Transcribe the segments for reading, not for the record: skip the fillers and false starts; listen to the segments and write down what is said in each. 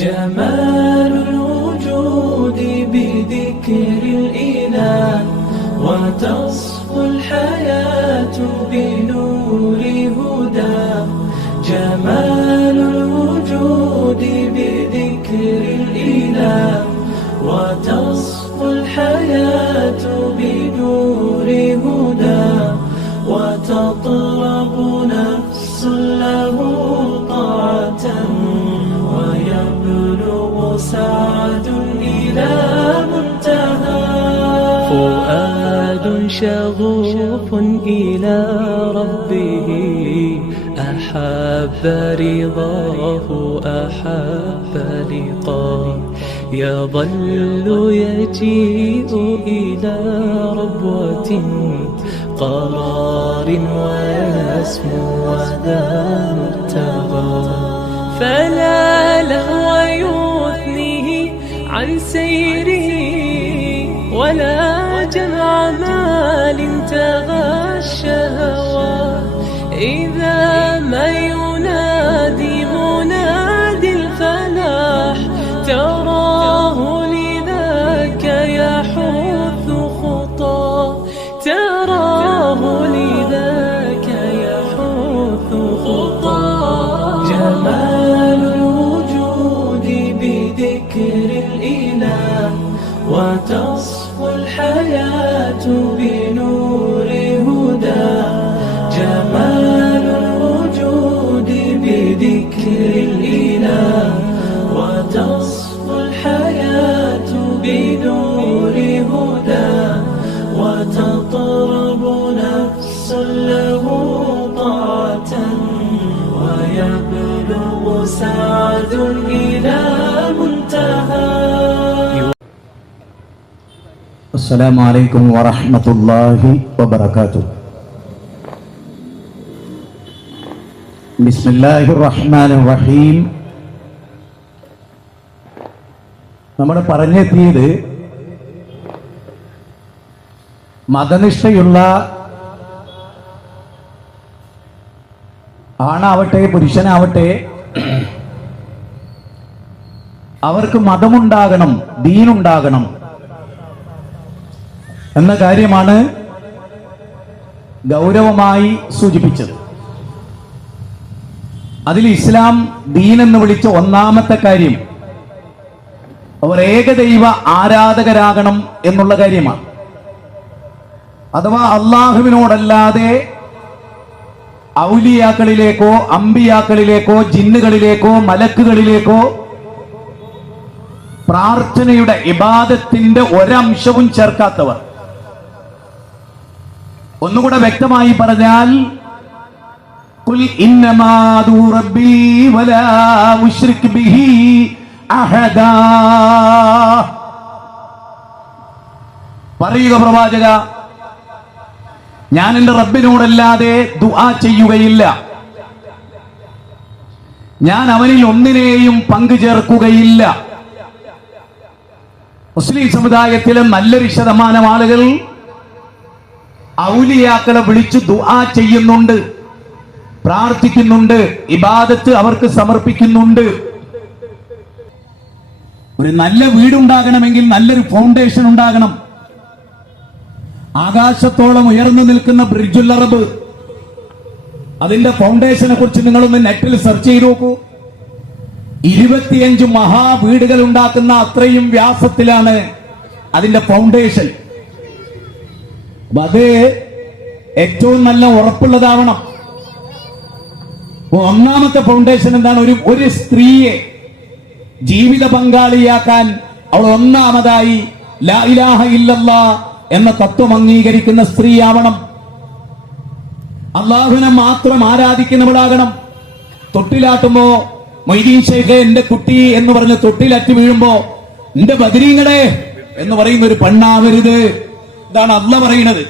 جمال الوجود بذكر الإله وتصفو الحياة بنور هدى. جمال الوجود بذكر الإله وتصفو الحياة بنور هدى. وتطلب نفس له طاعة ويبلغ سعد إلى منتهى. فؤاد شغوف إلى ربه أحب رضاه أحب لقاه. يظل يجيء إلى ربوة قرار ويسمو وذا مبتغى. فلا لهو يثنيه عن سيره ولا جمع مال تغى الشهوات. إذا ما ينادي منادي الفلاح تراه لذاك يحث خطاه. تراه لذاك يحث خطاه. جمال الوجود بذكر الإله وتصفو الحياة بنور هدى. جمال الوجود بذكر الإله وتصفو الحياة بنور هدى. وتطرب نفس له طاعة ويبلغ سعد إلى منتهى. السلام عليكم ورحمة الله وبركاته. بسم الله الرحمن الرحيم. നമ്മൾ പറഞ്ഞെത്തിയത് മതനിഷ്ഠയുള്ള ആണാവട്ടെ പുരുഷനാവട്ടെ അവർക്ക് മതമുണ്ടാകണം, ദീനുണ്ടാകണം എന്ന കാര്യമാണ് ഗൗരവമായി സൂചിപ്പിച്ചത്. അതിൽ ഇസ്ലാം ദീൻ എന്ന് വിളിച്ച ഒന്നാമത്തെ കാര്യം അവർ ഏകദൈവ ആരാധകരാകണം എന്നുള്ള കാര്യമാണ്. അഥവാ അള്ളാഹുവിനോടല്ലാതെ ഔലിയാക്കളിലേക്കോ അമ്പിയാക്കളിലേക്കോ ജിന്നുകളിലേക്കോ മലക്കുകളിലേക്കോ പ്രാർത്ഥനയുടെ ഇബാദത്തിന്റെ ഒരംശവും ചേർക്കാത്തവർ. ഒന്നുകൂടെ വ്യക്തമായി പറഞ്ഞാൽ ഖുൽ ഇന്നമാ അദൂ റബ്ബി വലാ ഉശ്രിക് ബിഹി അഹദാ. പറയുക പ്രവാചക, ഞാൻ എൻ്റെ റബ്ബിനോടല്ലാതെ ദുആ ചെയ്യുകയില്ല, ഞാൻ അവനിൽ ഒന്നിനെയും പങ്കു ചേർക്കുകയില്ല. മുസ്ലിം സമുദായത്തിലെ നല്ലൊരു ശതമാനം ആളുകൾ ഔലിയാക്കളെ വിളിച്ച് ദുആ ചെയ്യുന്നുണ്ട്, പ്രാർത്ഥിക്കുന്നുണ്ട്, ഇബാദത്ത് അവർക്ക് സമർപ്പിക്കുന്നുണ്ട്. ഒരു നല്ല വീടുണ്ടാകണമെങ്കിൽ നല്ലൊരു ഫൗണ്ടേഷൻ ഉണ്ടാകണം. ആകാശത്തോളം ഉയർന്നു നിൽക്കുന്ന ബ്രിഡ്ജുൽ അറബ്, അതിന്റെ ഫൗണ്ടേഷനെ കുറിച്ച് നിങ്ങളൊന്ന് നെറ്റിൽ സെർച്ച് ചെയ്ത് നോക്കൂ. 25 മഹാവീടുകൾ ഉണ്ടാക്കുന്ന അത്രയും വ്യാസത്തിലാണ് അതിന്റെ ഫൗണ്ടേഷൻ. അത് ഏറ്റവും നല്ല ഉറപ്പുള്ളതാവണം. ഒന്നാമത്തെ ഫൗണ്ടേഷൻ എന്താണ്? ഒരു സ്ത്രീയെ ജീവിത പങ്കാളിയാക്കാൻ അവൾ ഒന്നാമതായി ലാ ഇലാഹ ഇല്ലല്ലാഹ് എന്ന തത്വം അംഗീകരിക്കുന്ന സ്ത്രീയാവണം. അള്ളാഹുവിനെ മാത്രം ആരാധിക്കുന്നവളാകണം. തൊട്ടിലാട്ടുമ്പോ മൊയ്തീൻ ശൈഖ് എന്റെ കുട്ടി എന്ന് പറഞ്ഞ് തൊട്ടിലാറ്റി വീഴുമ്പോ എന്റെ ബദരീങ്ങളെ എന്ന് പറയുന്ന ഒരു പെണ്ണാവരുത്. ഇതാണ് അല്ലാഹ് പറയുന്നത്.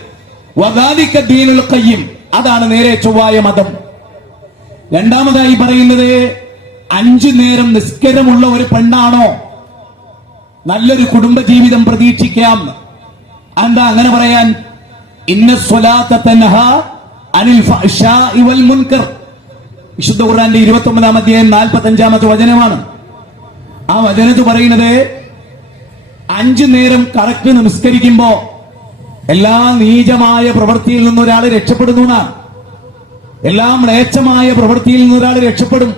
വദാലിക ദീനുൽ ഖയ്യിം, അതാണ് നേരെ ചൊവ്വായ മതം. രണ്ടാമതായി പറയുന്നത് 5 നേരം നിസ്കാരമുള്ള ഒരു പെണ്ണാണോ നല്ലൊരു കുടുംബജീവിതം പ്രതീക്ഷിക്കാം. എന്താ അങ്ങനെ പറയാൻ? ഇന്ന സ്വലാത്ത തൻഹാ അനിൽ ഫഹ്ശാഇ വൽ മുൻകർ. വിശുദ്ധ ഖുർആന്റെ 29-ാം അധ്യായം 45-ാമത്തെ വചനമാണ്. ആ വചനത്ത് പറയുന്നത് 5 നേരം കറക്റ്റ് നമസ്കരിക്കുമ്പോ എല്ലാ നീചമായ പ്രവൃത്തിയിൽ നിന്ന് ഒരാൾ രക്ഷപ്പെടുന്നു എന്നാണ്. എല്ലാ മ്ലേച്ഛമായ പ്രവൃത്തിയിൽ നിന്ന് ഒരാൾ രക്ഷപ്പെടും.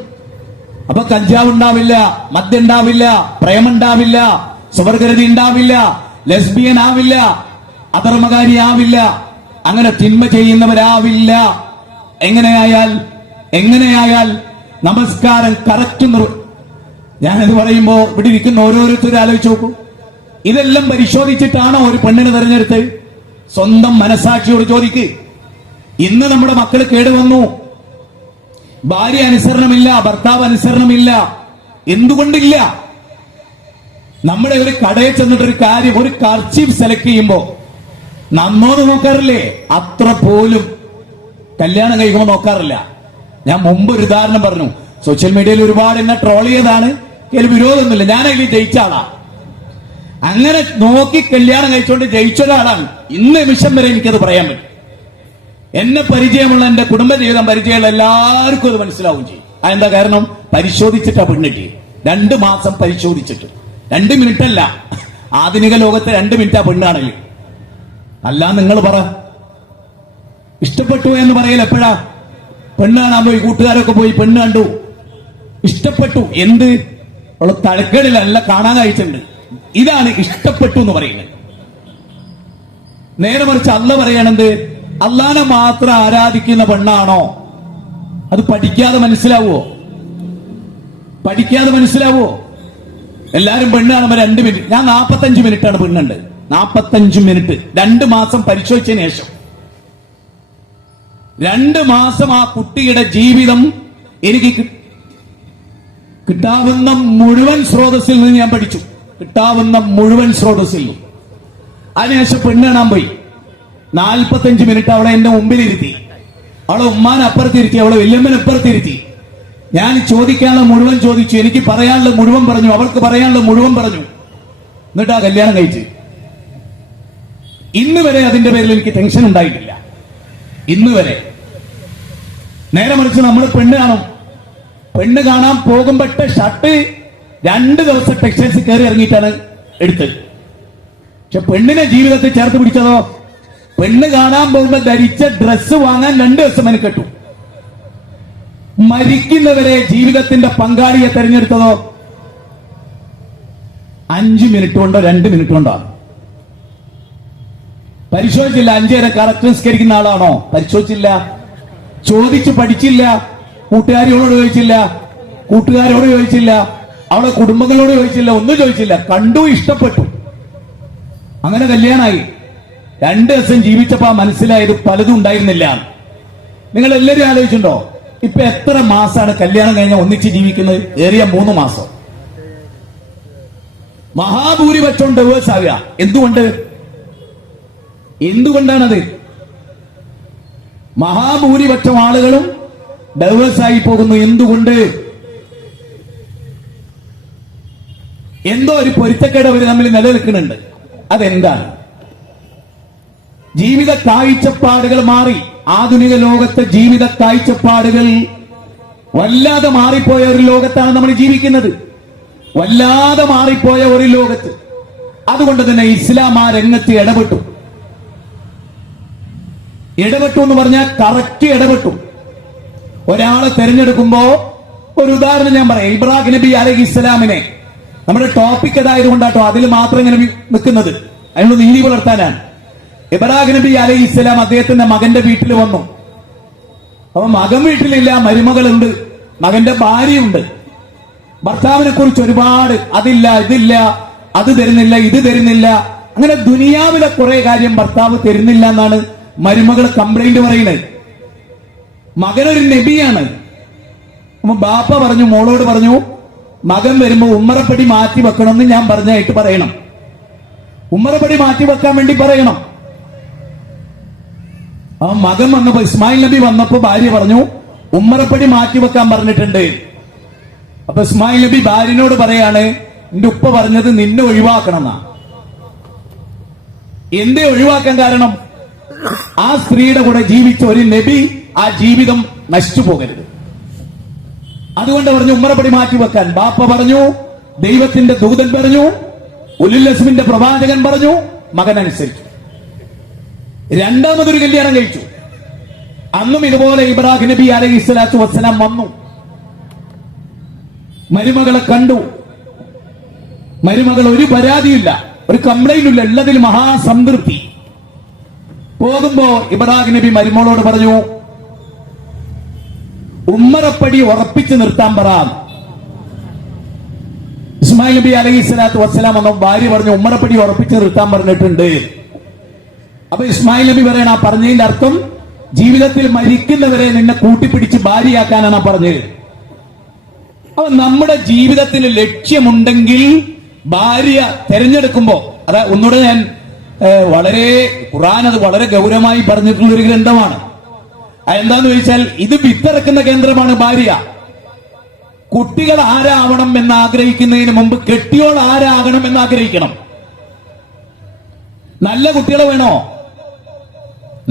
അപ്പൊ കഞ്ചാവ് ഉണ്ടാവില്ല, മദ്യം ഉണ്ടാവില്ല, പ്രേമുണ്ടാവില്ല, സ്വവർഗരതി ഉണ്ടാവില്ല, ലെസ്ബിയൻ ആവില്ല, അധർമ്മകാരി ആവില്ല, അങ്ങനെ തിന്മ ചെയ്യുന്നവരാവില്ല. എങ്ങനെയായാൽ നമസ്കാരം കറക്റ്റ് ഞാനിത് പറയുമ്പോ ഇവിടെ ഇരിക്കുന്ന ഓരോരുത്തരും ആലോചിച്ച് നോക്കൂ. ഇതെല്ലാം പരിശോധിച്ചിട്ടാണോ ഒരു പെണ്ണിനെ തെരഞ്ഞെടുത്ത്? സ്വന്തം മനസാക്ഷിയോട് ചോദിക്ക്. ഇന്ന് നമ്മുടെ മക്കൾ കേടുവന്നു. ഭാര്യ അനുസരണമില്ല, ഭർത്താവ് അനുസരണമില്ല. എന്തുകൊണ്ടില്ല? നമ്മുടെ ഒരു കടയിൽ ചെന്നിട്ടൊരു കാര്യം, ഒരു കർച്ചീഫ് സെലക്ട് ചെയ്യുമ്പോ നന്നോന്ന് നോക്കാറില്ലേ? അത്ര പോലും കല്യാണം കഴിക്കുമ്പോ നോക്കാറില്ല. ഞാൻ മുമ്പ് ഒരു ഉദാഹരണം പറഞ്ഞു. സോഷ്യൽ മീഡിയയിൽ ഒരുപാട് എന്നെ ട്രോൾ ചെയ്തതാണ്. അതിൽ വിരോധമൊന്നുമില്ല, ഞാൻ അതിൽ ജയിച്ച ആളാ. അങ്ങനെ നോക്കി കല്യാണം കഴിച്ചുകൊണ്ട് ജയിച്ച ഒരാളാണ്. ഇന്ന് നിമിഷം വരെ എനിക്കത് പറയാൻ പറ്റും. എന്നെ പരിചയമുള്ള, എന്റെ കുടുംബജീവിതം പരിചയമുള്ള എല്ലാവർക്കും അത് മനസ്സിലാവും ചെയ്യും. അതെന്താ കാരണം? പരിശോധിച്ചിട്ടാ പെണ്ണിട്ടി. 2 മാസം പരിശോധിച്ചിട്ട്. 2 മിനിറ്റ് അല്ല, ആധുനിക ലോകത്തെ 2 മിനിറ്റാ പെണ്ണാണല്ലേ. അല്ല, നിങ്ങൾ പറ, ഇഷ്ടപ്പെട്ടു എന്ന് പറയൽ എപ്പോഴാ? പെണ്ണ് കാണാൻ പോയി, കൂട്ടുകാരൊക്കെ പോയി പെണ്ണ് കണ്ടു, ഇഷ്ടപ്പെട്ടു. എന്ത്? അവള് തലക്കേടിലല്ല, കാണാൻ കഴിച്ചിട്ടുണ്ട്. ഇതാണ് ഇഷ്ടപ്പെട്ടു എന്ന് പറയുന്നത്. നേരെ മറിച്ച് അല്ല പറയണത്, അള്ളാനെ മാത്രം ആരാധിക്കുന്ന പെണ്ണാണോ? അത് പഠിക്കാതെ മനസ്സിലാവോ? എല്ലാരും പെണ്ണ് കാണുമ്പോ 2 മിനിറ്റ്. ഞാൻ 45 മിനിറ്റാണ് പെണ്ണുണ്ട്. 45 മിനിറ്റ് 2 മാസം പരിശോധിച്ചതിന് ശേഷം 2 മാസം ആ കുട്ടിയുടെ ജീവിതം എനിക്ക് കിട്ടാവുന്ന മുഴുവൻ സ്രോതസ്സിൽ നിന്ന് ഞാൻ പഠിച്ചു. അതിനുശേഷം പെണ്ണ് കാണാൻ പോയി. 45 മിനിറ്റ് അവളെ എന്റെ മുമ്പിലിരുത്തി. അവളെ ഉമ്മാനെ അപ്പുറത്തിരുത്തി, അവളെ വല്യമ്മനെ അപ്പുറത്തിരുത്തി. ഞാൻ ചോദിക്കാനുള്ള മുഴുവൻ ചോദിച്ചു, എനിക്ക് പറയാനുള്ള മുഴുവൻ പറഞ്ഞു, അവൾക്ക് പറയാനുള്ള മുഴുവൻ പറഞ്ഞു. എന്നിട്ട് ആ കല്യാണം കഴിച്ച്. ഇന്ന് വരെ അതിന്റെ പേരിൽ എനിക്ക് ടെൻഷൻ ഉണ്ടായിട്ടില്ല. ഇന്ന് വരെ. നേരെ മറിച്ച് നമ്മൾ പെണ്ണ് കാണാൻ പോകുമ്പോ ഷർട്ട് 2 ദിവസം ടെക്സ്റ്റൈൽസ് കയറി ഇറങ്ങിയിട്ടാണ് എടുത്തത്. പക്ഷെ പെണ്ണിനെ ജീവിതത്തിൽ ചേർത്ത് പിടിച്ചതോ? പെണ്ണ് കാണാൻ പോകുമ്പോ ധരിച്ച ഡ്രസ്സ് വാങ്ങാൻ 2 ദിവസം മെനക്കെട്ടു. മരിക്കുന്നവരെ ജീവിതത്തിന്റെ പങ്കാളിയെ തെരഞ്ഞെടുത്തതോ 5 മിനിറ്റ് കൊണ്ടോ 2 മിനിറ്റ് കൊണ്ടാണ്. പരിശോധിച്ചില്ല. 5 വരെ കറക്റ്റ് നിസ്കരിക്കുന്ന ആളാണോ? പരിശോധിച്ചില്ല. ചോദിച്ച് പഠിച്ചില്ല. കൂട്ടുകാരിയോട് ചോദിച്ചില്ല, കൂട്ടുകാരോട് ചോദിച്ചില്ല, അവളെ കുടുംബങ്ങളോട് ചോദിച്ചില്ല, ഒന്നും ചോദിച്ചില്ല. കണ്ടു, ഇഷ്ടപ്പെട്ടു, അങ്ങനെ കല്യാണമായി. 2 ദിവസം ജീവിച്ചപ്പോ മനസ്സിലായത് പലതും ഉണ്ടായിരുന്നില്ല. നിങ്ങൾ എല്ലാവരും ആലോചിച്ചിട്ടുണ്ടോ? ഇപ്പൊ എത്ര മാസമാണ് കല്യാണം കഴിഞ്ഞ ഒന്നിച്ച് ജീവിക്കുന്നത്? ഏറിയ 3 മാസം. മഹാഭൂരിപക്ഷം ഡിവോഴ്സ് ആവുക. എന്തുകൊണ്ടാണത്? മഹാഭൂരിപക്ഷം ആളുകളും ഡൈവേഴ്സ് ആയി പോകുന്നു. എന്തുകൊണ്ട്? എന്തോ ഒരു പൊരുത്തക്കേട് അവർ തമ്മിൽ നിലനിൽക്കുന്നുണ്ട്. അതെന്താണ്? ജീവിത കാഴ്ചപ്പാടുകൾ മാറി. ആധുനിക ലോകത്തെ ജീവിത കാഴ്ചപ്പാടുകൾ വല്ലാതെ മാറിപ്പോയ ഒരു ലോകത്താണ് നമ്മൾ ജീവിക്കുന്നത്. വല്ലാതെ മാറിപ്പോയ ഒരു ലോകത്ത്. അതുകൊണ്ട് തന്നെ ഇസ്ലാം ആ രംഗത്ത് ഇടപെട്ടു എന്ന് പറഞ്ഞാൽ കറക്റ്റ് ഇടപെട്ടു. ഒരാളെ തെരഞ്ഞെടുക്കുമ്പോ ഒരു ഉദാഹരണം ഞാൻ പറയാം. ഇബ്രാഹിം നബി അലൈഹി ഇസ്ലാമിനെ, നമ്മുടെ ടോപ്പിക് അതായതുകൊണ്ടാട്ടോ അതിൽ മാത്രം ഇങ്ങനെ നിൽക്കുന്നത്, അതിനോട് നീതി പുലർത്താനാണ്. ഇബ്രാഹിം നബി അലൈഹി ഇസ്ലാം അദ്ദേഹത്തിന്റെ മകന്റെ വീട്ടിൽ വന്നു. അപ്പൊ മകൻ വീട്ടിലില്ല, മരുമകളുണ്ട്, മകന്റെ ഭാര്യയുണ്ട്. ഭർത്താവിനെ കുറിച്ച് ഒരുപാട് അതില്ല, ഇതില്ല, അത് തരുന്നില്ല, ഇത് തരുന്നില്ല, അങ്ങനെ ദുനിയാവിലെ കുറെ കാര്യം ഭർത്താവ് തരുന്നില്ല എന്നാണ് മരുമകൾ കംപ്ലൈന്റ് പറയുന്നത്. മകനൊരു നബിയാണ്. ബാപ്പ പറഞ്ഞു, മോളോട് പറഞ്ഞു, മകൻ വരുമ്പോ ഉമ്മറപ്പടി മാറ്റി വെക്കണമെന്ന് ഞാൻ പറഞ്ഞായിട്ട് പറയണം. ഉമ്മറപ്പടി മാറ്റി വെക്കാൻ വേണ്ടി പറയണം. ആ മകൻ വന്നപ്പോ, ഇസ്മായിൽ നബി വന്നപ്പോ ഭാര്യ പറഞ്ഞു ഉമ്മറപ്പടി മാറ്റി വെക്കാൻ പറഞ്ഞിട്ടുണ്ട്. അപ്പൊ ഇസ്മായിൽ നബി ഭാര്യനോട് പറയാണ്, എന്റെ ഉപ്പ പറഞ്ഞത് നിന്നെ ഒഴിവാക്കണം എന്നാ. എന്തേ ഒഴിവാക്കാൻ കാരണം? ആ സ്ത്രീയുടെ കൂടെ ജീവിച്ച ഒരു നബി ആ ജീവിതം നശിച്ചു പോകരുത്. അതുകൊണ്ട് പറഞ്ഞു ഉമ്മറപ്പടി മാറ്റി വെക്കാൻ. ബാപ്പ പറഞ്ഞു ദൈവത്തിന്റെ ദൂതൻ പറഞ്ഞു, ഉലുൽ അസ്മിന്റെ പ്രവാചകൻ പറഞ്ഞു, മകൻ അനുസരിച്ചു. രണ്ടാമതൊരു കല്യാണം കഴിച്ചു. അന്നും ഇതുപോലെ ഇബ്രാഹിം നബി അലൈഹിസ്സലാത്തു വസ്സലാം വന്നു, മരുമകളെ കണ്ടു. മരുമകൾ ഒരു പരാതിയില്ല, ഒരു കംപ്ലൈന്റ് ഇല്ല, ഉള്ളതിൽ മഹാസംതൃപ്തി. പോകുമ്പോ ഇബ്രാഹിം നബി മരുമകളോട് പറഞ്ഞു, ഉമ്മറപ്പടി ഉറപ്പിച്ചു നിർത്താൻ പറ. ഇസ്മായിൽ നബി അലൈഹിസ്സലാത്തു വസ്സലാം വന്ന ഭാര്യ പറഞ്ഞു, ഉമ്മറപ്പടി ഉറപ്പിച്ചു നിർത്താൻ പറഞ്ഞിട്ടുണ്ട്. അപ്പൊ ഇസ്മായിൽ നബി പറയണ, പറഞ്ഞതിന്റെ അർത്ഥം ജീവിതത്തിൽ മരിക്കുന്നവരെ നിന്നെ കൂട്ടിപ്പിടിച്ച് ഭാര്യയാക്കാനാണ് പറഞ്ഞത്. അപ്പൊ നമ്മുടെ ജീവിതത്തിൽ ലക്ഷ്യമുണ്ടെങ്കിൽ ഭാര്യ തെരഞ്ഞെടുക്കുമ്പോ, അതാ ഒന്നുകൂടെ ഞാൻ വളരെ ഖുർആൻ അത് വളരെ ഗൗരവമായി പറഞ്ഞിട്ടുള്ള ഒരു ഗ്രന്ഥമാണ്. എന്താന്ന് ചോദിച്ചാൽ ഇത് വിത്തിറക്കുന്ന കേന്ദ്രമാണ് ഭാര്യ. കുട്ടികൾ ആരാവണം എന്ന് ആഗ്രഹിക്കുന്നതിന് മുമ്പ് കെട്ടിയോൾ ആരാകണം എന്ന് ആഗ്രഹിക്കണം. നല്ല കുട്ടികളെ വേണോ?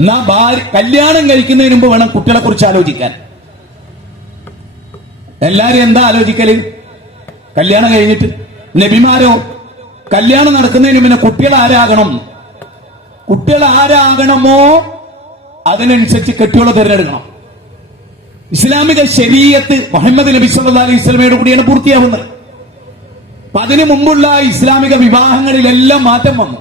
എന്നാ ഭാര്യ കല്യാണം കഴിക്കുന്നതിന് മുമ്പ് വേണം കുട്ടികളെ കുറിച്ച് ആലോചിക്കാൻ. എല്ലാരും എന്താ ആലോചിക്കല്? കല്യാണം കഴിഞ്ഞിട്ട്. നബിമാരോ കല്യാണം നടക്കുന്നതിന് മുന്നേ കുട്ടികൾ ആരാകണം, കുട്ടികൾ ആരാകണമോ അതിനനുസരിച്ച് കെട്ടിയോളെ തിരഞ്ഞെടുക്കണം. ഇസ്ലാമിക ശരീഅത്ത് മുഹമ്മദ് നബി സല്ലല്ലാഹു അലൈഹി വസല്ലമയുടെ കൂടിയാണ് പൂർത്തിയാവുന്നത്. അപ്പൊ അതിനു മുമ്പുള്ള ഇസ്ലാമിക വിവാഹങ്ങളിലെല്ലാം മാറ്റം വന്നു.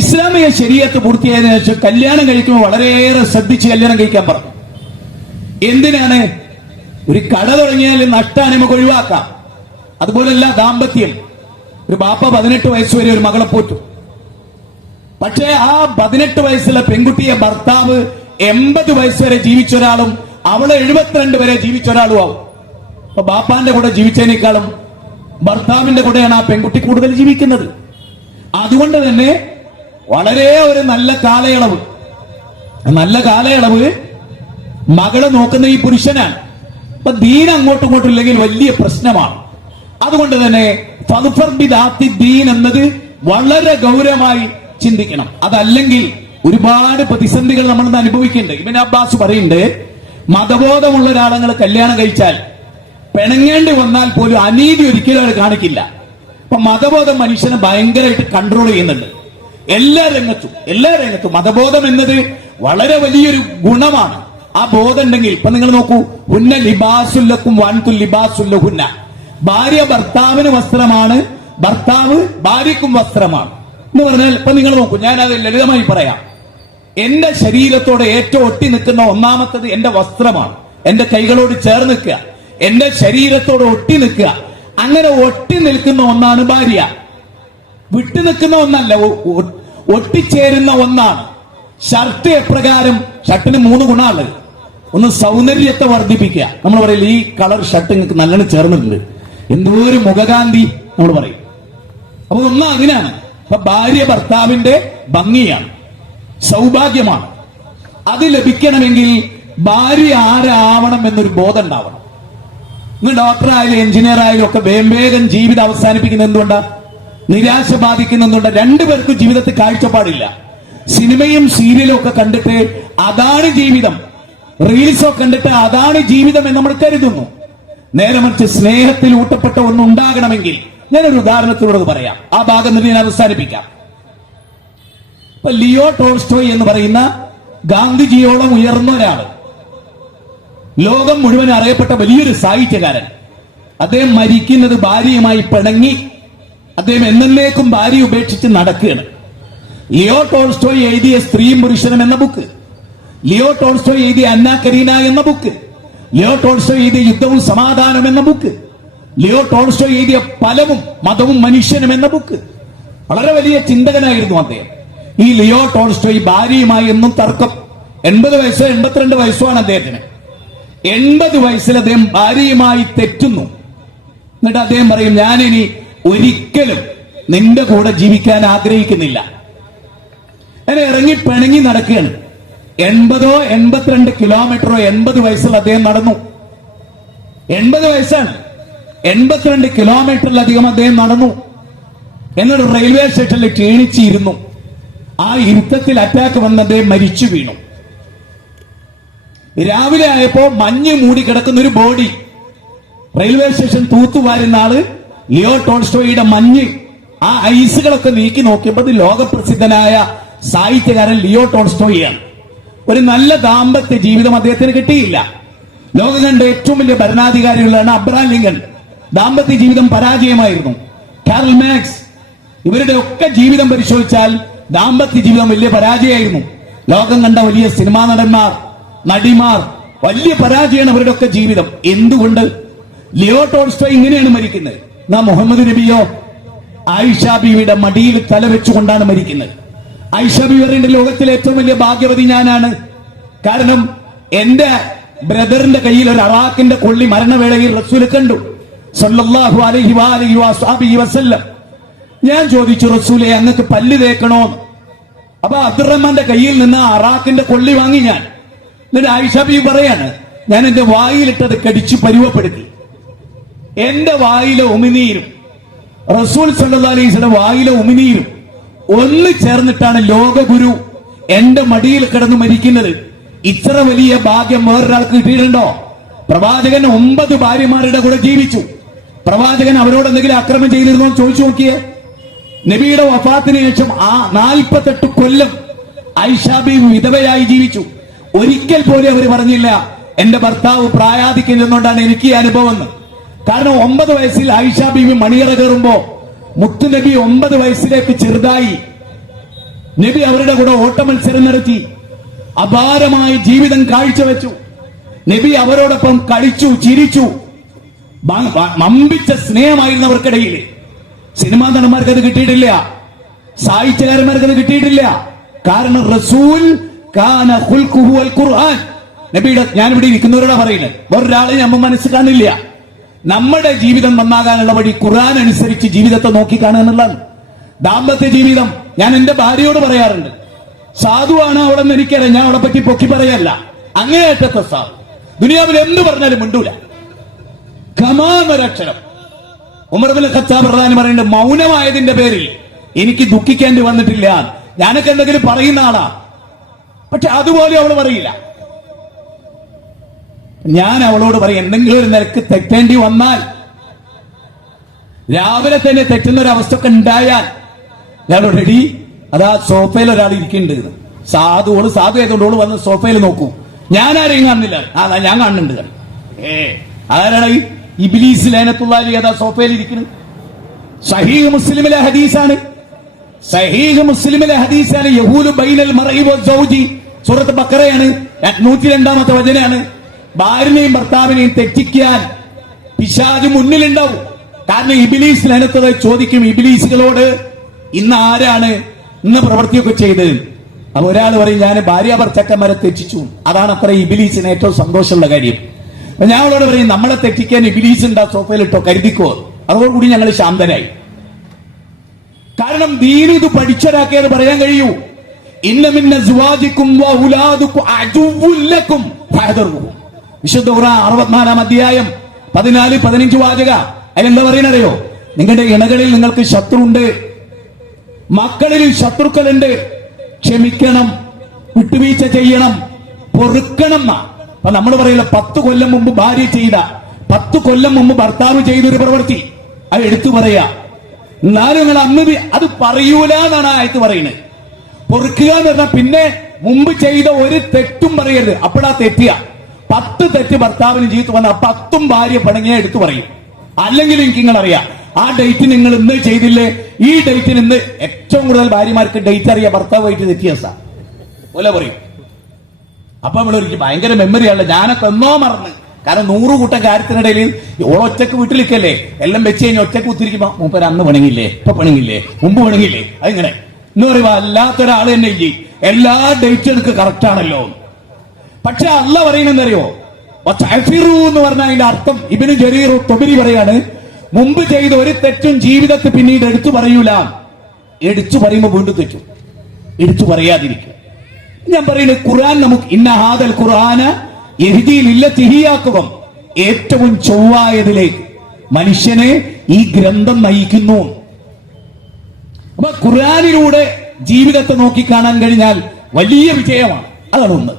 ഇസ്ലാമിക ശരീഅത്ത് പൂർത്തിയായതിനു ശേഷം കല്യാണം കഴിക്കുമ്പോൾ വളരെയേറെ ശ്രദ്ധിച്ച് കല്യാണം കഴിക്കാൻ പറഞ്ഞു. എന്തിനാണ്? ഒരു കട തുടങ്ങിയാൽ നഷ്ടാണ് നമുക്ക് ഒഴിവാക്കാം. അതുപോലല്ല ദാമ്പത്യം. ഒരു ബാപ്പ 18 വയസ്സ് വരെ ഒരു മകളെ പോറ്റും. പക്ഷേ ആ 18 വയസ്സുള്ള പെൺകുട്ടിയെ ഭർത്താവ് 80 വയസ്സ് വരെ ജീവിച്ച ഒരാളും അവളെ 72 വരെ ജീവിച്ച ഒരാളും ആവും. അപ്പൊ ബാപ്പാന്റെ കൂടെ ജീവിച്ചതിനേക്കാളും ഭർത്താവിന്റെ കൂടെയാണ് ആ പെൺകുട്ടി കൂടുതൽ ജീവിക്കുന്നത്. അതുകൊണ്ട് തന്നെ വളരെ ഒരു നല്ല കാലയളവ് മകളെ നോക്കുന്ന ഈ പുരുഷനാണ്. അപ്പൊ ദീൻ അങ്ങോട്ടും ഇങ്ങോട്ടും ഇല്ലെങ്കിൽ വലിയ പ്രശ്നമാണ്. അതുകൊണ്ട് തന്നെ ഫദ്ഫർ ബിദാത്തി ദീൻ എന്നത് വളരെ ഗൗരവമായി ചിന്തിക്കണം. അതല്ലെങ്കിൽ ഒരുപാട് പ്രതിസന്ധികൾ നമ്മൾ അനുഭവിക്കുന്നുണ്ട്. ഇബ്നു അബ്ബാസ് പറയുന്നുണ്ട്, മതബോധമുള്ള ഒരാളെ കല്യാണം കഴിച്ചാൽ പിണങ്ങേണ്ടി വന്നാൽ പോലും അനീതി ഒരിക്കലും അവർ കാണിക്കില്ല. അപ്പൊ മതബോധം മനുഷ്യനെ ഭയങ്കരമായിട്ട് കൺട്രോൾ ചെയ്യുന്നുണ്ട്. എല്ലാ രംഗത്തും മതബോധം എന്നത് വളരെ വലിയൊരു ഗുണമാണ്. ആ ബോധം ഉണ്ടെങ്കിൽ ഇപ്പൊ നിങ്ങൾ നോക്കൂ, ഹുന്ന ലിബാസുല്ലക്കും വൻതുൽ ലിബാസുല്ലഹുന്ന. ഭാര്യ ഭർത്താവിന് വസ്ത്രമാണ്, ഭർത്താവ് ഭാര്യക്കും വസ്ത്രമാണ് എന്ന് പറഞ്ഞാൽ ഇപ്പൊ നിങ്ങൾ നോക്കൂ, ഞാൻ അത് ലളിതമായി പറയാം. എന്റെ ശരീരത്തോടെ ഏറ്റവും ഒട്ടി നിൽക്കുന്ന ഒന്നാമത്തത് എന്റെ വസ്ത്രമാണ്. എന്റെ കൈകളോട് ചേർന്ന് നിൽക്കുക, എന്റെ ശരീരത്തോട് ഒട്ടി നിൽക്കുക. അങ്ങനെ ഒട്ടി നിൽക്കുന്ന ഒന്നാണ് ഭാര്യ. വിട്ടു നിൽക്കുന്ന ഒന്നല്ല, ഒട്ടിച്ചേരുന്ന ഒന്നാണ്. ഷർട്ട് എപ്രകാരം? ഷർട്ടിന് 3 ഗുണമുള്ളത്. ഒന്ന് സൗന്ദര്യത്തെ വർദ്ധിപ്പിക്കുക. നമ്മൾ പറയില്ല, ഈ കളർ ഷർട്ട് നിങ്ങൾക്ക് നല്ലോണം ചേർന്നിട്ടുണ്ട്, എന്തോ ഒരു മുഖകാന്തി നമ്മൾ പറയും. അപ്പൊ ഒന്ന് അതിനാണ്. അപ്പൊ ഭാര്യ ഭർത്താവിന്റെ ഭംഗിയാണ്, സൗഭാഗ്യമാണ്. അത് ലഭിക്കണമെങ്കിൽ ഭാര്യ ആരാവണം എന്നൊരു ബോധം ഉണ്ടാവണം. ഇന്ന് ഡോക്ടറായാലും എഞ്ചിനീയർ ആയാലും ഒക്കെ വേഗം ജീവിതം അവസാനിപ്പിക്കുന്ന എന്തുകൊണ്ടാ? നിരാശ ബാധിക്കുന്ന എന്തുകൊണ്ടാ? രണ്ടുപേർക്കും ജീവിതത്തിൽ കാഴ്ചപ്പാടില്ല. സിനിമയും സീരിയലും ഒക്കെ കണ്ടിട്ട് അതാണ് ജീവിതം, റീൽസൊക്കെ കണ്ടിട്ട് അതാണ് ജീവിതം എന്ന് നമ്മൾ കരുതുന്നു. നേരെ മറിച്ച് സ്നേഹത്തിൽ ഊട്ടപ്പെട്ട ഒന്നുണ്ടാകണമെങ്കിൽ ഞാനൊരു ഉദാഹരണത്തിലൂടെ പറയാം. ആ ഭാഗം ഞാൻ അവസാനിപ്പിക്കാം. ഇപ്പൊ ലിയോ ടോൾസ്റ്റോയ് എന്ന് പറയുന്ന ഗാന്ധിജിയോളം ഉയർന്ന ഒരാള്, ലോകം മുഴുവൻ അറിയപ്പെട്ട വലിയൊരു സാഹിത്യകാരൻ. അദ്ദേഹം മരിക്കുന്നത് ഭാര്യയുമായി പിണങ്ങി. അദ്ദേഹം എന്നേക്കും ഭാര്യ ഉപേക്ഷിച്ച് നടക്കുകയാണ്. ലിയോ ടോൾസ്റ്റോയ് എഴുതിയ സ്ത്രീയും പുരുഷനും എന്ന ബുക്ക്, ലിയോ ടോൾസ്റ്റോയ് എഴുതിയ അന്ന കരീന എന്ന ബുക്ക്, ലിയോ ടോൾസ്റ്റോയ് എഴുതിയ യുദ്ധവും സമാധാനം എന്ന ബുക്ക്, ലിയോ ടോൾസ്റ്റോയ് എഴുതിയ ഫലവും മതവും മനുഷ്യനും എന്ന ബുക്ക്. വളരെ വലിയ ചിന്തകനായിരുന്നു അദ്ദേഹം. ഈ ലിയോ ടോൾസ്റ്റോയ് ഭാര്യയുമായി എന്നും തർക്കം. 80 വയസ്സോ 82 വയസ്സോ ആണ് അദ്ദേഹത്തിന്. 80 വയസ്സിൽ അദ്ദേഹം ഭാര്യയുമായി തെറ്റുന്നു. എന്നിട്ട് അദ്ദേഹം പറയും, ഞാനിനി ഒരിക്കലും നിന്റെ കൂടെ ജീവിക്കാൻ ആഗ്രഹിക്കുന്നില്ല. അങ്ങനെ ഇറങ്ങി പിണങ്ങി നടക്കുകയാണ്. 80 82 കിലോമീറ്ററോ 80 വയസ്സിൽ അദ്ദേഹം നടന്നു. 80 വയസ്സാണ്. 82 കിലോമീറ്ററിലധികം അദ്ദേഹം നടന്നു. എന്നിട്ട് റെയിൽവേ സ്റ്റേഷനിൽ ക്ഷീണിച്ചിരുന്നു. ആ ഇരുത്തത്തിൽ അറ്റാക്ക് വന്ന് അദ്ദേഹം മരിച്ചു വീണു. രാവിലെ ആയപ്പോ മഞ്ഞ് മൂടി കിടക്കുന്ന ഒരു ബോഡി, റെയിൽവേ സ്റ്റേഷൻ തൂത്തുവാരുന്ന ആള് ലിയോ ടോൾസ്റ്റോയുടെ മഞ്ഞ്, ആ ഐസുകളൊക്കെ നീക്കി നോക്കിയപ്പോൾ അത് ലോകപ്രസിദ്ധനായ സാഹിത്യകാരൻ ലിയോ ടോൾസ്റ്റോയാണ്. ഒരു നല്ല ദാമ്പത്യ ജീവിതം അദ്ദേഹത്തിന് കിട്ടിയില്ല. ലോകം കണ്ട ഏറ്റവും വലിയ ഭരണാധികാരികളാണ് അബ്രഹാം ലിങ്കൺ. ദാമ്പത്യ ജീവിതം പരാജയമായിരുന്നു. കാരൽ മാക്സ്, ഇവരുടെ ഒക്കെ ജീവിതം പരിശോധിച്ചാൽ ദാമ്പത്യ ജീവിതം വലിയ പരാജയമായിരുന്നു. ലോകം കണ്ട വലിയ സിനിമാ നടന്മാർ, നടിമാർ, വലിയ പരാജയമാണ് അവരുടെ ഒക്കെ ജീവിതം. എന്തുകൊണ്ട്? ലിയോ ടോൾസ്റ്റോ ഇങ്ങനെയാണ് മരിക്കുന്നത്. മുഹമ്മദ് നബിയോ ആയിഷ ബീവിയുടെ മടിയിൽ തല വെച്ചുകൊണ്ടാണ് മരിക്കുന്നത്. ആയിഷ ബീവി പറയുന്നത് ലോകത്തിലെ ഏറ്റവും വലിയ ഭാഗ്യവതി ഞാനാണ്. കാരണം എന്റെ ബ്രദറിന്റെ കയ്യിൽ ഒരു അറാഖിന്റെ കൊള്ളി മരണവേളയിൽ റസൂൽ കണ്ടു സല്ലല്ലാഹു അലൈഹി വസല്ലം വസല്ലം. ഞാൻ ചോദിച്ചു, റസൂലെ അങ്ങക്ക് പല്ല് തേക്കണോ? അപ്പൊ അബ്ദുറഹ്മാന്റെ കയ്യിൽ നിന്ന് അറാഖിന്റെ കൊള്ളി വാങ്ങി ഞാൻ. എന്നിട്ട് ആയിഷ ബീവി പറയാണ്, ഞാൻ എന്റെ വായിലിട്ടത് കടിച്ചു പരുവപ്പെടുത്തി. എന്റെ വായിലെ ഉമിനീരും റസൂൽ സല്ലല്ലാഹു അലൈഹി വസല്ലം വായിലെ ഉമിനീരും ഒന്ന് ചേർന്നിട്ടാണ് ലോകഗുരു എന്റെ മടിയിൽ കിടന്ന് മരിക്കുന്നത്. ഇത്ര വലിയ ഭാഗ്യം വേറൊരാൾക്ക് കിട്ടിയിട്ടുണ്ടോ? പ്രവാചകൻ 9 ഭാര്യമാരുടെ കൂടെ ജീവിച്ചു. പ്രവാചകൻ അവരോട് എന്തെങ്കിലും അക്രമം ചെയ്തിരുന്നോ ചോദിച്ചു നോക്കിയേ. നബിയുടെ വഫാത്തിന് ശേഷം 48 കൊല്ലം ആയിഷ ബീവി വിധവയായി ജീവിച്ചു. ഒരിക്കൽ പോലും അവർ പറഞ്ഞില്ല എന്റെ ഭർത്താവ് പ്രായാധിക്യം ചെന്നുകൊണ്ടാണ് എനിക്ക് ഈ അനുഭവം എന്ന്. കാരണം 9 വയസ്സിൽ ആയിഷ ബീവി മണിയറ കയറുമ്പോ മുത്തു നബി 9 വയസ്സിലേക്ക് ചെറുതായി. നബി അവരുടെ കൂടെ ഓട്ട മത്സരം നടത്തി, അപാരമായ ജീവിതം കാഴ്ചവെച്ചു. നബി അവരോടൊപ്പം കളിച്ചു, ചിരിച്ചു. മമ്പിച്ച സ്നേഹമായിരുന്നു അവർക്കിടയിൽ. സിനിമാ നടന്മാർക്ക് അത് കിട്ടിയിട്ടില്ല, സാഹിത്യകാരന്മാർക്ക് അത് കിട്ടിയിട്ടില്ല. കാരണം റസൂൽ കാന ഖുൽഖുഹു അൽ ഖുർആൻ. നബിയുടെ, ഞാനിവിടെ ഇരിക്കുന്നവരോടാ പറയുന്നത്, വേറൊരാളെ നമ്മൾ മനസ്സിൽ കാണില്ല. നമ്മുടെ ജീവിതം നന്നാകാനുള്ള വഴി ഖുർആൻ അനുസരിച്ച് ജീവിതത്തെ നോക്കിക്കാണുക എന്നുള്ളതാണ്. ദാമ്പത്യ ജീവിതം ഞാൻ എന്റെ ഭാര്യയോട് പറയാറുണ്ട്, സാധുവാണ് അവളെന്ന് എനിക്കറിയാം, ഞാൻ അവളെ പറ്റി പൊക്കി പറയല്ല. അങ്ങേയറ്റത്തെ സാധു, ദുനിയാവിൽ എന്ത് പറഞ്ഞാലും മിണ്ടൂല, ഖമാന്നൊരക്ഷരം. ഉമർ ഇബ്നുൽ ഖത്താബ് റളിയല്ലാഹു അൻഹു പറയുന്നുണ്ട്, മൗനമായതിന്റെ പേരിൽ എനിക്ക് ദുഃഖിക്കേണ്ടി വന്നിട്ടില്ല. ഞാനൊക്കെ എന്തെങ്കിലും പറയുന്ന ആളാ, പക്ഷെ അതുപോലെ അവൾ പറയില്ല. ഞാൻ അവളോട് പറയും, എന്തെങ്കിലും ഒരു നിരക്ക് തെറ്റേണ്ടി വന്നാൽ, രാവിലെ തന്നെ തെറ്റുന്ന ഒരു അവസ്ഥ ഒക്കെ ഉണ്ടായാൽ ഞാൻ റെഡി, അതാ സോഫയിൽ ഒരാൾ ഇരിക്കുന്നുണ്ട്, സാധു ആയതുകൊണ്ട് ഓള് വന്ന് സോഫയിൽ നോക്കൂ, ഞാൻ ആരെയും കാണുന്നില്ല, ഞാൻ കാണുന്നുണ്ട്. ആരാണ് ഇബ്ലീസ് ലഅനത്തുല്ലാഹി അലൈഹി, അതാ സോഫയിൽ ഇരിക്കുന്നത്. സഹീഹ് മുസ്ലിമിലെ ഹദീസാണ്, സഹീഹ് മുസ്ലിമിലെ ഹദീസാണ്. യഹൂലു ബൈനൽ മർഇ വസ്സൗജി, സൂറത്ത് ബഖറയാണ്, 102-ാമത്തെ വചനമാണ്. ഭാര്യനെയും ഭർത്താവിനെയും തെറ്റിക്കാൻ പിശാച് മുന്നിലുണ്ടാവും. കാരണം ഇബ്ലീസ് ലഅനത്തുല്ലാഹി ചോദിക്കും ഇബ്ലീസുകളോട്, ഇന്ന് ആരാണ് ഇന്ന് പ്രവൃത്തിയൊക്കെ ചെയ്തത്? അപ്പൊ ഒരാൾ പറയും, ഞാൻ ഭാര്യ ഭർത്താക്കന്മാരെ തെറ്റിച്ചു. അതാണ് അത്ര ഇബ്ലീസിന് ഏറ്റവും സന്തോഷമുള്ള കാര്യം. ഞാൻ അവളോട് പറയും, നമ്മളെ തെറ്റിക്കാൻ ഇബ്ലീസ് ഉണ്ടാ സോഫയിലിട്ടോ, കരുതിക്കോ. അതോടുകൂടി ഞങ്ങൾ ശാന്തരായി. കാരണം ദീൻ ഇത് പഠിച്ചൊരാക്കിയത് പറയാൻ കഴിയൂ. ഇന്ന മിൻ അസ്വാജിക്കും വഔലാദുക്കും അദുവ്വുൻ ലക്കും ഫഹദറുഹു. വിശുദ്ധ ഖുർആൻ 64-ാം അധ്യായം 14-15 വാചക. അതിലെന്താ പറയുന്നറിയോ? നിങ്ങളുടെ ഇണകളിൽ നിങ്ങൾക്ക് ശത്രുണ്ട്, മക്കളിൽ ശത്രുക്കളുണ്ട്, ക്ഷമിക്കണം, വിട്ടുവീഴ്ച ചെയ്യണം, പൊറുക്കണം. അപ്പൊ നമ്മൾ പറയില്ല, 10 കൊല്ലം മുമ്പ് ഭാര്യ ചെയ്ത, 10 കൊല്ലം മുമ്പ് ഭർത്താവ് ചെയ്തൊരു പ്രവൃത്തി അത് എടുത്തു പറയാ. എന്നാലും നിങ്ങൾ അന്ന് അത് പറയൂല എന്നാണ് ആയത്ത് പറയുന്നത്. പൊറുക്കുക എന്ന് പറഞ്ഞാൽ പിന്നെ മുമ്പ് ചെയ്ത ഒരു തെറ്റും പറയരുത്. അപ്പോഴാ തെറ്റിയ 10 തെറ്റ് ഭർത്താവിന് ജീവിതത്തിൽ വന്ന 10ഉം ഭാര്യ പണങ്ങിയ എടുത്തു പറയും. അല്ലെങ്കിൽ എനിക്ക് നിങ്ങൾ അറിയാം, ആ ഡേറ്റ് നിങ്ങൾ ഇന്ന് ചെയ്തില്ലേ, ഈ ഡേറ്റിന് ഇന്ന് ഏറ്റവും കൂടുതൽ ഭാര്യമാർക്ക് ഡേറ്റ് അറിയാം ഭർത്താവായിട്ട് തെറ്റിയ പോലെ പറയും. അപ്പൊ നമ്മളൊരു ഭയങ്കര മെമ്മറിയാണ്, ഞാനൊക്കെ എന്നോ മറന്ന്. കാരണം 100 കൂട്ടം കാര്യത്തിനിടയിൽ ഒറ്റക്ക് വീട്ടിലേക്കല്ലേ എല്ലാം വെച്ച് കഴിഞ്ഞാൽ ഒറ്റക്ക് കുത്തിരിക്കുമ്പോ മൂപ്പര് അന്ന് പണിങ്ങില്ലേ, ഇപ്പൊ പണിങ്ങില്ലേ, മുമ്പ് പണിങ്ങില്ലേ, അതിങ്ങനെ എന്ന് പറയുമ്പോ അല്ലാത്തൊരാൾ തന്നെ ചെയ്യും. എല്ലാ ഡേറ്റും എനിക്ക് കറക്റ്റ് ആണല്ലോ. പക്ഷെ അള്ളാഹ് പറയുന്നറിയോ, എന്ന് പറഞ്ഞ അതിന്റെ അർത്ഥം ഇബ്നു ജരീർ തൊബരി പറയാണ്, മുമ്പ് ചെയ്ത ഒരു തെറ്റും ജീവിതത്തിൽ പിന്നീട് എടുത്തു പറയൂല. എടുത്തു പറയുമ്പോ വീണ്ടും തെറ്റും, എടുത്തു പറയാതിരിക്കും. ഞാൻ പറയുന്നത് ഖുർആൻ നമുക്ക് ഇന്ന ഹാദൽ ഖുർആന യഹ്ദി ലില്ലത്തി ഹിയ അഖ്വം, ഏറ്റവും ചൊവ്വായതിലേക്ക് മനുഷ്യനെ ഈ ഗ്രന്ഥം നയിക്കുന്നു. അപ്പൊ ഖുർആനിലൂടെ ജീവിതത്തെ നോക്കിക്കാണാൻ കഴിഞ്ഞാൽ വലിയ വിജയമാണ്. അതാണ് ഒന്ന്.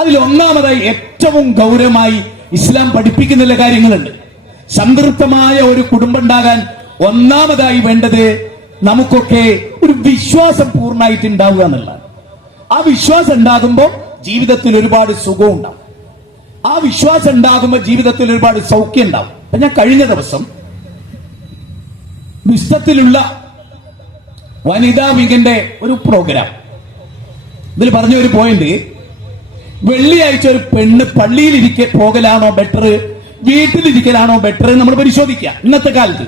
അതിൽ ഒന്നാമതായി ഏറ്റവും ഗൗരവമായി ഇസ്ലാം പഠിപ്പിക്കുന്ന കാര്യങ്ങളുണ്ട്. സംതൃപ്തമായ ഒരു കുടുംബം ഉണ്ടാകാൻ ഒന്നാമതായി വേണ്ടത് നമുക്കൊക്കെ ഒരു വിശ്വാസം പൂർണ്ണമായിട്ട് ഉണ്ടാവുക എന്നുള്ളതാണ്. ആ വിശ്വാസം ഉണ്ടാകുമ്പോൾ ജീവിതത്തിൽ ഒരുപാട് സുഖം ഉണ്ടാവും. ആ വിശ്വാസം ഉണ്ടാകുമ്പോൾ ജീവിതത്തിൽ ഒരുപാട് സൗഖ്യം ഉണ്ടാവും. അപ്പൊ ഞാൻ കഴിഞ്ഞ ദിവസം വിശ്വത്തിലുള്ള വനിതാ വിംഗിന്റെ ഒരു പ്രോഗ്രാം ഇതിൽ പറഞ്ഞ ഒരു പോയിന്റ്, വെള്ളിയാഴ്ച ഒരു പെണ്ണ് പള്ളിയിൽ പോകലാണോ ബെറ്റർ, വീട്ടിലിരിക്കലാണോ ബെറ്റർ നമ്മൾ പരിശോധിക്കുക. ഇന്നത്തെ കാലത്ത്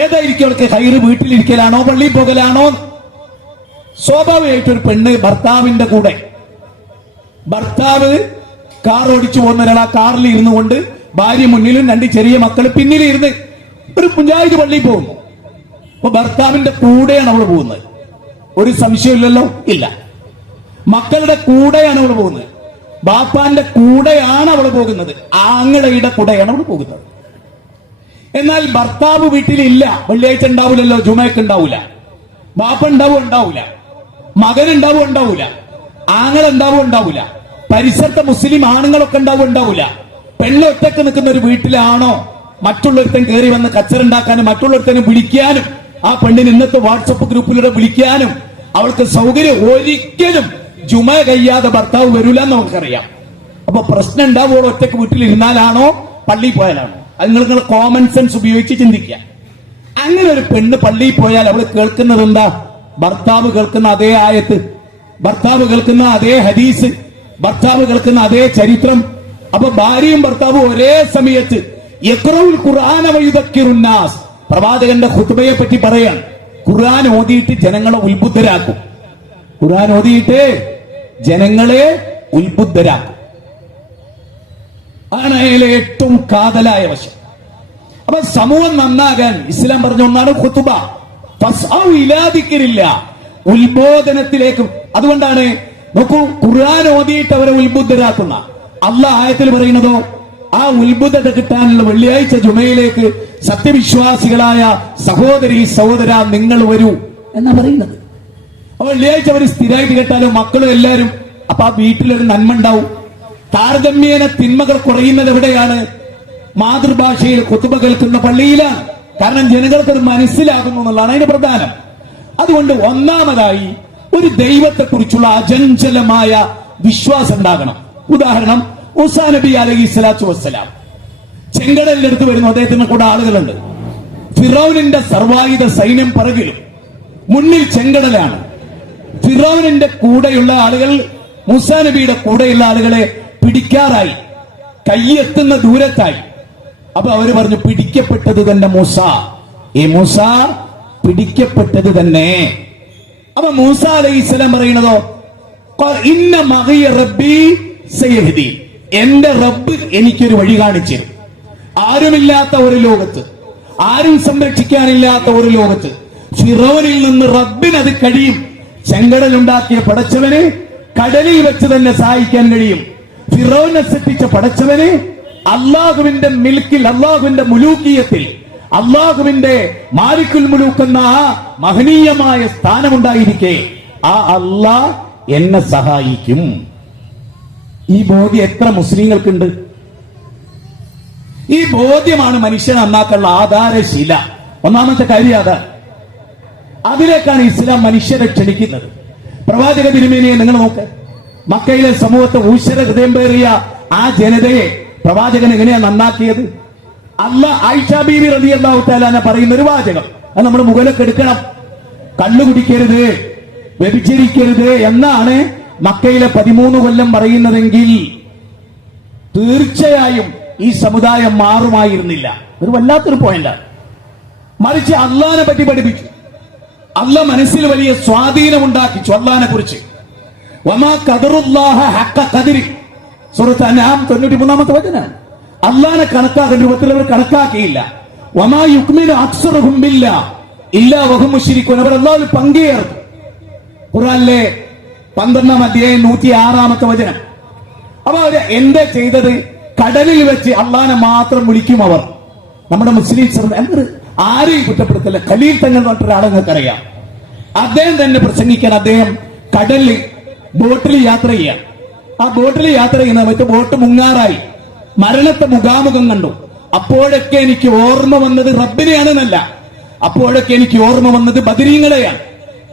ഏതായിരിക്കും അവർക്ക് ഹൈറ്, വീട്ടിലിരിക്കലാണോ പള്ളിയിൽ പോകലാണോ? സ്വാഭാവികമായിട്ട് ഒരു പെണ്ണ് ഭർത്താവിന്റെ കൂടെ, ഭർത്താവ് കാർ ഓടിച്ചു പോകുന്ന ഒരാൾ ആ കാറിൽ ഇരുന്നു കൊണ്ട് ഭാര്യ മുന്നിലും 2 ചെറിയ മക്കൾ പിന്നിലിരുന്ന് ഒരു മുജാഹിദ് പള്ളിയിൽ പോകുന്നു. അപ്പൊ ഭർത്താവിന്റെ കൂടെയാണ് അവൾ പോകുന്നത്, ഒരു സംശയമില്ലല്ലോ, ഇല്ല. മക്കളുടെ കൂടെയാണ് അവൾ പോകുന്നത്, ബാപ്പാന്റെ കൂടെയാണ് അവൾ പോകുന്നത്, ആങ്ങളയുടെ കൂടെയാണ് അവൾ പോകുന്നത്. എന്നാൽ ഭർത്താവ് വീട്ടിലില്ല, വെള്ളിയാഴ്ച ഉണ്ടാവില്ലല്ലോ, ജുമയ്ക്ക് ഉണ്ടാവൂല, ബാപ്പ ഉണ്ടാവൂല, മകൻ ഉണ്ടാവൂല, ആങ്ങൾ ഉണ്ടാവൂല, പരിസരത്തെ മുസ്ലിം ആണുങ്ങളൊക്കെ ഉണ്ടാവൂല. പെണ്ണ് ഒറ്റക്ക് നിൽക്കുന്ന ഒരു വീട്ടിലാണോ മറ്റുള്ളൊരുത്തൻ കയറി വന്ന് കച്ചറുണ്ടാക്കാനും മറ്റുള്ളൊരുത്തനെ വിളിക്കാനും ആ പെണ്ണിന് ഇന്നത്തെ വാട്സപ്പ് ഗ്രൂപ്പിലൂടെ വിളിക്കാനും അവൾക്ക് സൗകര്യം ഒരിക്കലും ജുമ കഴിയാതെ ഭർത്താവ് വരൂല എന്ന് നമുക്കറിയാം. അപ്പൊ പ്രശ്നം ഉണ്ടാവുമോ ഒറ്റക്ക് വീട്ടിലിരുന്നാലാണോ പള്ളിയിൽ പോയാലാണോ? അത് നിങ്ങൾ കോമൺ സെൻസ് ഉപയോഗിച്ച് ചിന്തിക്കുക. അങ്ങനെ ഒരു പെണ്ണ് പള്ളിയിൽ പോയാൽ അവൾ കേൾക്കുന്നത് എന്താ? ഭർത്താവ് കേൾക്കുന്ന അതേ ആയത്ത്, ഭർത്താവ് കേൾക്കുന്ന അതേ ഹദീസ്, ഭർത്താവ് കേൾക്കുന്ന അതേ ചരിത്രം. അപ്പൊ ഭാര്യയും ഭർത്താവും ഒരേ സമയത്ത് യഖ്റഉൽ ഖുർആന വയുദക്കിറുന്നാസ്, പ്രവാചകന്റെ ഖുത്ബയെ പറ്റി പറയാൻ, ഖുർആൻ ഓതിയിട്ട് ജനങ്ങളെ ഉത്ബുദ്ധരാക്കും. ഖുർആൻ ഓതിയിട്ട് ജനങ്ങളെ ഉത്ബുദ്ധരാക്കും. ആണ് അതിലെ ഏറ്റവും കാതലായ വശം. അപ്പൊ സമൂഹം നന്നാകാൻ ഇസ്ലാം പറഞ്ഞ ഒന്നാണ് ഖുതുബ. ഫസ്ഔ ഇലാ ദിക്രില്ലാ, ഉത്ബോധനത്തിലേക്ക്. അതുകൊണ്ടാണ് നോക്കൂ, ഖുർആൻ ഓതിയിട്ട് അവരെ ഉത്ബുദ്ധരാക്കുന്ന അല്ലാഹ് ആയത്തിൽ പറയുന്നതോ, ആ ഉത്ബുദ്ധത കിട്ടാനുള്ള വെള്ളിയാഴ്ച ജുമയിലേക്ക് സത്യവിശ്വാസികളായ സഹോദരി സഹോദര നിങ്ങൾ വരൂ എന്നാ പറയുന്നത്. അപ്പൊ വെള്ളിയാഴ്ച അവർ സ്ഥിരമായിട്ട് കേട്ടാലും മക്കളും എല്ലാവരും, അപ്പൊ ആ വീട്ടിലൊരു നന്മ ഉണ്ടാവും. താരതമ്യേന തിന്മകൾ കുറയുന്നത് എവിടെയാണ്? മാതൃഭാഷയിൽ ഖുതുബ കേൾക്കുന്ന പള്ളിയിലാണ്. കാരണം ജനങ്ങൾക്കത് മനസ്സിലാകുന്നു എന്നുള്ളതാണ് അതിന് പ്രധാനം. അതുകൊണ്ട് ഒന്നാമതായി ഒരു ദൈവത്തെ കുറിച്ചുള്ള അചഞ്ചലമായ വിശ്വാസം ഉണ്ടാകണം. ഉദാഹരണം, മൂസാ നബി അലൈഹി സ്വലാത്തു വസ്സലാം ചെങ്കടലിന്റെ അടുത്ത് വരുന്നു, അദ്ദേഹത്തിന് കൂടെ ആളുകളുണ്ട്. ഫിറൗനിന്റെ സർവായുധ സൈന്യം പിറകിലും, മുന്നിൽ ചെങ്കടലാണ്. ഫിറൗനിന്റെ കൂടെയുള്ള ആളുകൾ മൂസാ നബിയുടെ കൂടെയുള്ള ആളുകളെ പിടിക്കാറായി, കൈയെത്തുന്ന ദൂരത്തായി. അപ്പൊ അവര് പറഞ്ഞു, പിടിക്കപ്പെട്ടത് തന്നെ മൂസ, മൂസ പിടിക്കപ്പെട്ടത് തന്നെ. അപ്പൊ മൂസ അലൈഹിസ്സലാം പറയുന്നതോ, ഇന്ന മഗിയ റബ്ബി സയഹ്ദി, എന്റെ റബ്ബ് എനിക്കൊരു വഴി കാണിച്ചു. ആരുമില്ലാത്ത ഒരു ലോകത്ത്, ആരും സംരക്ഷിക്കാനില്ലാത്ത ഒരു ലോകത്ത് ഫിറൗനിൽ നിന്ന് റബ്ബിനത് കഴിയും. ചെങ്കടലുണ്ടാക്കിയ പടച്ചവന് കടലിൽ വെച്ച് തന്നെ സഹായിക്കാൻ കഴിയും. ഫിറൗനെ സൃഷ്ടിച്ച പടച്ചവന് അള്ളാഹുവിന്റെ മിൽക്കിൽ, അള്ളാഹുവിന്റെ മുലൂക്കിയത്തിൽ, അള്ളാഹുവിന്റെ മാലിക്കുൽ മുലൂക്ക് എന്ന ആ മഹനീയമായ സ്ഥാനമുണ്ടായിരിക്കെ ആ അള്ളാഹ് എന്നെ സഹായിക്കും. ഈ ബോധ്യം എത്ര മുസ്ലിങ്ങൾക്കുണ്ട്? ഈ ബോധ്യമാണ് മനുഷ്യൻ നന്നാക്കാനുള്ള ആധാരശില. ഒന്നാമത്തെ കാര്യം അതാണ്. അതിലേക്കാണ് ഇസ്ലാം മനുഷ്യരെ ക്ഷണിക്കുന്നത്. പ്രവാചക തിരുമേനിയെ നിങ്ങൾ നോക്ക്, മക്കയിലെ സമൂഹത്തെ ഊശ്വര ഹൃദയം പേറിയ ആ ജനതയെ പ്രവാചകൻ എങ്ങനെയാ നന്നാക്കിയത്? ആയിഷ ബീവി റളിയല്ലാഹു തആല പറയുന്ന ഒരു വാചകം അത് നമ്മൾ മുകളിലേക്ക് എടുക്കണം. കള്ളു കുടിക്കരുത്, വ്യഭിചരിക്കരുത് എന്നാണ് മക്കയിലെ 13 കൊല്ലം പറയുന്നതെങ്കിൽ തീർച്ചയായും ഈ സമുദായം മാറുമായിരുന്നില്ല. ഒരു വല്ലാത്തൊരു പോയിന്റാണ്. മറിച്ച് അള്ളാഹിനെ പറ്റി പഠിപ്പിച്ചു. അള്ളാഹ് മനസ്സിൽ വലിയ സ്വാധീനം ഉണ്ടാക്കിച്ചു അള്ളാഹിനെ കുറിച്ച്. വമാ ഖദറുല്ലാഹ ഹഖ ഖദരി, സൂറത്ത് അൻആം 93-ാമത്തെ വചനമാണ്. അള്ളാഹിനെ കണക്കാക്കുന്ന രൂപത്തിൽ അവർ കണക്കാക്കിയില്ല. വമാ യുക്മിനു അക്സറുഹും ബില്ലാഹ് ഇല്ലാ വഹും മുശ്രികൂൻ, അവർ അള്ളാഹിൽ പങ്കുചേർത്തു. ഖുർആനിലെ 12-ാം അധ്യായം 106-ാമത്തെ വചനം. അപ്പൊ അവര് എന്താ ചെയ്തത്? കടലിൽ വെച്ച് അള്ളാഹിനെ മാത്രം വിളിക്കും അവർ. നമ്മുടെ മുസ്ലിം ആരെയും കുറ്റപ്പെടുത്തില്ല. ഖലീൽ തങ്ങൾ പറഞ്ഞൊരാളെ നിങ്ങൾക്കറിയാം. അദ്ദേഹം തന്നെ പ്രസംഗിക്കാൻ അദ്ദേഹം കടലിൽ ബോട്ടിൽ യാത്ര ചെയ്യാൻ. ആ ബോട്ടിൽ യാത്ര ചെയ്യുന്ന മറ്റു ബോട്ട് മുങ്ങാറായി, മരണത്തെ മുഖാമുഖം കണ്ടു. അപ്പോഴൊക്കെ എനിക്ക് ഓർമ്മ വന്നത് റബ്ബിനെയാണെന്നല്ല, അപ്പോഴൊക്കെ എനിക്ക് ഓർമ്മ വന്നത് ബദരീങ്ങളെയാണ്.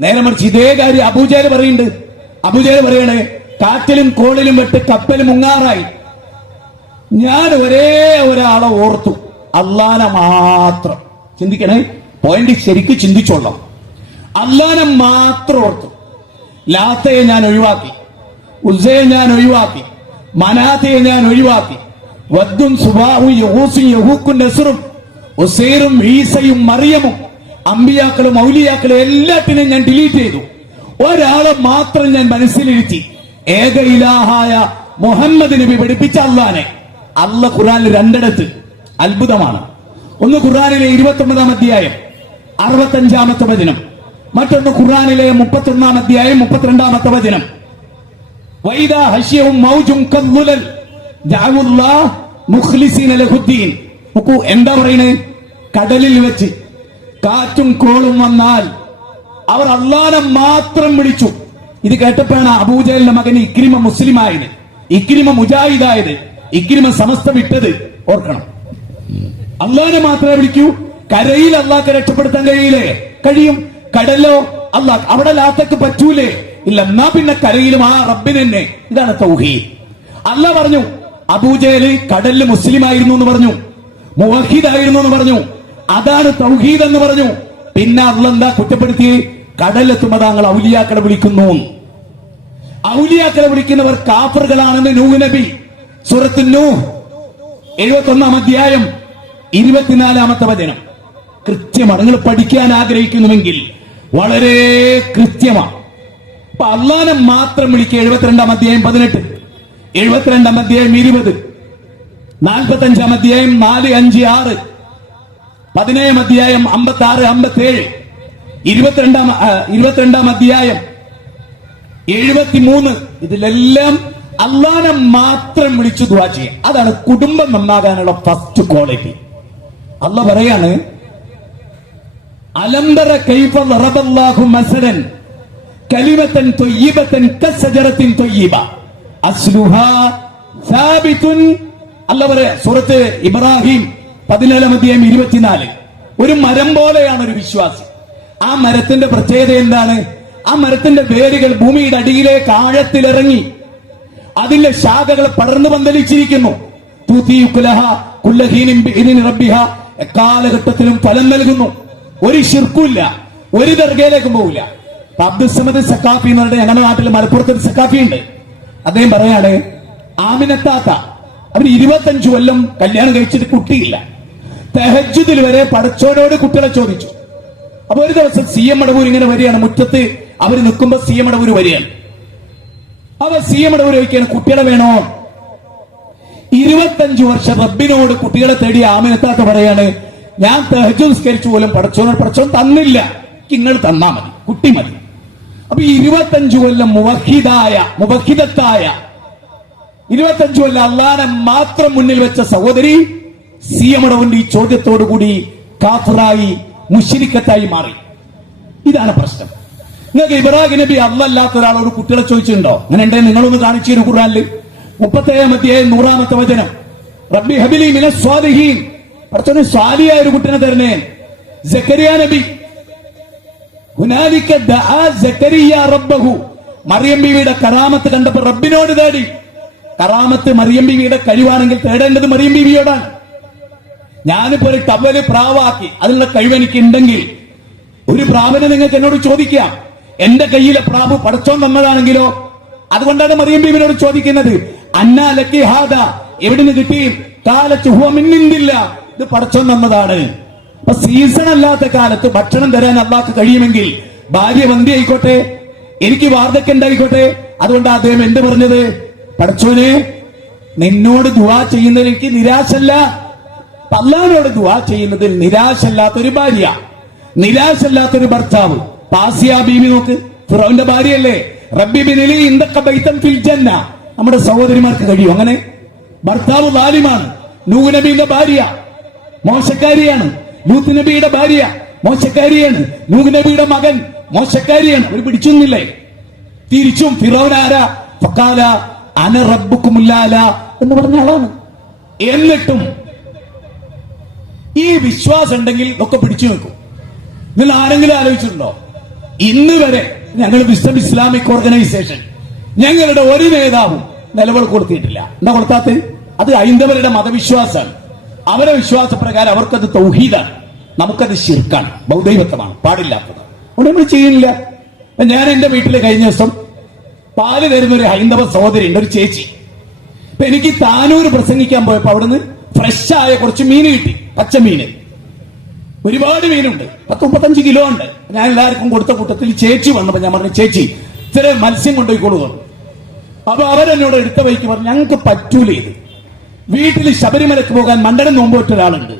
നേരെ മറിച്ച് ഇതേ കാര്യം അബൂജഹൽ പറയുന്നുണ്ട്. അബൂജഹൽ പറയണേ, കാറ്റിലും കോളിലും വെട്ട് കപ്പൽ മുങ്ങാറായി. ഞാൻ ഒരേ ഒരാളെ ഓർത്തു, അള്ളാനെ മാത്രം. ചിന്തിക്കണേ, പോയിന്റ് ശരിക്കും ചിന്തിച്ചോളാം. അള്ളാനെ മാത്രം ഓർത്തു. ലാത്തയെ ഞാൻ ഒഴിവാക്കി, ഉസ്സയെ ഞാൻ ഒഴിവാക്കി, മനാത്തയെ ഞാൻ ഒഴിവാക്കി, വദ്ദും സുബാഹും യഹൂസും യഹൂക്കും നസ്റും ഉസൈറും ഈസയും മറിയമും അമ്പിയാക്കളും ഔലിയാക്കളും എല്ലാത്തിനെയും ഞാൻ ഡിലീറ്റ് ചെയ്തു. ഒരാളെ മാത്രം ഞാൻ മനസ്സിലിരുത്തി, ഏക ഇലാഹായ മുഹമ്മദ് നബി പഠിപ്പിച്ച അള്ളാനെ. അല്ല ഖുർആനിൽ രണ്ടിടത്ത് അത്ഭുതമാണ്. ഒന്ന് ഖുർആനിലെ 29-ാം അധ്യായം 65-ാമത്തെ വചനം, മറ്റൊന്ന് ഖുർആനിലെ 31-ാം അധ്യായം 32-ാമത്തെ വചനം. വൈദാ ഹശ്യഹും മൗജും കദ്ദുലൽ ജഅലുല്ലാഹ മുഖ്ലിസീന ലഹുദ്ദീൻ. നോക്കൂ എന്താ പറയണേ, കടലിൽ വെച്ച് കാറ്റും കോളും വന്നാൽ അവർ അള്ളാനെ മാത്രം വിളിച്ചു. ഇത് കേട്ടപ്പോഴാണ് അബൂജഹലിന്റെ മകൻ ഇക്രിമ മുസ്ലിമായത്, ഇക്രിമ മുജാഹിദായത്, ഇക്രിമ സമസ്ത വിട്ടത്. ഓർക്കണം, അള്ളാനെ മാത്രമേ വിളിക്കൂ. കരയിൽ അള്ളാഹ്ക്ക് രക്ഷപ്പെടുത്താൻ കഴിയില്ലേ? കഴിയും. കടലോ അള്ളാഹ്, അവിടെ ലാത്തക്ക് പറ്റൂലേ? ഇല്ല. എന്നാ പിന്നെ കരയിലും ആ റബ്ബിന് തന്നെ. ഇതാണ് തൗഹീദ്. അള്ളാഹ് പറഞ്ഞു അബൂജഹൽ കടലിൽ മുസ്ലിമായിരുന്നു എന്ന് പറഞ്ഞു, മുവഹിദായിരുന്നു എന്ന് പറഞ്ഞു. അതാണ് തൗഹീദ് എന്ന് പറഞ്ഞു. പിന്നെ അള്ളാഹ് എന്താ കുറ്റപ്പെടുത്തി? കടലെത്തുമ്പോ താങ്കൾ ഔലിയാക്കളെ വിളിക്കുന്നു. ഔലിയാക്കളെ വിളിക്കുന്നവർ കാഫറുകളാണെന്ന് നൂഹ് നബി സൂറത്ത് നൂഹ് 71-ാം അധ്യായം 24-ാമത്തെ വചനം. കൃത്യമാണ്. നിങ്ങൾ പഠിക്കാൻ ആഗ്രഹിക്കുന്നുവെങ്കിൽ വളരെ കൃത്യമാണ്. അപ്പൊ അള്ളാനെ മാത്രം വിളിക്കുക. 72-ാം അധ്യായം 18, 72-ാം അധ്യായം 20, 45-ാം അധ്യായം 4, 5, 6, 17-ാം അധ്യായം 56, 57, 22-ാം അധ്യായം 73. ഇതിലെല്ലാം അള്ളാനെ മാത്രം വിളിച്ചു ദുആ ചെയ്യുക. അതാണ് കുടുംബം നന്നാകാനുള്ള ഫസ്റ്റ് ക്വാളിറ്റി. അള്ളാഹ് പറയാണ്, അലം തറ കൈഫ ദറബല്ലാഹു മസലൻ കലിമതൻ ത്വയ്യിബതൻ കസജറത്തിൻ ത്വയ്യിബ അസ്ലുഹാ സാബിതുൻ. അല്ലാഹ് പറയാ സൂറത്ത് ഇബ്രാഹിം 14-ാം അധ്യായം 24. ഒരു മരം പോലെയാണ് ഒരു വിശ്വാസി. ആ മരത്തിന്റെ പ്രത്യേകത എന്താണ്? ആ മരത്തിന്റെ വേരുകൾ ഭൂമിയുടെ അടിയിലേക്ക് ആഴത്തിലിറങ്ങി അതിന്റെ ശാഖകൾ പടർന്നു പന്തലിച്ചിരിക്കുന്നു. എക്കാലഘട്ടത്തിലും ഫലം നൽകുന്നു. ഒരു ശിർക്കുമില്ല, ഒരു ദർഗയിലേക്കും പോകില്ല. അബ്ദുസ്സമദ് സക്കാഫി എന്ന് പറഞ്ഞ ഞങ്ങളുടെ നാട്ടിൽ മലപ്പുറത്തൊരു സക്കാഫി ഉണ്ട്. അദ്ദേഹം പറയാണ്, ആമിനത്താത്ത അവർ 25 കൊല്ലം കല്യാണം കഴിച്ചിട്ട് കുട്ടിയില്ല. തഹജ്ജുദിൽ വരെ പടച്ചോനോട് കുട്ടികളെ ചോദിച്ചു. അപ്പൊ ഒരു ദിവസം CM മടവൂർ ഇങ്ങനെ വരികയാണ്. മുറ്റത്ത് അവർ നിൽക്കുമ്പോ CM മടവൂർ വരികയാണ്. അവ CM മടവൂർ ചോദിക്കുകയാണ്, കുട്ടികളെ വേണോ? 25 വർഷം റബ്ബിനോട് കുട്ടികളെ തേടി ആമിനത്താത്ത പറയാണ്, ഞാൻ തഹജ്ജുദ് നിസ്കരിച്ചു പോലും പടച്ചോനോട് പടച്ചോൻ തന്നില്ല, നിങ്ങൾ തന്നാ മതി, കുട്ടി മതി. അപ്പൊ 25 കൊല്ലം മുവഹിദത്തായ 25 കൊല്ലം അള്ളാനെ മാത്രം മുന്നിൽ വെച്ച സഹോദരി CM മടവൂരിന്റെ ഈ ചോദ്യത്തോടുകൂടി കാഫിറായി മുശ്രിക്കത്തായി മാറി. ഇതാണ് പ്രശ്നം. നിങ്ങൾക്ക് ഇബ്രാഹിം നബി അല്ലാത്ത ഒരാളോട് കുട്ടികളെ ചോദിച്ചിട്ടുണ്ടോ? അങ്ങനെ ഉണ്ടേ നിങ്ങളൊന്ന് കാണിച്ചു തരൂ. ഖുർആനിൽ 37-ാം അധ്യായം 100-ാമത്തെ വചനം, റബ്ബി ഹബിലി മിനസ് സ്വാലിഹീൻ, പടച്ചോനെ സ്വാലിയായ ഒരു കുട്ടിനെ തരണേ. സക്കരിയ നബി, ഹുനാലിക ദഅ സക്കരിയ റബ്ബഹു, മറിയം ബീവിയുടെ കറാമത്ത് കണ്ടപ്പോൾ റബ്ബിനോട് തേടി. കറാമത്ത് മറിയം ബീവിയുടെ കഴിവാണെങ്കിൽ തേടേണ്ടത് മറിയം ബീവിയോടാണ്. ഞാനിപ്പോ ഒരു ടവല് പ്രാവാക്കി അതിനുള്ള കഴിവ് എനിക്ക് ഉണ്ടെങ്കിൽ ഒരു പ്രാവിനെ നിങ്ങൾക്ക് എന്നോട് ചോദിക്കാം. എന്റെ കയ്യിലെ പ്രാവ് പടച്ചോൻ തന്നതാണെങ്കിലോ? അതുകൊണ്ടാണ് മറിയം ബീവിനോട് ചോദിക്കുന്നത്, അന്നാ ലക്കി ഹാദ, എവിടെ നിന്ന് കിട്ടി? കാലത്ത് ഹുവ മിൻ ഇൻദില്ലാ, ഇത് പടച്ചോൻ തന്നതാണ്. അപ്പൊ സീസൺ അല്ലാത്ത കാലത്ത് ഭക്ഷണം തരാൻ അള്ളാഹ്ക്ക് കഴിയുമെങ്കിൽ ഭാര്യ വന്ധ്യ ആയിക്കോട്ടെ, എനിക്ക് വാർദ്ധക്യം ഉണ്ടായിക്കോട്ടെ. അതുകൊണ്ട് അദ്ദേഹം എന്ത് പറഞ്ഞത്? പടച്ചോനെ, നിന്നോട് ദുആ ചെയ്യുന്നതിൽ എനിക്ക് നിരാശല്ല. അള്ളാഹിനോട് ദുആ ചെയ്യുന്നതിൽ നിരാശല്ലാത്തൊരു ഭാര്യ, നിരാശല്ലാത്തൊരു ഭർത്താവ്. പാസിയ ബീവി നോക്ക്, ഫിറൗന്റെ ഭാര്യയല്ലേ. റബ്ബി ബിനിലി ഇൻദക ബൈതൻ ഫിൽ ജന്ന. നമ്മുടെ സഹോദരിമാർക്ക് കഴിയും അങ്ങനെ? ഭർത്താവ് ളാലിമാണ്. നൂഹ് നബിയുടെ ഭാര്യ മോശക്കാരിയാണ്. ലൂത്ത് നബിയുടെ ഭാര്യ മോശക്കാരിയാണ്. നൂഹ് നബിയുടെ മകൻ മോശക്കാരിയാണ്. അവർ പിടിച്ചൊന്നില്ലേ? തിരിച്ചും ഫിറൗൻ ആരാ? ഫഖാല അന റബ്ബുക്കുമുൽ ആല എന്ന് പറഞ്ഞ ആളാണ്. എന്നിട്ടും ഈ വിശ്വാസം ഉണ്ടെങ്കിൽ ഒക്കെ പിടിച്ചു നിൽക്കും. നിങ്ങൾ ആരെങ്കിലും ആലോചിച്ചിട്ടുണ്ടോ? ഇന്ന് വരെ ഞങ്ങൾ വിസ്ഡം ഇസ്ലാമിക് ഓർഗനൈസേഷൻ ഞങ്ങളുടെ ഒരു നേതാവും നിലവിളക്ക് കൊടുത്തിട്ടില്ല. എന്താ കൊടുത്താത്തത്? അത് ഹൈന്ദവരുടെ മതവിശ്വാസമാണ്. അവരെ വിശ്വാസപ്രകാരം അവർക്കത് തൗഹീദാണ്, നമുക്കത് ശിർക്കാണ്, ബൗദ്ധൈവത്വമാണ്, പാടില്ലാത്തത്. അവിടെ നമ്മൾ ചെയ്യുന്നില്ല. ഞാൻ എന്റെ വീട്ടിൽ കഴിഞ്ഞ ദിവസം പാല് തരുന്ന ഒരു ഹൈന്ദവ സഹോദരി ഉണ്ട്, ഒരു ചേച്ചി. ഇപ്പൊ എനിക്ക് താനൂർ പ്രസംഗിക്കാൻ പോയപ്പോ അവിടുന്ന് ഫ്രഷായ കുറച്ച് മീൻ കിട്ടി, പച്ചമീന്. ഒരുപാട് മീനുണ്ട്, 10-35 കിലോ ഉണ്ട്. ഞാൻ എല്ലാവർക്കും കൊടുത്ത കൂട്ടത്തിൽ ചേച്ചി വന്നപ്പോ ഞാൻ പറഞ്ഞു, ചേച്ചി ഇത്ര മത്സ്യം കൊണ്ടുപോയിക്കോളൂ. അപ്പൊ അവരെന്നോട് എടുത്ത വഴിക്ക് പറഞ്ഞു, ഞങ്ങൾക്ക് പറ്റൂല ഇത്. വീട്ടിൽ ശബരിമലക്ക് പോകാൻ മണ്ഡലം നോമ്പ് ഒറ്റ ഒരാളുണ്ട്.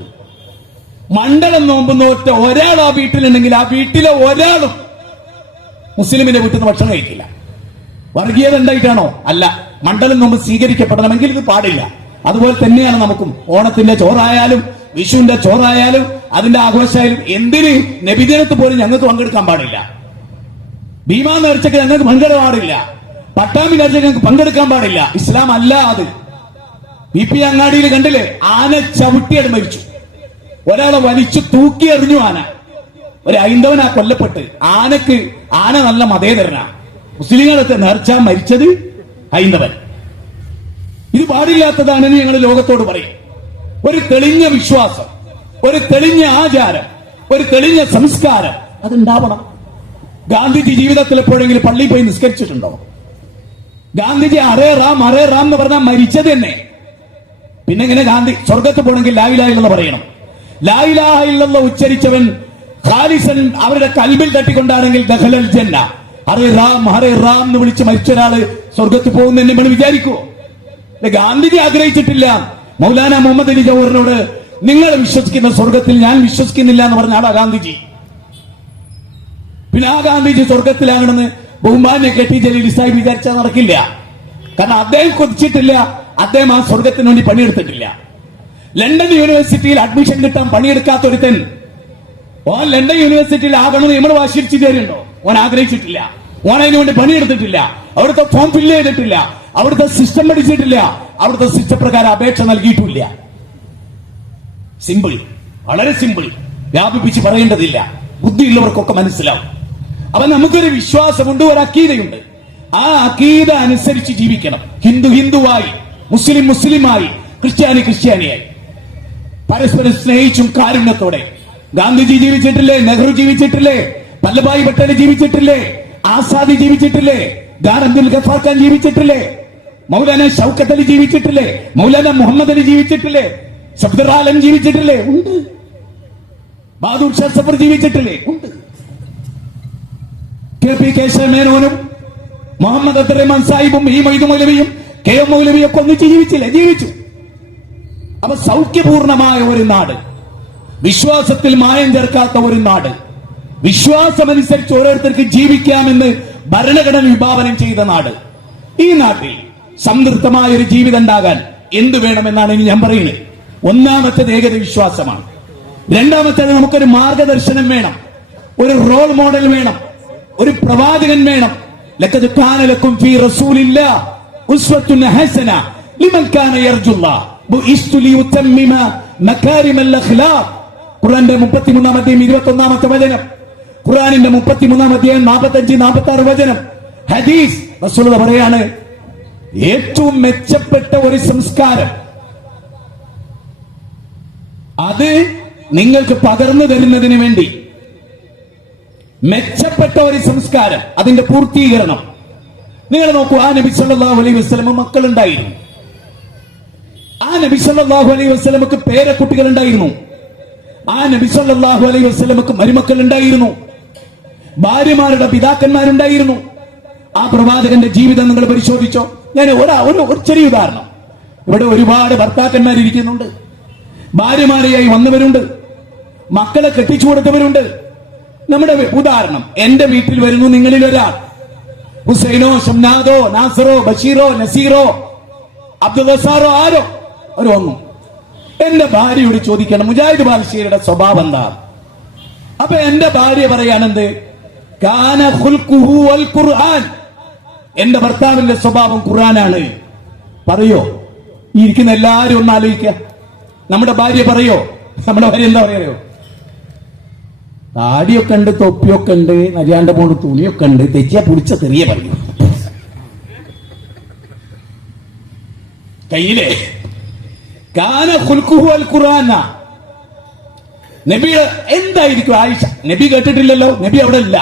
മണ്ഡലം നോമ്പ് നോറ്റ ഒരാൾ ആ വീട്ടിലുണ്ടെങ്കിൽ ആ വീട്ടിലെ ഒരാളും മുസ്ലിമിന്റെ വീട്ടിൽ നിന്ന് ഭക്ഷണം കഴിക്കില്ല. വർഗീയത ഉണ്ടായിട്ടാണോ? അല്ല. മണ്ഡലം നോമ്പ് സ്വീകരിക്കപ്പെടണമെങ്കിൽ ഇത് പാടില്ല. അതുപോലെ തന്നെയാണ് നമുക്കും. ഓണത്തിന്റെ ചോറായാലും വിഷുവിന്റെ ചോറായാലും അതിന്റെ ആഘോഷമായാലും എന്തിന് നബിദിനത്ത് പോലും ഞങ്ങൾക്ക് പങ്കെടുക്കാൻ പാടില്ല. ഭീമാ നേർച്ചയ്ക്ക് ഞങ്ങൾക്ക് പങ്കെടുക്കാൻ പാടില്ല. പട്ടാമ്പി നേർച്ചയ്ക്ക് ഞങ്ങൾക്ക് പങ്കെടുക്കാൻ പാടില്ല. ഇസ്ലാം അല്ല അത്. BP അങ്ങാടിയിൽ കണ്ടില്ലേ, ആന ചവിട്ടിയത് മരിച്ചു. ഒരാളെ വലിച്ചു തൂക്കി എറിഞ്ഞു ആന. ഒരു ഹൈന്ദവനാ കൊല്ലപ്പെട്ട്. ആന നല്ല മതേതരനാ. മുസ്ലിങ്ങളൊക്കെ നേർച്ച മരിച്ചത് ഹൈന്ദവൻ. ഇത് പാടില്ലാത്തതാണെന്ന് ഞങ്ങൾ ലോകത്തോട് പറയും. ഒരു തെളിഞ്ഞ വിശ്വാസം, ഒരു തെളിഞ്ഞ ആചാരം, ഒരു തെളിഞ്ഞ സംസ്കാരം അതുണ്ടാവണം. ഗാന്ധിജി ജീവിതത്തിൽ എപ്പോഴെങ്കിലും പള്ളിയിൽ പോയി നിസ്കരിച്ചിട്ടുണ്ടോ? ഗാന്ധിജി അറേ റാം എന്ന് പറഞ്ഞാൽ മരിച്ചത് തന്നെ. പിന്നെ ഇങ്ങനെ ഗാന്ധി സ്വർഗത്ത് പോകണമെങ്കിൽ ലാ ഇലാഹ ഇല്ലല്ലാഹ് പറയണം. ലാ ഇലാഹ ഇല്ലല്ലാഹ് ഉച്ചരിച്ചവൻ ഖാലിസൻ അവരുടെ കൽബിൽ തട്ടിക്കൊണ്ടാണെങ്കിൽ ദഖലൽ ജന്ന. ഹരേ റാം എന്ന് വിളിച്ച് മരിച്ച ഒരാള് സ്വർഗത്ത് പോകുന്നെന്ന് നമ്മൾ വിചാരിക്കുവോ? ഗാന്ധിജി ആഗ്രഹിച്ചിട്ടില്ല. മൗലാന മുഹമ്മദ് അലി ജൗഹറിനോട് നിങ്ങൾ വിശ്വസിക്കുന്ന സ്വർഗത്തിൽ ഞാൻ വിശ്വസിക്കുന്നില്ല എന്ന് പറഞ്ഞ ആളാ ഗാന്ധിജി. പിന്നെ ആ ഗാന്ധിജി സ്വർഗത്തിലാകണമെന്ന് ബഹുമാന്യ KT ജലീൽ സാഹിബ് വിചാരിച്ചാൽ നടക്കില്ല. കാരണം അദ്ദേഹം കൊതിച്ചിട്ടില്ല, അദ്ദേഹം ആ സ്വർഗത്തിന് വേണ്ടി പണിയെടുത്തിട്ടില്ല. ലണ്ടൻ യൂണിവേഴ്സിറ്റിയിൽ അഡ്മിഷൻ കിട്ടാൻ പണിയെടുക്കാത്ത ഒരുത്തൻ ഓൻ ലണ്ടൻ യൂണിവേഴ്സിറ്റിയിൽ ആകണമെന്ന് നമ്മൾ വാശിരിച്ചു തരുന്നുണ്ടോ? ഓൻ ആഗ്രഹിച്ചിട്ടില്ല, ഓൻ അതിനു വേണ്ടി പണിയെടുത്തിട്ടില്ല, അവിടുത്തെ ഫോം ഫില്ല് ചെയ്തിട്ടില്ല, അവിടുത്തെ സിസ്റ്റം പഠിച്ചിട്ടില്ല, അവിടുത്തെ സിസ്റ്റം പ്രകാരം അപേക്ഷ നൽകിയിട്ടില്ല. സിമ്പിൾ, വളരെ സിമ്പിൾ, വ്യാപിപ്പിച്ച് പറയേണ്ടതില്ല. ബുദ്ധിയുള്ളവർക്കൊക്കെ മനസ്സിലാവും. അപ്പൊ നമുക്കൊരു വിശ്വാസമുണ്ട്, ഒരു അക്കീദയുണ്ട്. ആ അക്കീദ അനുസരിച്ച് ജീവിക്കണം. ഹിന്ദുവായി, മുസ്ലിമായി, ക്രിസ്ത്യാനിയായി പരസ്പരം സ്നേഹിച്ചും കാരുണ്യത്തോടെ. ഗാന്ധിജി ജീവിച്ചിട്ടില്ലേ? നെഹ്റു ജീവിച്ചിട്ടില്ലേ? വല്ലഭായ് പട്ടേൽ ജീവിച്ചിട്ടില്ലേ? ആസാദി ജീവിച്ചിട്ടില്ലേ? ഖാൻ അബ്ദുൽ ഗഫാർ ഖാൻ ജീവിച്ചിട്ടില്ലേ? മൗലാന ഷൗക്കത്ത് അലി ജീവിച്ചിട്ടില്ലേ? മൗലാന മുഹമ്മദ് അലി ജീവിച്ചിട്ടില്ലേ? സഫ്ദർ ആലം ജീവിച്ചിട്ടില്ലേ? ഉണ്ട്. ബഹാദൂർ ഷാ സഫർ ജീവിച്ചിട്ടില്ലേ? ഉണ്ട്. KP കേശവ മേനോനും മുഹമ്മദ് അബ്ദുറഹ്മാൻ സാഹിബും ഈ മൊയ്തു മൗലവിയും KM മൗലവിയും ഒക്കെ ഒന്നിച്ച് ജീവിച്ചില്ലേ? ജീവിച്ചു. അപ്പൊ സൗഖ്യപൂർണമായ ഒരു നാട്, വിശ്വാസത്തിൽ മായം ചേർക്കാത്ത ഒരു നാട്, വിശ്വാസമനുസരിച്ച് ഓരോരുത്തർക്ക് ജീവിക്കാമെന്ന് ഭരണഘടന വിഭാവനം ചെയ്ത നാട്. ഈ നാട്ടിൽ സംതൃപ്തമായ ഒരു ജീവിതം ഉണ്ടാകാൻ എന്ത് വേണമെന്നാണ് ഇനി ഞാൻ പറയുന്നത്. ഒന്നാമത്തേത് ഏകത വിശ്വാസമാണ്. രണ്ടാമത്തേത് നമുക്കൊരു മാർഗദർശനം വേണം, ഒരു റോൾ മോഡൽ വേണം, ഒരു പ്രവാചകൻ വേണം. ലഖദ് കാന ലക്കും ഫീ റസൂലില്ലാഹി ഉസ്വത്തുൻ ഹസന ലിമൻ കാന യർജുല്ലാഹ് ബുഇസ്തു ലിയുതമ്മിമ മകാരിമൽ അഖ്ലാഖ്. ഖുർആന്റെ 33-ാം അധ്യായം 21-ാമത്തെ വചനം, ഖുർആനിന്റെ 33-ാം അധ്യായം 45-46 വചനം. ഹദീസ് റസൂൽ പറയാണ്, ഏറ്റവും മെച്ചപ്പെട്ട ഒരു സംസ്കാരം അത് നിങ്ങൾക്ക് പകർന്നു തരുന്നതിന് വേണ്ടി മെച്ചപ്പെട്ട ഒരു സംസ്കാരം, അതിന്റെ പൂർത്തീകരണം. നിങ്ങൾ നോക്കൂ, ആ നബി സല്ലല്ലാഹു അലൈഹി വസല്ലം മക്കളുണ്ടായിരുന്നു. ആ നബി സല്ലല്ലാഹു അലൈഹി വസല്ലമക്ക് പേരക്കുട്ടികൾ ഉണ്ടായിരുന്നു. ആ നബി സല്ലല്ലാഹു അലൈഹി വസല്ലമക്ക് മരുമക്കൾ ഉണ്ടായിരുന്നു. ഭാര്യമാരുടെ പിതാക്കന്മാരുണ്ടായിരുന്നു. ആ പ്രവാചകന്റെ ജീവിതം നിങ്ങൾ പരിശോധിച്ചോ. ഞാൻ ഒരു ചെറിയ ഉദാഹരണം. ഇവിടെ ഒരുപാട് ഭർത്താക്കന്മാരിയ്ക്കുന്നുണ്ട്, ഭാര്യമാരെയായി വന്നവരുണ്ട്, മക്കളെ കെട്ടിച്ചു കൊടുത്തവരുണ്ട്. നമ്മുടെ ഉദാഹരണം, എന്റെ വീട്ടിൽ വരുന്നു നിങ്ങളിൽ ഒരാൾ, ഹുസൈനോ ഷംനാദോ നാസറോ ബഷീറോ നസീറോ അബ്ദുൽ റസാറോ ആരോ ഒരു ഒന്നും. എന്റെ ഭാര്യയോട് ചോദിക്കണം മുജാഹിദ് ബാലുശ്ശേരിയുടെ സ്വഭാവം എന്താ. അപ്പൊ എന്റെ ഭാര്യ പറയാണെന്ത്, കാന ഖുൽഖുഹു വൽ ഖുർആൻ, എന്റെ ഭർത്താവിന്റെ സ്വഭാവം ഖുർആനാണ്. പറയോ? ഈ ഇരിക്കുന്ന എല്ലാരും ഒന്ന് ആലോചിക്കുക. നമ്മുടെ ഭാര്യ പറയോ? നമ്മുടെ ഭാര്യ എന്താ പറയാ? താടിയൊക്കെ ഉണ്ട്, തൊപ്പിയൊക്കെ ഉണ്ട്, നരിയാണ്ട പോണ്ട് തുണിയൊക്കെ ഉണ്ട്, തെച്ചിയ പിടിച്ച തെറിയ പറയൂ. കയ്യിലെ കാന ഖുൽഖുഹു അൽ ഖുർആന. നബി എന്തായിരിക്കും ആയിഷ? നബി കേട്ടിട്ടില്ലല്ലോ, നബി അവിടെ ഇല്ല.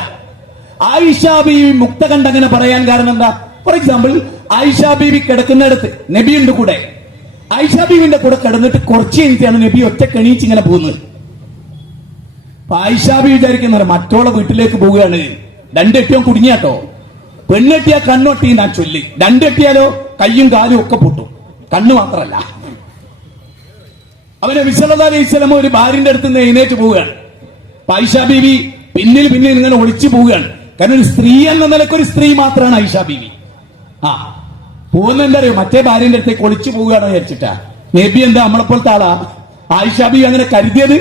ആയിഷ ബീവി മുക്ത കണ്ടങ്ങനെ പറയാൻ കാരണം എന്താ? ഫോർ എക്സാമ്പിൾ, ആയിഷ ബീവി കിടക്കുന്നിടത്ത് നബി ഉണ്ട് കൂടെ. ആയിഷ ബീവിന്റെ കൂടെ കിടന്നിട്ട് കുറച്ച് കഴിഞ്ഞാണ് നബി ഒറ്റ കെണീച്ച് ഇങ്ങനെ പോകുന്നത്. ആയിഷ ബീവി വിചാരിക്കുന്നത് മറ്റോളെ വീട്ടിലേക്ക് പോവുകയാണ്. രണ്ടെട്ടിയോ കുടുങ്ങിയാട്ടോ. പെണ്ണെട്ടിയാ കണ്ണൊട്ടി ഞാൻ ചൊല്ലി, രണ്ടെട്ടിയാലോ കയ്യും കാലും ഒക്കെ പൊട്ടും, കണ്ണ് മാത്രല്ല. അവനെ നബി സല്ലല്ലാഹു അലൈഹി വസല്ലം ഒരു ഭാര്യന്റെ അടുത്ത് നിന്ന് എഴുന്നേറ്റ് പോവുകയാണ്. ആയിഷ ബീവി പിന്നിൽ ഇങ്ങനെ ഒളിച്ചു പോവുകയാണ്. കാരണം ഒരു സ്ത്രീ എന്ന നിലയ്ക്ക് ഒരു സ്ത്രീ മാത്രമാണ് ആയിഷ ബീവി. പോകുന്ന എന്താ അറിയോ? മറ്റേ ഭാര്യന്റെ അടുത്തേക്ക് ഒളിച്ചു പോവുകയാണോ വിചാരിച്ചിട്ടാ. നബി എന്താ നമ്മളെപ്പോലത്തെ ആളാ? ആയിഷ ബീവി അങ്ങനെ കരുതിയത്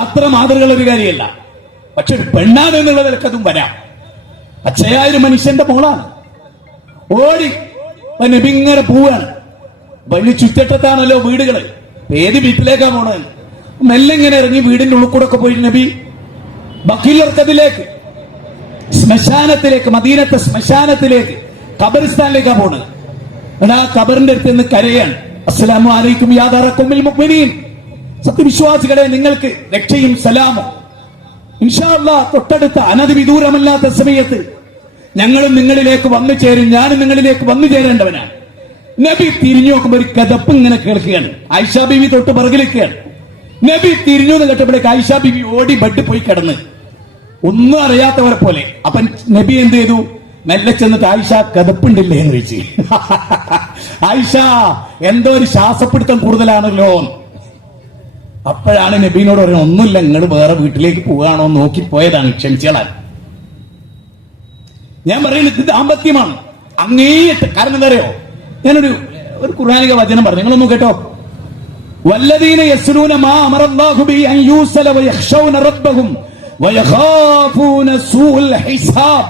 അത്ര മാതൃകൾ ഒരു കാര്യമല്ല. പക്ഷെ ഒരു പെണ്ണാണ് എന്നുള്ള നിലക്ക് അതും വരാം. അച്ഛയായ ഒരു മനുഷ്യന്റെ മോളാണ്. ഓടി നബി ഇങ്ങനെ പോവുകയാണ്. വലിയ ചുറ്റട്ടത്താണല്ലോ വീടുകള്. ഏത് വീട്ടിലേക്കാ പോണത്? മെല്ലെ ഇങ്ങനെ ഇറങ്ങി വീടിന്റെ ഉള്ളിൽ കൂടെ ഒക്കെ പോയി നബി ബഖീലർക്കദിലേക്ക്, ശ്മശാനത്തിലേക്ക്, മദീനത്തെ ശ്മശാനത്തിലേക്ക്, ഖബറിസ്ഥാനിലേക്കാ പോണത്. എടാ ഖബറിന്റെ അടുത്ത് നിന്ന് കരയാണ്. അസ്സലാമു അലൈക്കും യാ ദാറ ഖൗമിൽ മുഅ്മിനീൻ. സത്യവിശ്വാസികളെ, നിങ്ങൾക്ക് രക്ഷയും സലാമും. ഇൻഷാ അല്ലാഹ് തൊട്ടടുത്ത അനധിവിദൂരമല്ലാത്ത സമയത്ത് ഞങ്ങളും നിങ്ങളിലേക്ക് വന്നു ചേരും. ഞാനും നിങ്ങളിലേക്ക് വന്നു ചേരേണ്ടവനാണ്. നബി തിരിഞ്ഞു നോക്കുമ്പോൾ ഒരു കഥപ്പ് ഇങ്ങനെ കേൾക്കുകയാണ്. ആയിഷ ബീവി തൊട്ട് പിറകിലേക്കാണ്. നബി തിരിഞ്ഞു എന്ന് കേട്ടപ്പോഴേക്ക് ആയിഷ ബീവി ഓടി ബെഡ് പോയി കിടന്ന് ഒന്നും അറിയാത്തവരെ പോലെ. അപ്പൊ നബി എന്ത് ചെയ്തു? മെല്ലെ ചെന്നിട്ട് ആയിഷ കഥപ്പുണ്ടില്ലേ എന്ന് ചോദിച്ചു. ആയിഷ എന്തോ ഒരു ശ്വാസപ്പിടുത്തം കൂടുതലാണല്ലോ. അപ്പോഴാണ് നബീനോട് പറയുന്നത്, ഒന്നുമില്ല, നിങ്ങൾ വേറെ വീട്ടിലേക്ക് പോവുകയാണോ നോക്കി പോയതാണ്, ക്ഷമിച്ചാൽ. ഞാൻ പറയുന്നത് ഇത് ദാമ്പത്യമാണ് അങ്ങേയറ്റ്. കാരണം എന്താ അറിയോ? ഞാനൊരു ഖുർആനിക വചനം പറഞ്ഞു, നിങ്ങളൊന്നും കേട്ടോ. വല്ലദീന യസ്ലൂന മാ അമറല്ലാഹു ബി അൻ യൂസല വയഖ്ശൗന റബ്ബഹും വയഖാഫൂന സൂഅൽ ഹിസാബ്.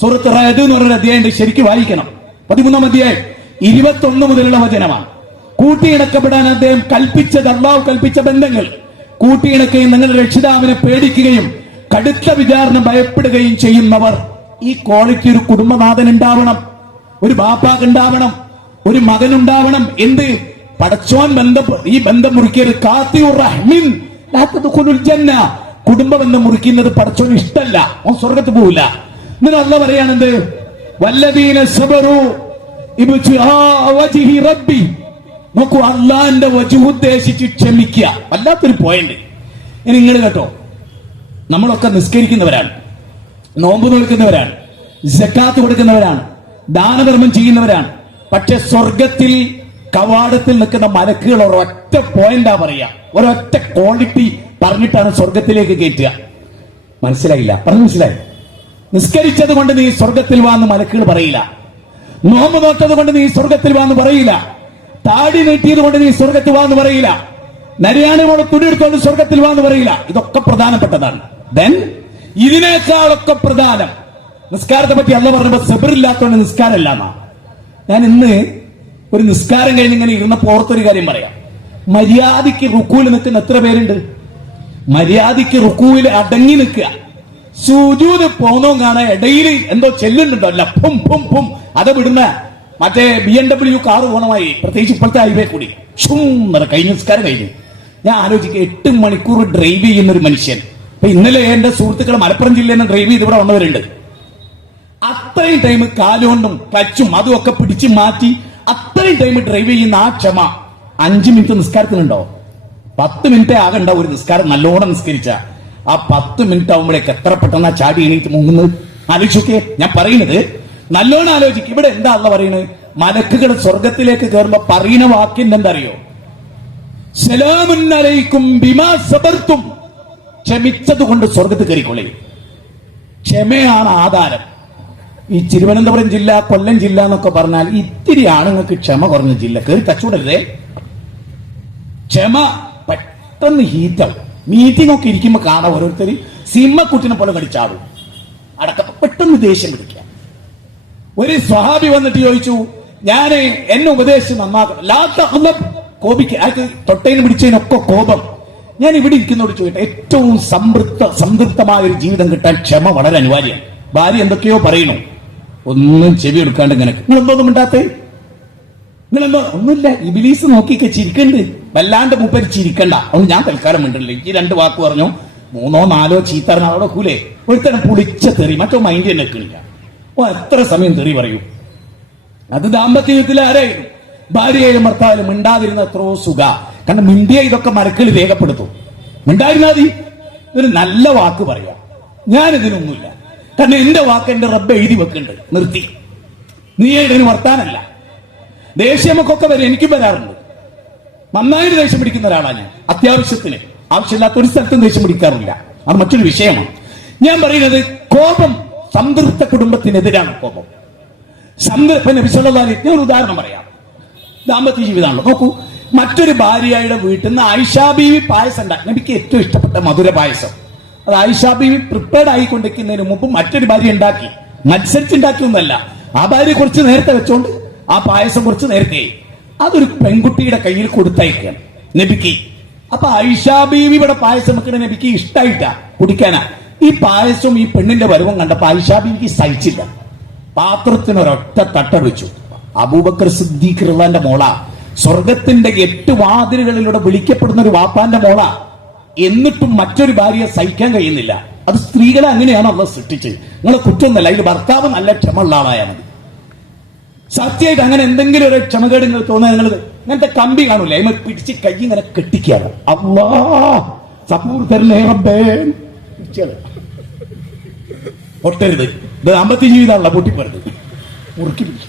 സൂറത്ത് റഅദ് എന്ന് പറഞ്ഞ അധ്യായം ശരിക്കും വായിക്കണം. 13-ാം അധ്യായം 21 മുതലുള്ള വചനമാണ്. കൂട്ടിയിണക്കപ്പെടാൻ അദ്ദേഹം കൽപ്പിച്ചത്, അള്ളാഹു കൽപ്പിച്ച ബന്ധങ്ങൾ കൂട്ടിയിണക്കുകയും നിങ്ങളുടെ രക്ഷിതാവിനെ പേടിക്കുകയും കടുത്ത വിചാരണ ഭയപ്പെടുകയും ചെയ്യുന്നവർ. ഈ ക്വാളിറ്റി ഒരു കുടുംബനാഥൻ ഉണ്ടാവണം, ഒരു ബാപ്പാക്ക് ഉണ്ടാവണം, ഒരു മകനുണ്ടാവണം. എന്ത്? പടച്ചോൻ ഈ ബന്ധം മുറിക്കരുത്. കാത്തിയുർ റഹ്മിൻ ലാ തദ്ഖുലുൽ ജന്ന. കുടുംബ ബന്ധം മുറിക്കുന്നത് പടച്ചോൻ ഇഷ്ടല്ല, ഓൻ സ്വർഗ്ഗത്തിൽ പോവില്ല. എന്നിട്ട് അല്ലാഹ് പറയാണെന്ത്? വല്ലദീന സബറു ഇബ്തിഗാ വജ്ഹി റബ്ബി. നോക്കൂ, അള്ളാന്റെ വജ്ഹ് ഉദ്ദേശിച്ച് ക്ഷമിക്കുക. വല്ലാത്തൊരു പോയിന്റ്. ഇനി നിങ്ങൾ കേട്ടോ, നമ്മളൊക്കെ നിസ്കരിക്കുന്നവരാണ്, നോമ്പ് നോക്കുന്നവരാണ്, സക്കാത്ത് കൊടുക്കുന്നവരാണ്, ദാനധർമ്മം ചെയ്യുന്നവരാണ്. പക്ഷെ സ്വർഗത്തിൽ കവാടത്തിൽ നിൽക്കുന്ന മലക്കുകൾ ഒരൊറ്റ പോയിന്റാ പറയാ, ഒരൊറ്റ ക്വാളിറ്റി പറഞ്ഞിട്ടാണ് സ്വർഗത്തിലേക്ക് കയറ്റുക. മനസ്സിലായില്ല? പറഞ്ഞു മനസ്സിലായി? നിസ്കരിച്ചത് കൊണ്ട് നീ സ്വർഗത്തിൽ വാന്ന് മലക്കുകൾ പറയില്ല. നോമ്പ് നോട്ടത് കൊണ്ട് നീ സ്വർഗത്തിൽ വാന്ന് പറയില്ല. താടി നീട്ടിയത് കൊണ്ട് നീ സ്വർഗത്തിൽ വാന്ന് പറയില്ല. നരിയാണിയോട് തുണിയെടുത്തോണ്ട് സ്വർഗത്തിൽ വാന്ന് പറയില്ല. ഇതൊക്കെ പ്രധാനപ്പെട്ടതാണ്. ദെൻ ഇതിനേക്കാളൊക്കെ പ്രധാനം നിസ്കാരത്തെ പറ്റി അല്ലാഹ് പറഞ്ഞപ്പോ സബറില്ലാത്തോണ്ട് നിസ്കാരമല്ല എന്നാ. ഞാൻ ഇന്ന് ഒരു നിസ്കാരം കഴിഞ്ഞ് ഇങ്ങനെ ഇരുന്നപ്പോ ഓർത്തൊരു കാര്യം പറയാം. മര്യാദയ്ക്ക് റുക്കൂല് നിൽക്കുന്ന എത്ര പേരുണ്ട്? മര്യാദയ്ക്ക് റുക്കൂവിൽ അടങ്ങി നിൽക്കുക. സുജൂദ് പോന്നോ കാണാൻ ഇടയിൽ എന്തോ ചെല്ലുന്നുണ്ടോ, അല്ല പും പും പും അത് വിടുന്ന മറ്റേ BMW കാറ് പോണമായി, പ്രത്യേകിച്ച് ഇപ്പോഴത്തെ ഹൈവേ കൂടി കഴിഞ്ഞ നിസ്കാരം കഴിഞ്ഞു. ഞാൻ ആലോചിക്കുക, 8 മണിക്കൂർ ഡ്രൈവ് ചെയ്യുന്ന ഒരു മനുഷ്യൻ. ഇപ്പൊ ഇന്നലെ എന്റെ സുഹൃത്തുക്കൾ മലപ്പുറം ജില്ലയിൽ നിന്ന് ഡ്രൈവ് ചെയ്ത് ഇവിടെ വന്നവരുണ്ട്. അത്രയും ടൈം കാലുകൊണ്ടും ക്ലച്ചും അതും ഒക്കെ പിടിച്ച് മാറ്റി അത്രയും ടൈം ഡ്രൈവ് ചെയ്യുന്ന ആ ക്ഷമ 5 മിനിറ്റ് നിസ്കാരത്തിനുണ്ടോ? 10 മിനിറ്റേ ആകണ്ട ഒരു നിസ്കാരം നല്ലോണം നിസ്കരിച്ച. ആ 10 മിനിറ്റ് ആകുമ്പോഴേക്ക് എത്ര പെട്ടെന്ന് ചാടി എണീറ്റ് മുങ്ങുന്നത് ആലോചിച്ചോക്കെ. ഞാൻ പറയുന്നത് നല്ലോണം ആലോചിക്കും. ഇവിടെ എന്താ അല്ലാഹ് പറയുന്നത്? മലക്കുകൾ സ്വർഗത്തിലേക്ക് കയറുമ്പോ പറയുന്ന വാക്കിന്റെ എന്താ അറിയോ? സലാമുൻ അലൈക്കും ബിമാ സബർതും. ക്ഷമിച്ചത് കൊണ്ട് സ്വർഗത്ത് കയറിക്കൊള്ളേ. ക്ഷമയാണ് ആധാരം. ഈ തിരുവനന്തപുരം ജില്ല, കൊല്ലം ജില്ല എന്നൊക്കെ പറഞ്ഞാൽ ഇത്തിരി ആണുങ്ങൾക്ക് ക്ഷമ കുറഞ്ഞ ജില്ല. കയറി തച്ചൂടരുതേ. ക്ഷമ പെട്ടെന്ന് ഹീറ്റാവും. മീറ്റിംഗ് ഒക്കെ ഇരിക്കുമ്പോ കാണാം ഓരോരുത്തർ സിംഹക്കുട്ടിനെ പോലെ കടിച്ചാടും. അടക്കം പെട്ടെന്ന് ദേഷ്യം പിടിക്കുക. ഒരു സ്വഹാബി വന്നിട്ട് ചോദിച്ചു, ഞാൻ എന്നെ ഉപദേശിച്ച് നന്നാക്കണം. ലാ തഖ്ലബ് അത് തൊട്ടേന് പിടിച്ചതിനൊക്കെ കോപം. ഞാൻ ഇവിടെ ഇരിക്കുന്നോട് ചോദിട്ടെ, ഏറ്റവും സംതൃപ്തമായ ഒരു ജീവിതം കിട്ടാൻ ക്ഷമ വളരെ അനിവാര്യമാണ്. ഭാര്യ എന്തൊക്കെയോ പറയുന്നു, ഒന്നും ചെവി എടുക്കാണ്ട് ഇങ്ങനെ. നിങ്ങളെന്തോന്നും മിണ്ടാത്തേ? നിങ്ങളെന്തോ? ഒന്നുമില്ല, ഇബിലീസ് നോക്കിയൊക്കെ ചിരിക്കണ്ട്. വല്ലാണ്ട് മൂപ്പര് ചിരിക്കണ്ട. അതുകൊണ്ട് ഞാൻ തൽക്കാലം മിണ്ടില്ല. ഈ 2 വാക്ക് പറഞ്ഞു, 3 4 ചീത്ത പറഞ്ഞാൽ അവിടെ കൂലേ ഒരുത്തരം പുളിച്ച തെറി, മറ്റോ മൈൻഡ് തന്നെ നിൽക്കണില്ല. എത്ര സമയം തെറി പറയൂ? അത് ദാമ്പത്യ ജീവിതത്തിൽ ആരായിരുന്നു? ഭാര്യയായാലും ഭർത്താവിലും മിണ്ടാതിരുന്ന എത്രയോ സുഖ. കാരണം മിണ്ടിയ ഇതൊക്കെ മരക്കൾ രേഖപ്പെടുത്തും. മിണ്ടായിരുന്നാ മതി, ഒരു നല്ല വാക്ക് പറയാം. ഞാനിതിനൊന്നുമില്ല, കാരണം എന്റെ വാക്ക് എന്റെ റബ്ബ് എഴുതി വെക്കുന്നുണ്ട്. നിർത്തി. നീ ഇതിന് വർത്താനല്ല. ദേഷ്യമൊക്കെ വരെ എനിക്കും വരാറുണ്ട്. നന്നായിട്ട് ദേഷ്യം പിടിക്കുന്ന ഒരാളാണ് ഞാൻ. അത്യാവശ്യത്തിന്, ആവശ്യമില്ലാത്ത ഒരു സ്ഥലത്തും ദേഷ്യം പിടിക്കാറില്ല. അത് മറ്റൊരു വിഷയമാണ്. ഞാൻ പറയുന്നത്, കോപം സംതൃപ്ത കുടുംബത്തിനെതിരാണ്. കോപം നബി സല്ലല്ലാഹു അലൈഹി വസല്ലം, ഞാൻ ഒരു ഉദാഹരണം പറയാം. ദാമ്പത്യ ജീവിതമാണല്ലോ. നോക്കൂ, മറ്റൊരു ഭാര്യയുടെ വീട്ടിൽ നിന്ന് ആയിഷാ ബീവി പായസം ഉണ്ടാക്കി. നബിക്ക് ഏറ്റവും ഇഷ്ടപ്പെട്ട മധുര പായസം. അത് ആയിഷാ ബീവി പ്രിപ്പയർഡ് ആയിക്കൊണ്ടിരിക്കുന്നതിന് മുമ്പ് മറ്റൊരു ഭാര്യ ഉണ്ടാക്കി. മത്സരിച്ചുണ്ടാക്കിയൊന്നല്ല, ആ ഭാര്യ കുറച്ച് നേരത്തെ വെച്ചോണ്ട് ആ പായസം കുറച്ച് നേരത്തെ അതൊരു പെൺകുട്ടിയുടെ കയ്യിൽ കൊടുത്തയക്കണം നബിക്ക്. അപ്പൊ ആയിഷാ ബീവിയുടെ പായസം വെക്കണ നബിക്ക് ഇഷ്ടായിട്ടാ കുടിക്കാനാ. ഈ പായസവും ഈ പെണ്ണിന്റെ വരവും കണ്ടപ്പോ ആയിഷാ ബീവിക്ക് സഹിച്ചില്ല. പാത്രത്തിനൊരൊറ്റ തട്ട വെച്ചു. അബൂബക്കർ സിദ്ദീഖ് റളിയല്ലാഹുവിന്റെ മോള, സ്വർഗത്തിന്റെ 8 വാതിലുകളിലൂടെ വിളിക്കപ്പെടുന്ന ഒരു വാപ്പാന്റെ മോള. എന്നിട്ടും മറ്റൊരു ഭാര്യയെ സഹിക്കാൻ കഴിയുന്നില്ല. അത് സ്ത്രീകളെ അങ്ങനെയാണ് അള്ളാഹ് സൃഷ്ടിച്ചത്. നിങ്ങളെ കുറ്റമൊന്നല്ല, അതിൽ ഭർത്താവ് നല്ല ക്ഷമയുള്ള ആളായാൽ മതി. സത്യമായിട്ട് അങ്ങനെ എന്തെങ്കിലും ഒരു ക്ഷമകേട് നിങ്ങൾ തോന്നുക, നിങ്ങൾ ഇങ്ങനത്തെ കമ്പി കാണൂലേ, അതിനെ പിടിച്ച് കൈ ഇങ്ങനെ കെട്ടിക്കാറ്. അല്ലാ സബൂർ തരണേ റബ്ബേ. പൊട്ടരുത്. ഇത് ദാമ്പത്യ ജീവിതമാണല്ലോ, പൊട്ടിപ്പരുത്. മുറുക്കി പിടിക്കും.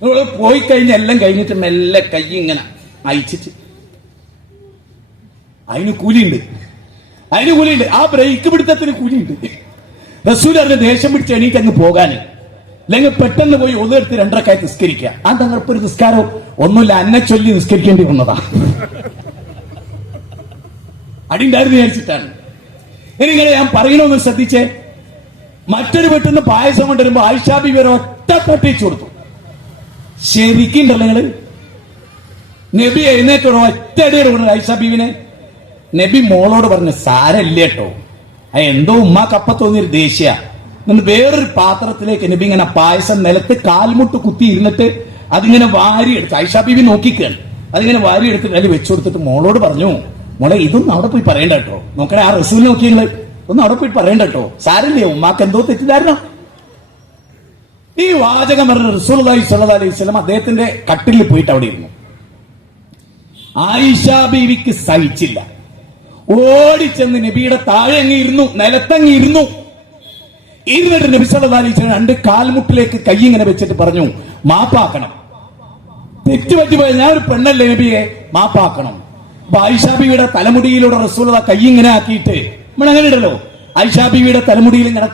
നിങ്ങൾ പോയി കഴിഞ്ഞ എല്ലാം കഴിഞ്ഞിട്ട് മെല്ലെ കൈ ഇങ്ങനെ അയച്ചിട്ട്, അതിന് കൂലിയുണ്ട്. ആ ബ്രേക്ക് പിടുത്തത്തിന് കൂലിയുണ്ട്. റസൂൽ അതിന് ദേഷ്യം പിടിച്ച് എണീറ്റ് അങ്ങ് പോകാന്, അല്ലെങ്കിൽ പെട്ടെന്ന് പോയി ഒന്നെടുത്ത് 2 റക്അത്ത് നിസ്കരിക്കുക. ആ തങ്ങൾപ്പൊരു നിസ്കാരം ഒന്നുമില്ല, അന്നെ ചൊല്ലി നിസ്കരിക്കേണ്ടി വന്നതാ. അടിണ്ടായിരുന്നു വിചാരിച്ചിട്ടാണ്. ഇനിങ്ങനെ ഞാൻ പറയണമെന്ന് ശ്രദ്ധിച്ചേ. മറ്റൊരു വീട്ടിൽ നിന്ന് പായസം കൊണ്ടുവരുമ്പോ ആയിഷാ ബീവി ഒരു ഒറ്റ പൊട്ടിച്ചു കൊടുത്തു. ശരിക്കുണ്ടല്ലോ നിങ്ങള്. നബി എഴുന്നേറ്റ് ഒറ്റ അടിയോട് കൊണ്ടു ആയിഷാ ബീവിനെ. നബി മോളോട് പറഞ്ഞു, സാരല്ല കേട്ടോ, എന്തോ ഉമ്മാക്കപ്പ തോന്നിയൊരു ദേഷ്യ. വേറൊരു പാത്രത്തിലേക്ക് നബി ഇങ്ങനെ പായസം നിലത്ത് കാൽമുട്ട് കുത്തി ഇരുന്നിട്ട് അതിങ്ങനെ വാരിയെടുത്ത്, ആയിഷാ ബീവി നോക്കിക്കാണ്, അതിങ്ങനെ വാരിയെടുത്തിട്ട് അതിൽ വെച്ചു കൊടുത്തിട്ട് മോളോട് പറഞ്ഞു, മോളെ ഇതൊന്നും അവിടെ പോയി പറയണ്ട കേട്ടോ. നോക്കണേ, ആ റസൂൽ നോക്കിയുള്ളത് ഒന്നും അവിടെ പോയി പറയണ്ട കേട്ടോ, സാരല്ലേ, ഉമ്മാക്ക് എന്തോ തെറ്റിദ്ധാരണ. ഈ വാചകം പറഞ്ഞ റസൂലുള്ളാഹി സ്വല്ലല്ലാഹു അലൈഹി വസല്ലം അദ്ദേഹത്തിന്റെ കട്ടിലിൽ പോയിട്ട് അവിടെ ഇരുന്നു. ആയിഷാ ബീവിക്ക് സഹിച്ചില്ല. ഓടിച്ചെന്ന് നബിയുടെ താഴെ അങ്ങ് ഇരുന്നു, നിലത്തങ്ങ് ഇരുന്നു. ഇരുന്നിട്ട് നബി സല്ലല്ലാഹു അലൈഹി വസല്ലം 2 കാൽമുട്ടിലേക്ക് കൈ ഇങ്ങനെ വെച്ചിട്ട് പറഞ്ഞു, മാപ്പാക്കണം, തെറ്റുപറ്റിപ്പോയ ഞാൻ ഒരു പെണ്ണല്ലേ നബിയെ, മാപ്പാക്കണം. അപ്പൊ ആയിഷാ ബീവിയുടെ തലമുടിയിലൂടെ റസൂലുള്ളാഹി കൈ ഇങ്ങനെ ആക്കിയിട്ട്, നമ്മളങ്ങനെ ഇടല്ലോ, ആയിഷാ ബീവിയുടെ തലമുടിയിൽ ഇങ്ങനെ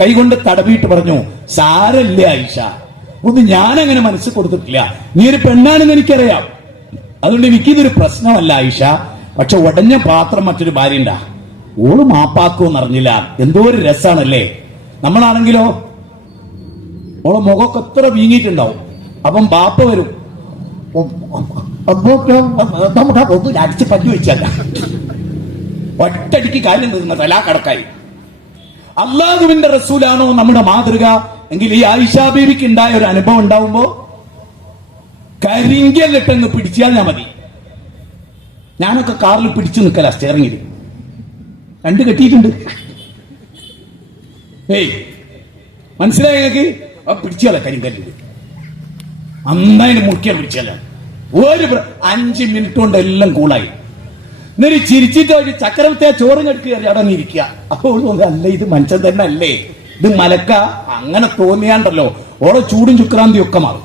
കൈ കൊണ്ട് തടവിയിട്ട് പറഞ്ഞു, സാരല്ലേ ആയിഷ, ഒന്നും ഞാനങ്ങനെ മനസ്സിൽ കൊടുത്തിട്ടില്ല, നീ ഒരു പെണ്ണാണെന്ന് എനിക്കറിയാം, അതുകൊണ്ട് എനിക്കിതൊരു പ്രശ്നമല്ല ആയിഷ. പക്ഷെ ഉടഞ്ഞ പാത്രം മറ്റൊരു ഭാര്യ ഉണ്ടാ, ഓള് മാപ്പാക്കുമെന്ന് അറിഞ്ഞില്ല. എന്തോ ഒരു രസാണല്ലേ. നമ്മളാണെങ്കിലോ ഓളെ മുഖമൊക്കെ എത്ര വീങ്ങിയിട്ടുണ്ടാവും. അപ്പം ബാപ്പ വരും, അടിച്ച് പല്ലു വെച്ചല്ല, ഒറ്റടിക്ക് കാര്യം തീർന്ന തലാ കടക്കായി. അള്ളാഹുവിന്റെ റസൂലാണോ നമ്മുടെ മാതൃക എങ്കിൽ ഈ ആയിഷാ ബീവിക്ക് ഉണ്ടായ ഒരു അനുഭവം ഉണ്ടാവുമ്പോ കരിങ്കല്ലിട്ടങ്ങ് പിടിച്ചാൽ ഞാൻ മതി. ഞാനൊക്കെ കാറിൽ പിടിച്ചു നിൽക്കല, സ്റ്റെയറിംഗിൽ 2 കെട്ടിയിട്ടുണ്ട്. ഏയ് മനസ്സിലായി നിങ്ങൾക്ക്? പിടിച്ചാല കരിങ്കല്ലിൽ അന്നതിന് മുറിക്കാൻ പിടിച്ചാല. ഒരു 5 മിനിറ്റ് കൊണ്ട് എല്ലാം കൂളായി. എന്നിട്ട് ചിരിച്ചിട്ട് ചക്രവർത്തിയ ചോറും കെടുക്കുക, അവിടെ ഇരിക്കുക. അപ്പോൾ അല്ല, ഇത് മനുഷ്യൻ തന്നെ അല്ലേ, ഇത് മലക്ക, അങ്ങനെ തോന്നിയാണ്ടല്ലോ ഓരോ ചൂടും ചുക്രാന്തിയും ഒക്കെ മാറും.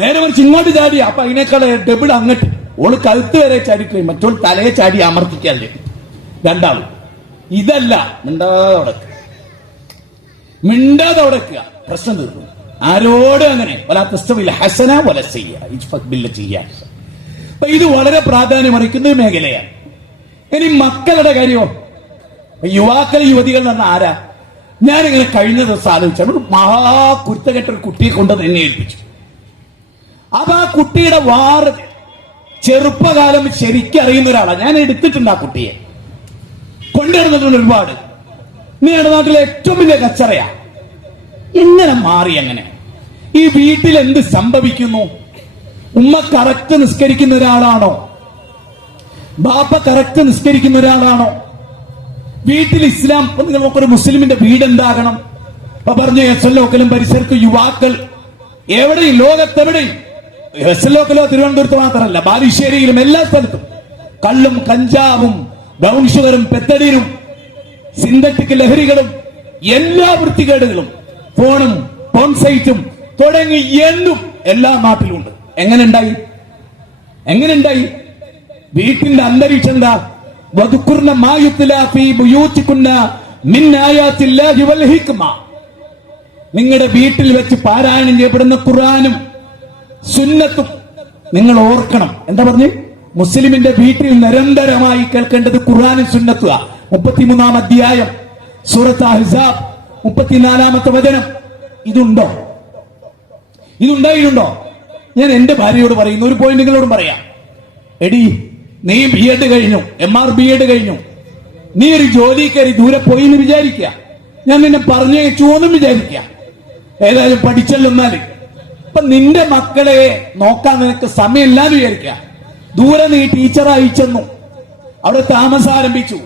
നേരെ മറിച്ച് ഇങ്ങോട്ട് ചാടി, അപ്പൊ അതിനേക്കാൾ ഡബിൾ അങ്ങോട്ട്. ഓള് കഴുത്ത് വരെ ചാടിക്കളയും, മറ്റോൾ തലയെ ചാടി അമർത്തിക്കല്ലേ 2 ആളും. ഇതല്ല, മിണ്ടാതെ ഉടക്കുക, പ്രശ്നം തീർക്കും. ആരോടും അങ്ങനെ ഹസന വല ചെയ്യാൻ. അപ്പൊ ഇത് വളരെ പ്രാധാന്യം അറിയിക്കുന്ന ഒരു മേഖലയാണ്. ഇനി മക്കളുടെ കാര്യമോ, യുവാക്കൾ യുവതികൾ എന്ന് പറഞ്ഞാൽ ആരാ? ഞാനിങ്ങനെ കഴിഞ്ഞ ദിവസം ആലോചിച്ചു, മഹാ കുരുത്തകെട്ടൊരു കുട്ടിയെ കൊണ്ട് തന്നെ ഏൽപ്പിച്ചു. അപ്പൊ ആ കുട്ടിയുടെ ചെറുപ്പകാലം ശരിക്കും അറിയുന്ന ഒരാളാണ്. ഞാൻ എടുത്തിട്ടുണ്ട് ആ കുട്ടിയെ, കൊണ്ടുവരുന്നിട്ടുണ്ട് ഒരുപാട്. നിങ്ങളുടെ നാട്ടിലെ ഏറ്റവും വലിയ കച്ചറയാ. എങ്ങനെ മാറി? അങ്ങനെ ഈ വീട്ടിൽ എന്ത് സംഭവിക്കുന്നു? ഉമ്മ കറക്റ്റ് നിസ്കരിക്കുന്ന ഒരാളാണോ? ബാപ്പ കറക്റ്റ് നിസ്കരിക്കുന്ന ഒരാളാണോ? വീട്ടിൽ ഇസ്ലാം, നിങ്ങൾ നോക്കൊരു മുസ്ലിമിന്റെ വീട് എന്താകണം? അപ്പൊ പറഞ്ഞു എസ്എല്ലോക്കലും പരിസരത്ത് യുവാക്കൾ എവിടെയും, ലോകത്തെവിടെയും, എസ്എല്ലോക്കലോ തിരുവനന്തപുരത്ത് മാത്രമല്ല, ബാലുശ്ശേരിയിലും എല്ലാ സ്ഥലത്തും കള്ളും കഞ്ചാവും ബ്രൗൺ ഷുഗറും പെത്തടിയും സിന്തറ്റിക് ലഹരികളും എല്ലാ വൃത്തികേടുകളും, ഫോണും ഫോൺ സൈറ്റും തുടങ്ങി എന്തും എല്ലാ നാട്ടിലുണ്ട്. എങ്ങനെ ഉണ്ടായി? വീട്ടിന്റെ അന്തരീക്ഷം എന്താ? വദുക്കുർന മാ യുത്ലാ ഫീ ബുയൂതികുന്ന മിൻ ആയാത്തില്ലാഹി വൽ ഹിക്മ. നിങ്ങളുടെ വീട്ടിൽ വെച്ച് പാരായണം ചെയ്യപ്പെടുന്ന ഖുർആനും സുന്നത്തും നിങ്ങൾ ഓർക്കണം. എന്താ പറഞ്ഞു? മുസ്ലിമിന്റെ വീട്ടിൽ നിരന്തരമായി കേൾക്കേണ്ടത് ഖുർആനും സുന്നത്തുക. 33-ാം അധ്യായം സൂറത്ത് അഹ്സാബ് 34-ാമത്തെ വചനം. ഇതുണ്ടായിട്ടുണ്ടോ? ഞാൻ എന്റെ ഭാര്യയോട് പറയുന്ന ഒരു പോയിന്റ് നിങ്ങളോടും പറയാം. എടി, നീ BEd കഴിഞ്ഞു, MR BEd കഴിഞ്ഞു, നീ ഒരു ജോലി കയറി ദൂരെ പോയി എന്ന് വിചാരിക്കുക. ഞാൻ നിന്നെ പറഞ്ഞേച്ചു എന്നും വിചാരിക്കുക. ഏതായാലും പഠിച്ചല്ലോ. എന്നാല് ഇപ്പൊ നിന്റെ മക്കളെ നോക്കാൻ നിനക്ക് സമയമില്ലാന്ന് വിചാരിക്കുക. ദൂരെ നീ ടീച്ചറായി ചെന്നു, അവിടെ താമസം ആരംഭിച്ചു,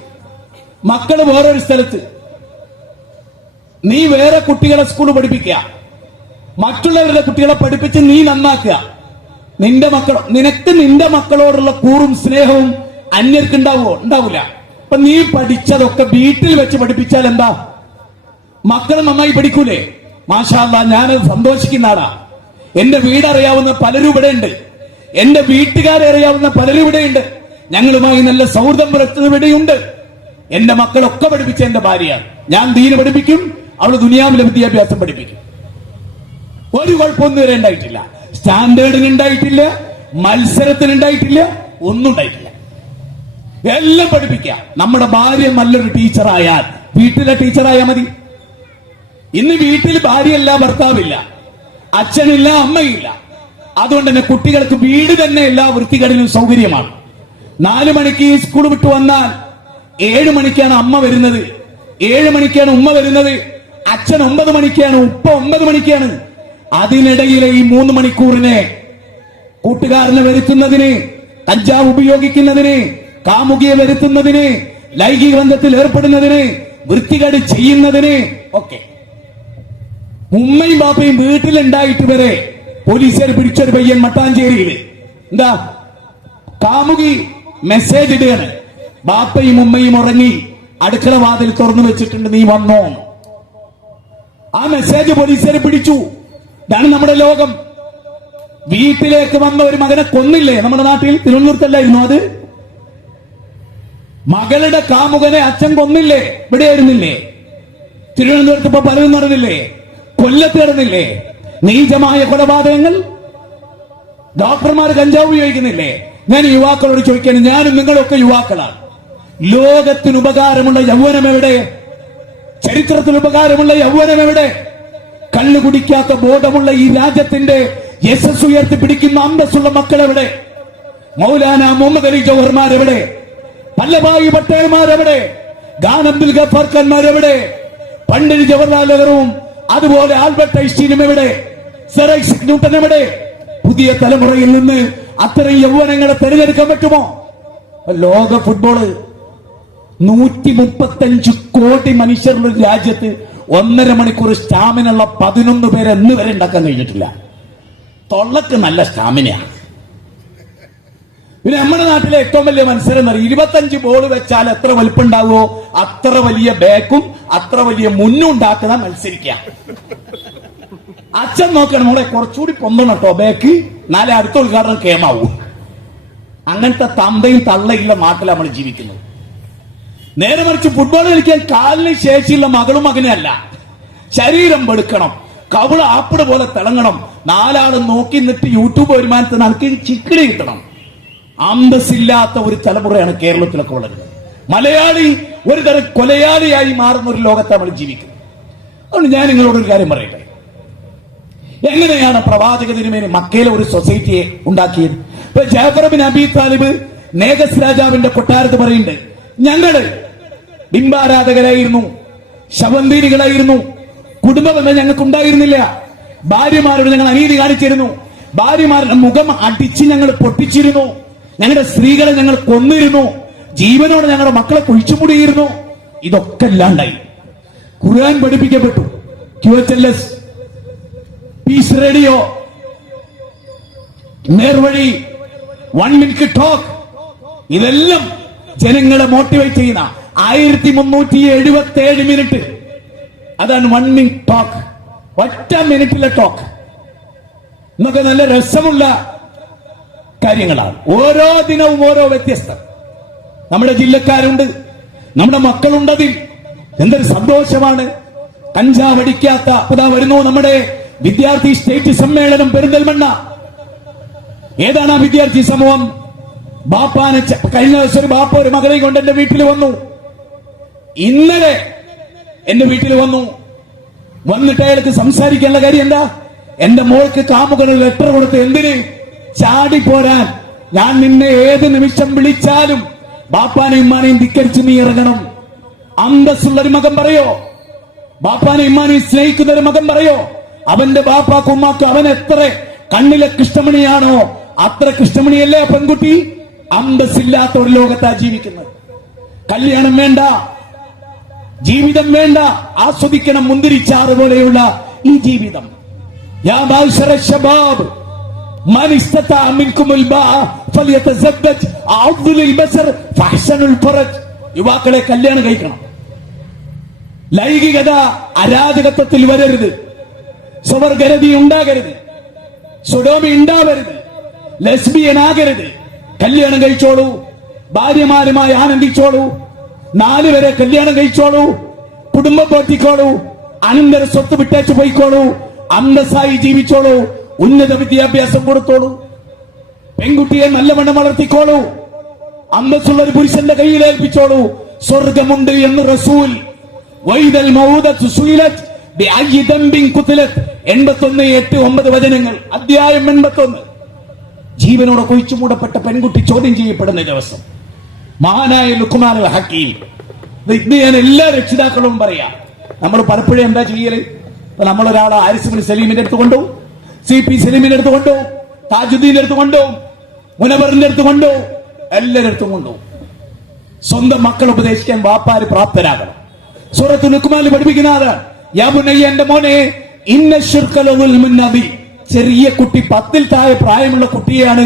മക്കള് വേറൊരു സ്ഥലത്ത്, നീ വേറെ കുട്ടികളെ സ്കൂൾ പഠിപ്പിക്കുക, മറ്റുള്ളവരുടെ കുട്ടികളെ പഠിപ്പിച്ച് നീ നന്നാക്കുക. നിനക്ക് നിന്റെ മക്കളോടുള്ള കൂറും സ്നേഹവും അന്യർക്ക് ഉണ്ടാവില്ല. അപ്പൊ നീ പഠിച്ചതൊക്കെ വീട്ടിൽ വെച്ച് പഠിപ്പിച്ചാൽ എന്താ? മക്കൾ നന്നായി പഠിക്കൂലേ? മാഷാ അല്ലാഹ്, ഞാനത് സന്തോഷിക്കുന്ന ആളാ. എന്റെ വീടറിയാവുന്ന പലരും ഇവിടെ ഉണ്ട്, എന്റെ വീട്ടുകാരെ അറിയാവുന്ന പലരും ഇവിടെയുണ്ട്, ഞങ്ങളുമായി നല്ല സൗഹൃദം പുലർത്തുന്ന ഇവിടെയുണ്ട്. എന്റെ മക്കളൊക്കെ പഠിപ്പിച്ച എന്റെ ഭാര്യയാണ്. ഞാൻ ദീന് പഠിപ്പിക്കും, അവള് ദുനിയാവിലെ വിദ്യാഭ്യാസം പഠിപ്പിക്കും. ഒരു കുഴപ്പമൊന്നും വരെ ഉണ്ടായിട്ടില്ല. സ്റ്റാൻഡേർഡിന് ഉണ്ടായിട്ടില്ല, മത്സരത്തിന് ഉണ്ടായിട്ടില്ല, ഒന്നും ഉണ്ടായിട്ടില്ല. എല്ലാം പഠിപ്പിക്കുക. നമ്മുടെ ഭാര്യ നല്ലൊരു ടീച്ചറായാൽ, വീട്ടിലെ ടീച്ചറായാൽ മതി. ഇന്ന് വീട്ടിൽ ഭാര്യയല്ല, ഭർത്താവില്ല, അച്ഛനില്ല, അമ്മയില്ല. അതുകൊണ്ട് തന്നെ കുട്ടികൾക്ക് വീട് തന്നെ എല്ലാ വൃത്തികളിലും സൗകര്യമാണ്. 4 മണിക്ക് സ്കൂൾ വിട്ടു വന്നാൽ 7 മണിക്കാണ് അമ്മ വരുന്നത്, 7 മണിക്കാണ് ഉമ്മ വരുന്നത്, അച്ഛൻ 9 മണിക്കാണ്, ഉപ്പ 9 മണിക്കാണ്. അതിനിടയിലെ ഈ 3 മണിക്കൂറിനെ കൂട്ടുകാരനെ വരുത്തുന്നതിന്, കഞ്ചാവ് ഉപയോഗിക്കുന്നതിന്, കാമുകിയെ വരുത്തുന്നതിന്, ലൈംഗിക ബന്ധത്തിൽ ഏർപ്പെടുന്നതിന്, വൃത്തികേട് ചെയ്യുന്നതിന് ഒക്കെ ഉമ്മയും ബാപ്പയും വീട്ടിലുണ്ടായിട്ട് വരെ പോലീസുകാർ പിടിച്ചൊരു പയ്യൻ മട്ടാഞ്ചേരിയില് എന്താ, കാമുകി മെസ്സേജ് ഇടുകയാണ്, ബാപ്പയും ഉമ്മയും ഉറങ്ങി അടുക്കള വാതിൽ തുറന്നു വെച്ചിട്ടുണ്ട്, നീ വന്നോ. ആ മെസ്സേജ് പോലീസുകാർ പിടിച്ചു. ഇതാണ് നമ്മുടെ ലോകം. വീട്ടിലേക്ക് വന്ന ഒരു മകനെ കൊന്നില്ലേ നമ്മുടെ നാട്ടിൽ? തിരുവനന്തപുരത്തല്ലായിരുന്നു അത്? മകളുടെ കാമുകനെ അച്ഛൻ കൊന്നില്ലേ? ഇവിടെയായിരുന്നില്ലേ? തിരുവനന്തപുരത്ത് ഇപ്പൊ പലരും നടന്നില്ലേ? കൊല്ലത്ത് നടന്നില്ലേ? നീചമായ കൊലപാതകങ്ങൾ. ഡോക്ടർമാർ കഞ്ചാവ് ഉപയോഗിക്കുന്നില്ലേ? ഞാൻ യുവാക്കളോട് ചോദിക്കാൻ, ഞാനും നിങ്ങളൊക്കെ യുവാക്കളാണ്. ലോകത്തിന് ഉപകാരമുള്ള യൗവനം എവിടെ? ചരിത്രത്തിന് ഉപകാരമുള്ള യൗവനം എവിടെ? കള്ളു കുടിക്കാത്ത ബോധമുള്ള ഈ രാജ്യത്തിന്റെ യശസ് ഉയർത്തിപ്പിടിക്കുന്ന അന്തസ്സുള്ള മക്കൾ എവിടെ? മൗലാന മുഹമ്മദ് അലി ജൗഹർമാരെവിടെ? വല്ലഭായി പട്ടേൽമാരെവിടെ? ഖാൻ അബ്ദുൽ ഗഫാർ ഖാൻമാരെവിടെ? പണ്ഡിറ്റ് ജവഹർലാൽ നെഹ്റുവും അതുപോലെ ആൽബർട്ട് ഐൻസ്റ്റീനും എവിടെ? സർ ഐസക് ന്യൂട്ടൻ എവിടെ? പുതിയ തലമുറയിൽ നിന്ന് അത്തരം യൗവനങ്ങളെ തെരഞ്ഞെടുക്കാൻ പറ്റുമോ? ലോക ഫുട്ബോള് 135 കോടി മനുഷ്യരുടെ ഒരു രാജ്യത്ത് 1.5 മണിക്കൂർ സ്റ്റാമിനുള്ള 11 പേരെ എന്ന് വരെ ഉണ്ടാക്കാൻ കഴിഞ്ഞിട്ടില്ല. തൊള്ളക്ക് നല്ല സ്റ്റാമിനയാണ്. പിന്നെ നമ്മുടെ നാട്ടിലെ ഏറ്റവും വലിയ മത്സരം എന്ന് പറയും 25 ബോൾ വെച്ചാൽ എത്ര വലുപ്പുണ്ടാകുമോ അത്ര വലിയ ബാക്കും അത്ര വലിയ മുന്നും ഉണ്ടാക്കുന്ന മത്സരിക്കുക. അച്ഛൻ നോക്കണം, മോളെ കുറച്ചുകൂടി പൊന്തണം കേട്ടോ ബാക്ക്, നാളെ അടുത്ത ഉദ്ഘാടനം കേമാവും. അങ്ങനത്തെ തന്തയും തള്ളയുള്ള നാട്ടിൽ നമ്മൾ ജീവിക്കുന്നത്. നേരെ മറിച്ച് ഫുട്ബോൾ കളിക്കാൻ കാലിന് ശേഷിയുള്ള മകളും മകനല്ല, ശരീരം വെളുക്കണം, കവിള ആപ്പിട് പോലെ തിളങ്ങണം, 4 ആളും നോക്കി നിന്നിട്ട് യൂട്യൂബ് വരുമാനത്തിൽ നടക്കി ചിക്കിടി കിട്ടണം. അന്തസ്സില്ലാത്ത ഒരു തലമുറയാണ് കേരളത്തിലൊക്കെ വളരുന്നത്. മലയാളി ഒരു തരം കൊലയാളിയായി മാറുന്ന ഒരു ലോകത്ത് നമ്മൾ ജീവിക്കുന്നത്. അതുകൊണ്ട് ഞാൻ നിങ്ങളോടൊരു കാര്യം പറയട്ടെ. എങ്ങനെയാണ് പ്രവാചക തിരുമേനി മക്കയിലെ ഒരു സൊസൈറ്റിയെ ഉണ്ടാക്കിയത്? ഇപ്പൊ ജാഫർ ബിൻ അബീ താലിബ് നേഗസ് രാജാവിന്റെ കൊട്ടാരത്ത് പറയുന്നുണ്ട്, ഞങ്ങള് ബിംബാരാധകരായിരുന്നു, ശവന്തീനികളായിരുന്നു, കുടുംബബന്ധം ഞങ്ങൾക്ക് ഉണ്ടായിരുന്നില്ല, ഭാര്യമാരോട് ഞങ്ങൾ അനീതി കാണിച്ചിരുന്നു, ഭാര്യമാരുടെ മുഖം അടിച്ച് ഞങ്ങൾ പൊട്ടിച്ചിരുന്നു, ഞങ്ങളുടെ സ്ത്രീകളെ ഞങ്ങൾ കൊന്നിരുന്നു, ജീവനോട് ഞങ്ങളുടെ മക്കളെ കുഴിച്ചുമൂടിയിരുന്നു. ഇതൊക്കെ ഇല്ലാണ്ടായി. ഖുർആൻ പഠിപ്പിക്കപ്പെട്ടു. QHLS, പീസ് റേഡിയോ, നേർവഴി, 1 മിനിറ്റ് ടോക്ക്, ഇതെല്ലാം ജനങ്ങളെ മോട്ടിവേറ്റ് ചെയ്യുന്ന 1377 മിനിറ്റ്. അതാണ് 1 മിനിറ്റ് ടോക്ക്. ഒറ്റ മിനിറ്റിലെ ടോക്ക്. എന്നൊക്കെ നല്ല രസമുള്ള കാര്യങ്ങളാണ്. ഓരോ ദിനവും ഓരോ വ്യത്യസ്തം. നമ്മുടെ ജില്ലക്കാരുണ്ട്, നമ്മുടെ മക്കളുണ്ടതിൽ. എന്തൊരു സന്തോഷമാണ്. കഞ്ചാവടിക്കാത്ത ഇതാ വരുന്നു നമ്മുടെ വിദ്യാർത്ഥി സ്റ്റേറ്റ് സമ്മേളനം പെരിന്തൽമണ്ണ. ഏതാണ് ആ വിദ്യാർത്ഥി സമൂഹം? ബാപ്പാനെ കഴിഞ്ഞ ദിവസം ഒരു ബാപ്പ ഒരു മകളെ കൊണ്ട് എന്റെ വീട്ടിൽ വന്നു. ഇന്നലെ എന്റെ വീട്ടിൽ വന്നിട്ട് അയാൾക്ക് സംസാരിക്കാനുള്ള കാര്യം എന്താ? എന്റെ മോൾക്ക് കാമുകന് ലെറ്റർ കൊടുത്ത് എന്തിന്? ചാടിപ്പോരാൻ. ഞാൻ നിന്നെ ഏത് നിമിഷം വിളിച്ചാലും ബാപ്പാനെയും ഉമ്മാനെയും ധിക്കരിച്ച് നീ ഇറങ്ങണം. അന്തസ്സുള്ള ഒരു മകൻ പറയോ? ബാപ്പാനെ ഉമ്മാനെയും സ്നേഹിക്കുന്ന ഒരു മകൻ പറയോ? അവന്റെ ബാപ്പാക്കും ഉമ്മാക്കും അവൻ എത്ര കണ്ണിലെ കൃഷ്ണമണിയാണോ അത്ര കൃഷ്ണമണിയല്ലേ ആ പെൺകുട്ടി? അന്തസ്സില്ലാത്ത ഒരു ലോകത്താ ജീവിക്കുന്നത്. കല്യാണം വേണ്ട, ജീവിതം വേണ്ട, ആസ്വദിക്കണം മുന്തിരിച്ചാറ് പോലെയുള്ള ഈ ജീവിതം. യാ മാശറ ശബാബ് മൻ ഇസ്തതാഅ മിൻകുമുൽ ബാഅ ഫലിയതസബ്ബജ് അഅ്ദുലിൽ ബസർ ഫഹ്സനുൽ ഫറജ്. യുവാക്കളെ കല്യാണം കഴിക്കണം. ലൈംഗികത അരാജകത്വത്തിൽ വരരുത്, സ്വവർഗരതി ഉണ്ടാകരുത്, സൊഡോമി ഉണ്ടാവരുത്, ലെസ്ബിയൻ ആകരുത്. കല്യാണം കഴിച്ചോളൂ, ഭാര്യമാരുമായി ആനന്ദിച്ചോളൂ, 4 വരെ കല്യാണം കഴിച്ചോളൂ, കുടുംബം പോറ്റിക്കോളൂ, അനന്തര സ്വത്ത് വിട്ടേച്ചു പോയിക്കോളൂ, അന്തസ്സായി ജീവിച്ചോളൂ, ഉന്നത വിദ്യാഭ്യാസം കൊടുത്തോളൂ, പെൺകുട്ടിയെ നല്ലവണ്ണം വളർത്തിക്കോളൂ, അന്തസ്സുള്ള ഒരു പുരുഷന്റെ കയ്യിൽ ഏൽപ്പിച്ചോളൂ. സ്വർഗമുണ്ട് എന്ന് റസൂൽ. വൈദൽ മൗദതു സുയിലത് ബിഅയ്യി ദംബിൻ ഖുതിലത് 81:8-9 വചനങ്ങൾ. അധ്യായം 81. ജീവനോടെ കുഴിച്ചു മൂടപ്പെട്ട പെൺകുട്ടി ചോദ്യം ചെയ്യപ്പെടുന്ന ദിവസം. മഹാനായ ലുഖ്മാനുൽ ഹക്കീം. ഇത് ഞാൻ എല്ലാ രക്ഷിതാക്കളും പറയാ. നമ്മൾ പലപ്പോഴും എന്താ ചെയ്യല്? ഇപ്പൊ നമ്മളൊരാളെ ആരിസ് സലീമിന്റെ അടുത്ത് കൊണ്ടുപോകും, CP സലീമിന്റെ അടുത്ത് കൊണ്ടുപോകും, താജുദ്ദീന്റെ അടുത്ത് കൊണ്ടുപോകും, മുനവറിന്റെ അടുത്ത് കൊണ്ടുപോകും, എല്ലാവരുടെ അടുത്തും കൊണ്ടുപോകും. സ്വന്തം മക്കളെ ഉപദേശിക്കാൻ വാപ്പാര് പ്രാപ്തരാകണം. സൂറത്ത് ലുഖ്മാനിൽ പഠിപ്പിക്കുന്ന ആരാണ്? യാ ബുനയ്യ, എന്റെ മോനെ, ഇന്ന ശിർക ലദുൽമുൻ നബി. ചെറിയ കുട്ടി, 10 താഴെ പ്രായമുള്ള കുട്ടിയാണ്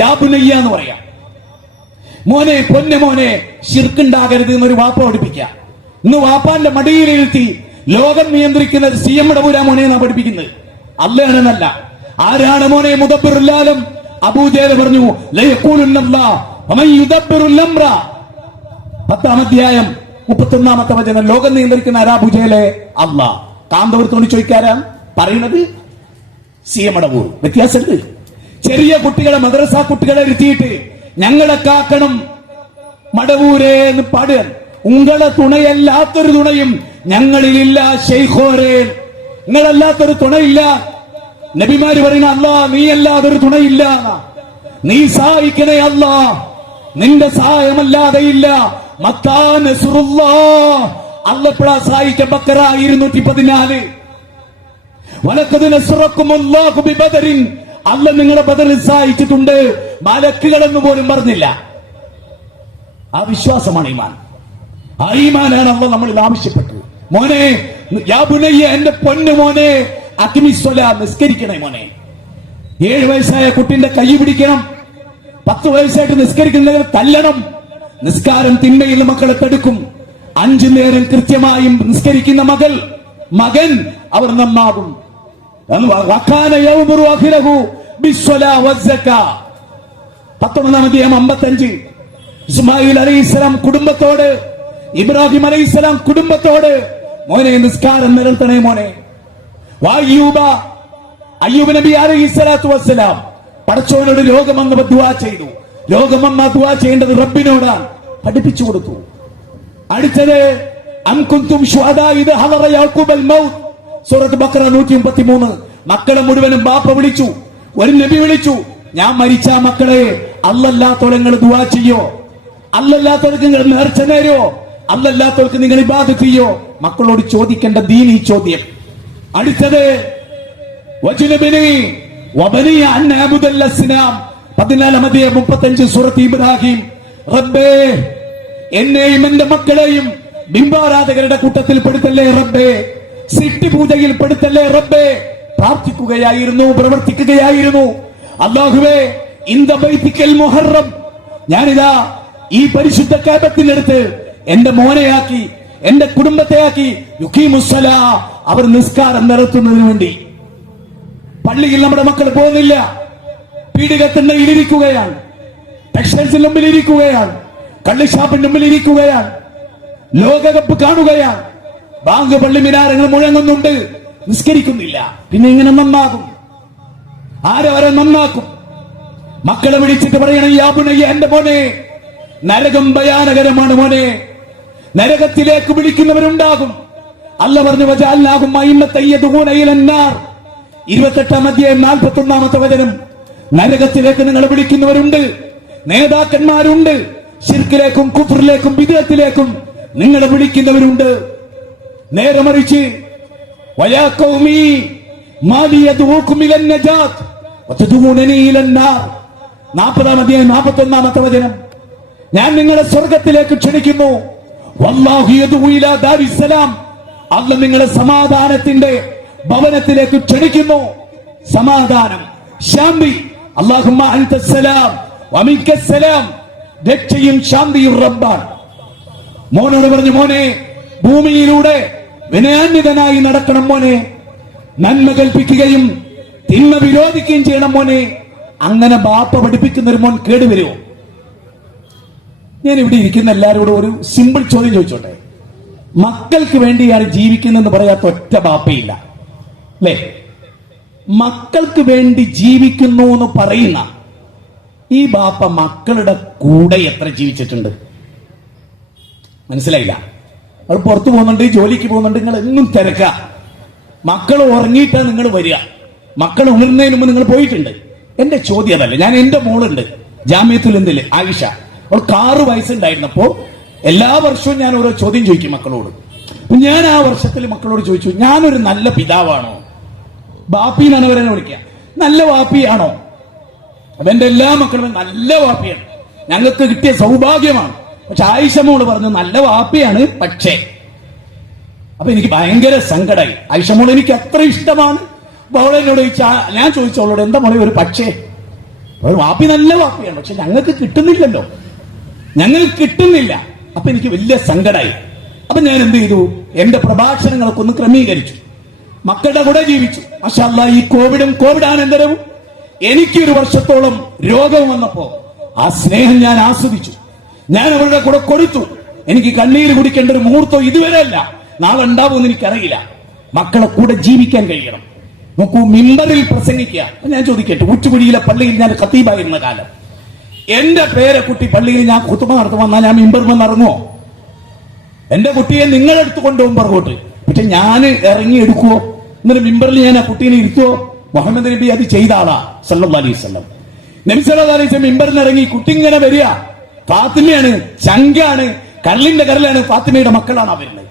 യാ ബുനയ്യ എന്ന് പറയാം. മോനെ, പൊന്നെ മോനെ, ശിർക്കുണ്ടാകരുത് എന്നൊരു വാപ്പ പഠിപ്പിക്കുക. ഇന്ന് വാപ്പാന്റെ മടിയിലിരുത്തി ലോകം നിയന്ത്രിക്കുന്ന CM ഇടപൂരാ മോനെ എന്നാ പഠിപ്പിക്കുന്നത്. അല്ലാണെന്നല്ല. ആരാണ് മോനെ മുദബ്ബിറുല്ലാലം? അബൂജഹൽ പറഞ്ഞു, ലയഖൂലുന്നല്ലാഹ് വമൻ യുദബ്ബിറുൽ അംറ. 10-ാം അധ്യായം 31-ാമത്തെ വചനം. ലോകം നിയന്ത്രിക്കുന്ന ആരാ? അബൂജഹലെ? അല്ലാഹ്. കാന്തപുരത്തോട് ചോദിക്കാരാ പറയുന്നത്? CM ഇടപൂർ. വ്യത്യാസമുണ്ട്. ചെറിയ കുട്ടികളെ, മദ്രസ കുട്ടികളെ ഇരുത്തിയിട്ട് ഞങ്ങളെ കാക്കണം മടവൂരേ എന്ന് പാടുക. ഉങ്ങളെ തുണയല്ലാത്തൊരു തുണയും ഞങ്ങളിലില്ല ശൈഖോരേ. നിങ്ങളല്ലാത്തൊരു തുണയില്ല. നബിമാര് പറയുന്ന അല്ലാ, നീ അല്ലാതൊരു തുണയില്ല. നീ സഹായിക്കണേ അല്ലാ, നിന്റെ സഹായമല്ലാതെ ഇല്ല. മത്താ നസ്റുല്ലാഹ്. അല്ലാഹ് സഹായിച്ച ബക്കറ 214. വലഖദ് നസ്റക്കുമുല്ലാഹു ബിബദറിൻ. അല്ലാഹ് നിങ്ങളെ ബദറിൽ സഹായിച്ചിട്ടുണ്ട്. മലക്കുകളെന്ന് പോലും പറഞ്ഞില്ല. ആ വിശ്വാസമാണ് ഈമാൻ. ആ ഈമാനാണ് അല്ലാഹ് നമ്മളിൽ ആവശ്യപ്പെട്ടത്. മോനെ, യാ ബുനയ്യ, എന്റെ പൊന്നു മോനെ, അഖിമിസ്സലാ, നിസ്കരിക്കണേ മോനെ. 7 വയസ്സായ കുട്ടിന്റെ കൈ പിടിക്കണം. 10 വയസ്സായിട്ട് നിസ്കരിക്കുന്നവർ തല്ലണം. നിസ്കാരം തിന്മയിൽ മക്കളെ തടുക്കും. 5 നേരം കൃത്യമായും നിസ്കരിക്കുന്ന മകൻ അവർ നന്നാകും. 19-55 ഇസ്മായിൽ അലൈഹിസ്സലാം കുടുംബത്തോട്, ഇബ്രാഹിം അലൈഹിസ്സലാം കുടുംബത്തോട്, മോനെ നിസ്കാരം നിരത്തണേ മോനെ. അയ്യൂബ് നബി അലൈഹിസ്സലാത്തു വസ്സലാം പടച്ചവനോട് രോഗമെന്ന് ദുആ ചെയ്തു. രോഗമെന്ന് ദുആ ചെയ്യേണ്ടത് റബ്ബിനോടാണ്. പഠിപ്പിച്ചു കൊടുത്തു. അടുത്തത് അം കുന്തും ശുഹദാ ഇദ ഹദറ യാഖൂബൽ മൗത്ത്. സൂറത്ത് ബഖറ 133. മക്കളെ മുഴുവനും ബാപ്പ വിളിച്ചു, ഒരു നബി വിളിച്ചു. ഞാൻ മരിച്ച മക്കളെ അല്ലല്ലാത്തവരെ നിങ്ങൾ ദുആ ചെയ്യോ, അല്ലല്ലാത്തവർക്ക് നിങ്ങൾ നേർച്ച നേരോ, അല്ലല്ലാത്തവർക്ക് നിങ്ങൾ ഇബാദത്ത് ചെയ്യോ? മക്കളോട് ചോദിക്കേണ്ട ദീനീ ചോദ്യം. അടുത്തത് വജ്നബിനി വബനിയ അൻ അബ്ദുൽ അസ്നാം 14:35 സൂറത്ത് ഇബ്രാഹിം. റബ്ബേ, എന്നെയും എന്റെ മക്കളെയും ബിംബാരാധകരുടെ കൂട്ടത്തിൽ പെടുത്തല്ലേ റബ്ബേ, സിട്ടി പൂജയിൽ പെടുത്തല്ലേ റബ്ബേ. പ്രാർത്ഥിക്കുകയായിരുന്നു, പ്രവർത്തിക്കുകയായിരുന്നു. അല്ലാഹുവേ, ഇന്ദ ബൈതിക്കൽ മുഹറം, ഞാനിതാ ഈ പരിശുദ്ധ കഅബത്തിനടുത്ത് എന്റെ മോനെയാക്കി, എന്റെ കുടുംബത്തെയാക്കി, യുഖീമുസ്സലാ, അവർ നിസ്കാരം നടത്തുന്നതിന് വേണ്ടി. പള്ളിയിൽ നമ്മുടെ മക്കൾ പോകുന്നില്ല, പീഡികത്തിണ്ണയിൽ ഇരിക്കുകയാണ്, ടെക്സ്റ്റൈൽസിന് മുമ്പിൽ ഇരിക്കുകയാണ്, കള്ളിഷാപ്പിന്റെ മുമ്പിൽ ഇരിക്കുകയാണ്, ലോകകപ്പ് കാണുകയാണ്, ബാങ്ക് പള്ളി മിനാരങ്ങൾ മുഴങ്ങുന്നുണ്ട്, നിസ്കരിക്കുന്നില്ല. പിന്നെ ഇങ്ങനെ നന്നാകും? ആരവരെ നന്നാക്കും? മക്കളെ വിളിച്ചിട്ട് പറയണം, യാ ബുനയ്യ, എന്റെ മോനെ, നരകം ഭയാനകരമാണ് മോനെ, നരകത്തിലേക്ക് വിളിക്കുന്നവരുണ്ടാകും. അല്ല പറഞ്ഞു, വജഅൽനാഹും അയിമ്മത്തൻ യദ്ഊന ഇലന്നാർ, 28-ാം അധ്യായം 41-ാമത്തെ വചനം. നരകത്തിലേക്ക് നിങ്ങൾ വിളിക്കുന്നവരുണ്ട്, നേതാക്കന്മാരുണ്ട്, ശിർക്കിലേക്കും കുഫ്റിലേക്കും ബിദ്അത്തിലേക്കും നിങ്ങളെ വിളിക്കുന്നവരുണ്ട്. നേരെ മറിച്ച് വയാ ഖൗമി മാ ലി യദ്ഊകും ഇലൻ നജാത്ത് വതദഊനനി ഇലൻ നാർ, 40-ാം അധ്യായം 41-ാമത്തെ വചനം. ഞാൻ നിങ്ങളെ സ്വർഗത്തിലേക്ക് ക്ഷണിക്കുന്നു. വല്ലാഹു യദ്ഊ ഇലാ ദാരിസ്സലാം, അല്ലാഹു നിങ്ങളെ സമാധാനത്തിന്റെ ഭവനത്തിലേക്ക് ക്ഷണിക്കുന്നു. സമാധാനം, ശാന്തി. അല്ലാഹുമ്മ അൻതസ്സലാം വമിൻകസ്സലാം, രക്ഷയും ശാന്തിയും റബ്ബാണ്. മോനോട് പറഞ്ഞു, മോനെ, ഭൂമിയിലൂടെ വിനയാന്വിതനായി നടക്കണം മോനെ, നന്മ കൽപ്പിക്കുകയും തിന്മ വിരോധിക്കുകയും ചെയ്യണം മോനെ. അങ്ങനെ ബാപ്പ പഠിപ്പിക്കുന്ന ഒരു മോൻ കേടുവരുമോ? ഞാൻ ഇവിടെ ഇരിക്കുന്ന എല്ലാവരോടും ഒരു സിമ്പിൾ ചോദ്യം ചോദിച്ചോട്ടെ. മക്കൾക്ക് വേണ്ടിയാണ് ജീവിക്കുന്നതെന്ന് പറയാത്ത ഒറ്റ ബാപ്പയില്ല, അല്ലേ? മക്കൾക്ക് വേണ്ടി ജീവിക്കുന്നു എന്ന് പറയുന്ന ഈ ബാപ്പ മക്കളുടെ കൂടെ എത്ര ജീവിച്ചിട്ടുണ്ട്? മനസ്സിലായില്ല? അവർ പുറത്തു പോകുന്നുണ്ട്, ജോലിക്ക് പോകുന്നുണ്ട്, നിങ്ങൾ എന്നും തിരക്ക. മക്കൾ ഉറങ്ങിയിട്ടാണ് നിങ്ങൾ വരിക, മക്കൾ ഉണരുന്നതിന് മുമ്പ് നിങ്ങൾ പോയിട്ടുണ്ട്. എന്റെ ചോദ്യം അതല്ല. ഞാൻ എന്റെ മോളുണ്ട് ജാമ്യത്തുൽ ഹിന്ദില്, ആയിഷ. അവൾക്ക് 6 വയസ്സുണ്ടായിരുന്നപ്പോ എല്ലാ വർഷവും ഞാൻ ഓരോ ചോദ്യം ചോദിക്കും മക്കളോട്. ഞാൻ ആ വർഷത്തിൽ മക്കളോട് ചോദിച്ചു, ഞാനൊരു നല്ല പിതാവാണോ? ബാപ്പീനാണ് അവരെ വിളിക്കുക. നല്ല വാപ്പിയാണോ? അവന്റെ എല്ലാ മക്കളും നല്ല വാപ്പിയാണ്, ഞങ്ങൾക്ക് കിട്ടിയ സൗഭാഗ്യമാണ്. പക്ഷെ ആയിഷ മോള് പറഞ്ഞു നല്ല വാപ്പിയാണ്, പക്ഷേ. അപ്പൊ എനിക്ക് ഭയങ്കര സങ്കടമായി. ആയിഷ മോള് എനിക്ക് അത്ര ഇഷ്ടമാണ്. അപ്പൊ അവളെന്നോട് ഞാൻ ചോദിച്ചു അവളോട്, എന്താ മോളെ ഒരു പക്ഷേ? വാപ്പി നല്ല വാപ്പിയാണ്, പക്ഷെ ഞങ്ങൾക്ക് കിട്ടുന്നില്ലല്ലോ, ഞങ്ങൾക്ക് കിട്ടുന്നില്ല. അപ്പൊ എനിക്ക് വലിയ സങ്കടമായി. അപ്പൊ ഞാൻ എന്ത് ചെയ്തു? എന്റെ പ്രഭാഷണങ്ങളൊക്കെ ഒന്ന് ക്രമീകരിച്ചു, മക്കളുടെ കൂടെ ജീവിച്ചു. മാഷാ അല്ലാഹ്, ഈ കോവിഡാനന്തരവും എനിക്കൊരു വർഷത്തോളം രോഗം വന്നപ്പോ ആ സ്നേഹം ഞാൻ ആസ്വദിച്ചു. ഞാൻ അവരുടെ കൂടെ കൊടുത്തു. എനിക്ക് കണ്ണീര് കുടിക്കേണ്ട ഒരു മുഹൂർത്തം ഇതുവരെ അല്ല, നാളെ ഉണ്ടാവുമെന്ന് എനിക്കറിയില്ല. മക്കളെ കൂടെ ജീവിക്കാൻ കഴിയണം. നോക്കൂ, മിമ്പറിൽ പ്രസംഗിക്കുക. ഞാൻ ചോദിക്കട്ടെ, ഉച്ചുകുടിയിലെ പള്ളിയിൽ ഞാൻ ഖത്തീബായിരുന്ന കാലം, എന്റെ പേരക്കുട്ടി പള്ളിയിൽ ഞാൻ ഖുതുബ നടത്തു വന്നാൽ ഞാൻ മിമ്പറിൽ ഇറങ്ങുമോ? എന്റെ കുട്ടിയെ നിങ്ങളെടുത്ത് കൊണ്ടുപോകും പുറകോട്ട്. പക്ഷെ ഞാൻ ഇറങ്ങി എടുക്കുവോ? എന്നിട്ട് മിമ്പറിൽ ഞാൻ ആ കുട്ടീനെ ഇരുത്തുവോ? മുഹമ്മദ് നബി അത് ചെയ്ത ആളാ സല്ലല്ലാഹു അലൈഹി വസല്ലം. നബി സല്ലല്ലാഹു അലൈഹി വസല്ലം മിമ്പറിൽ ഇറങ്ങി, കുട്ടി ഇങ്ങനെ വരിക, ഫാത്തിമയാണ്, ചങ്കാണ്, കരളിന്റെ കരലാണ്, ഫാത്തിമയുടെ മക്കളാണ് വരുന്നത്.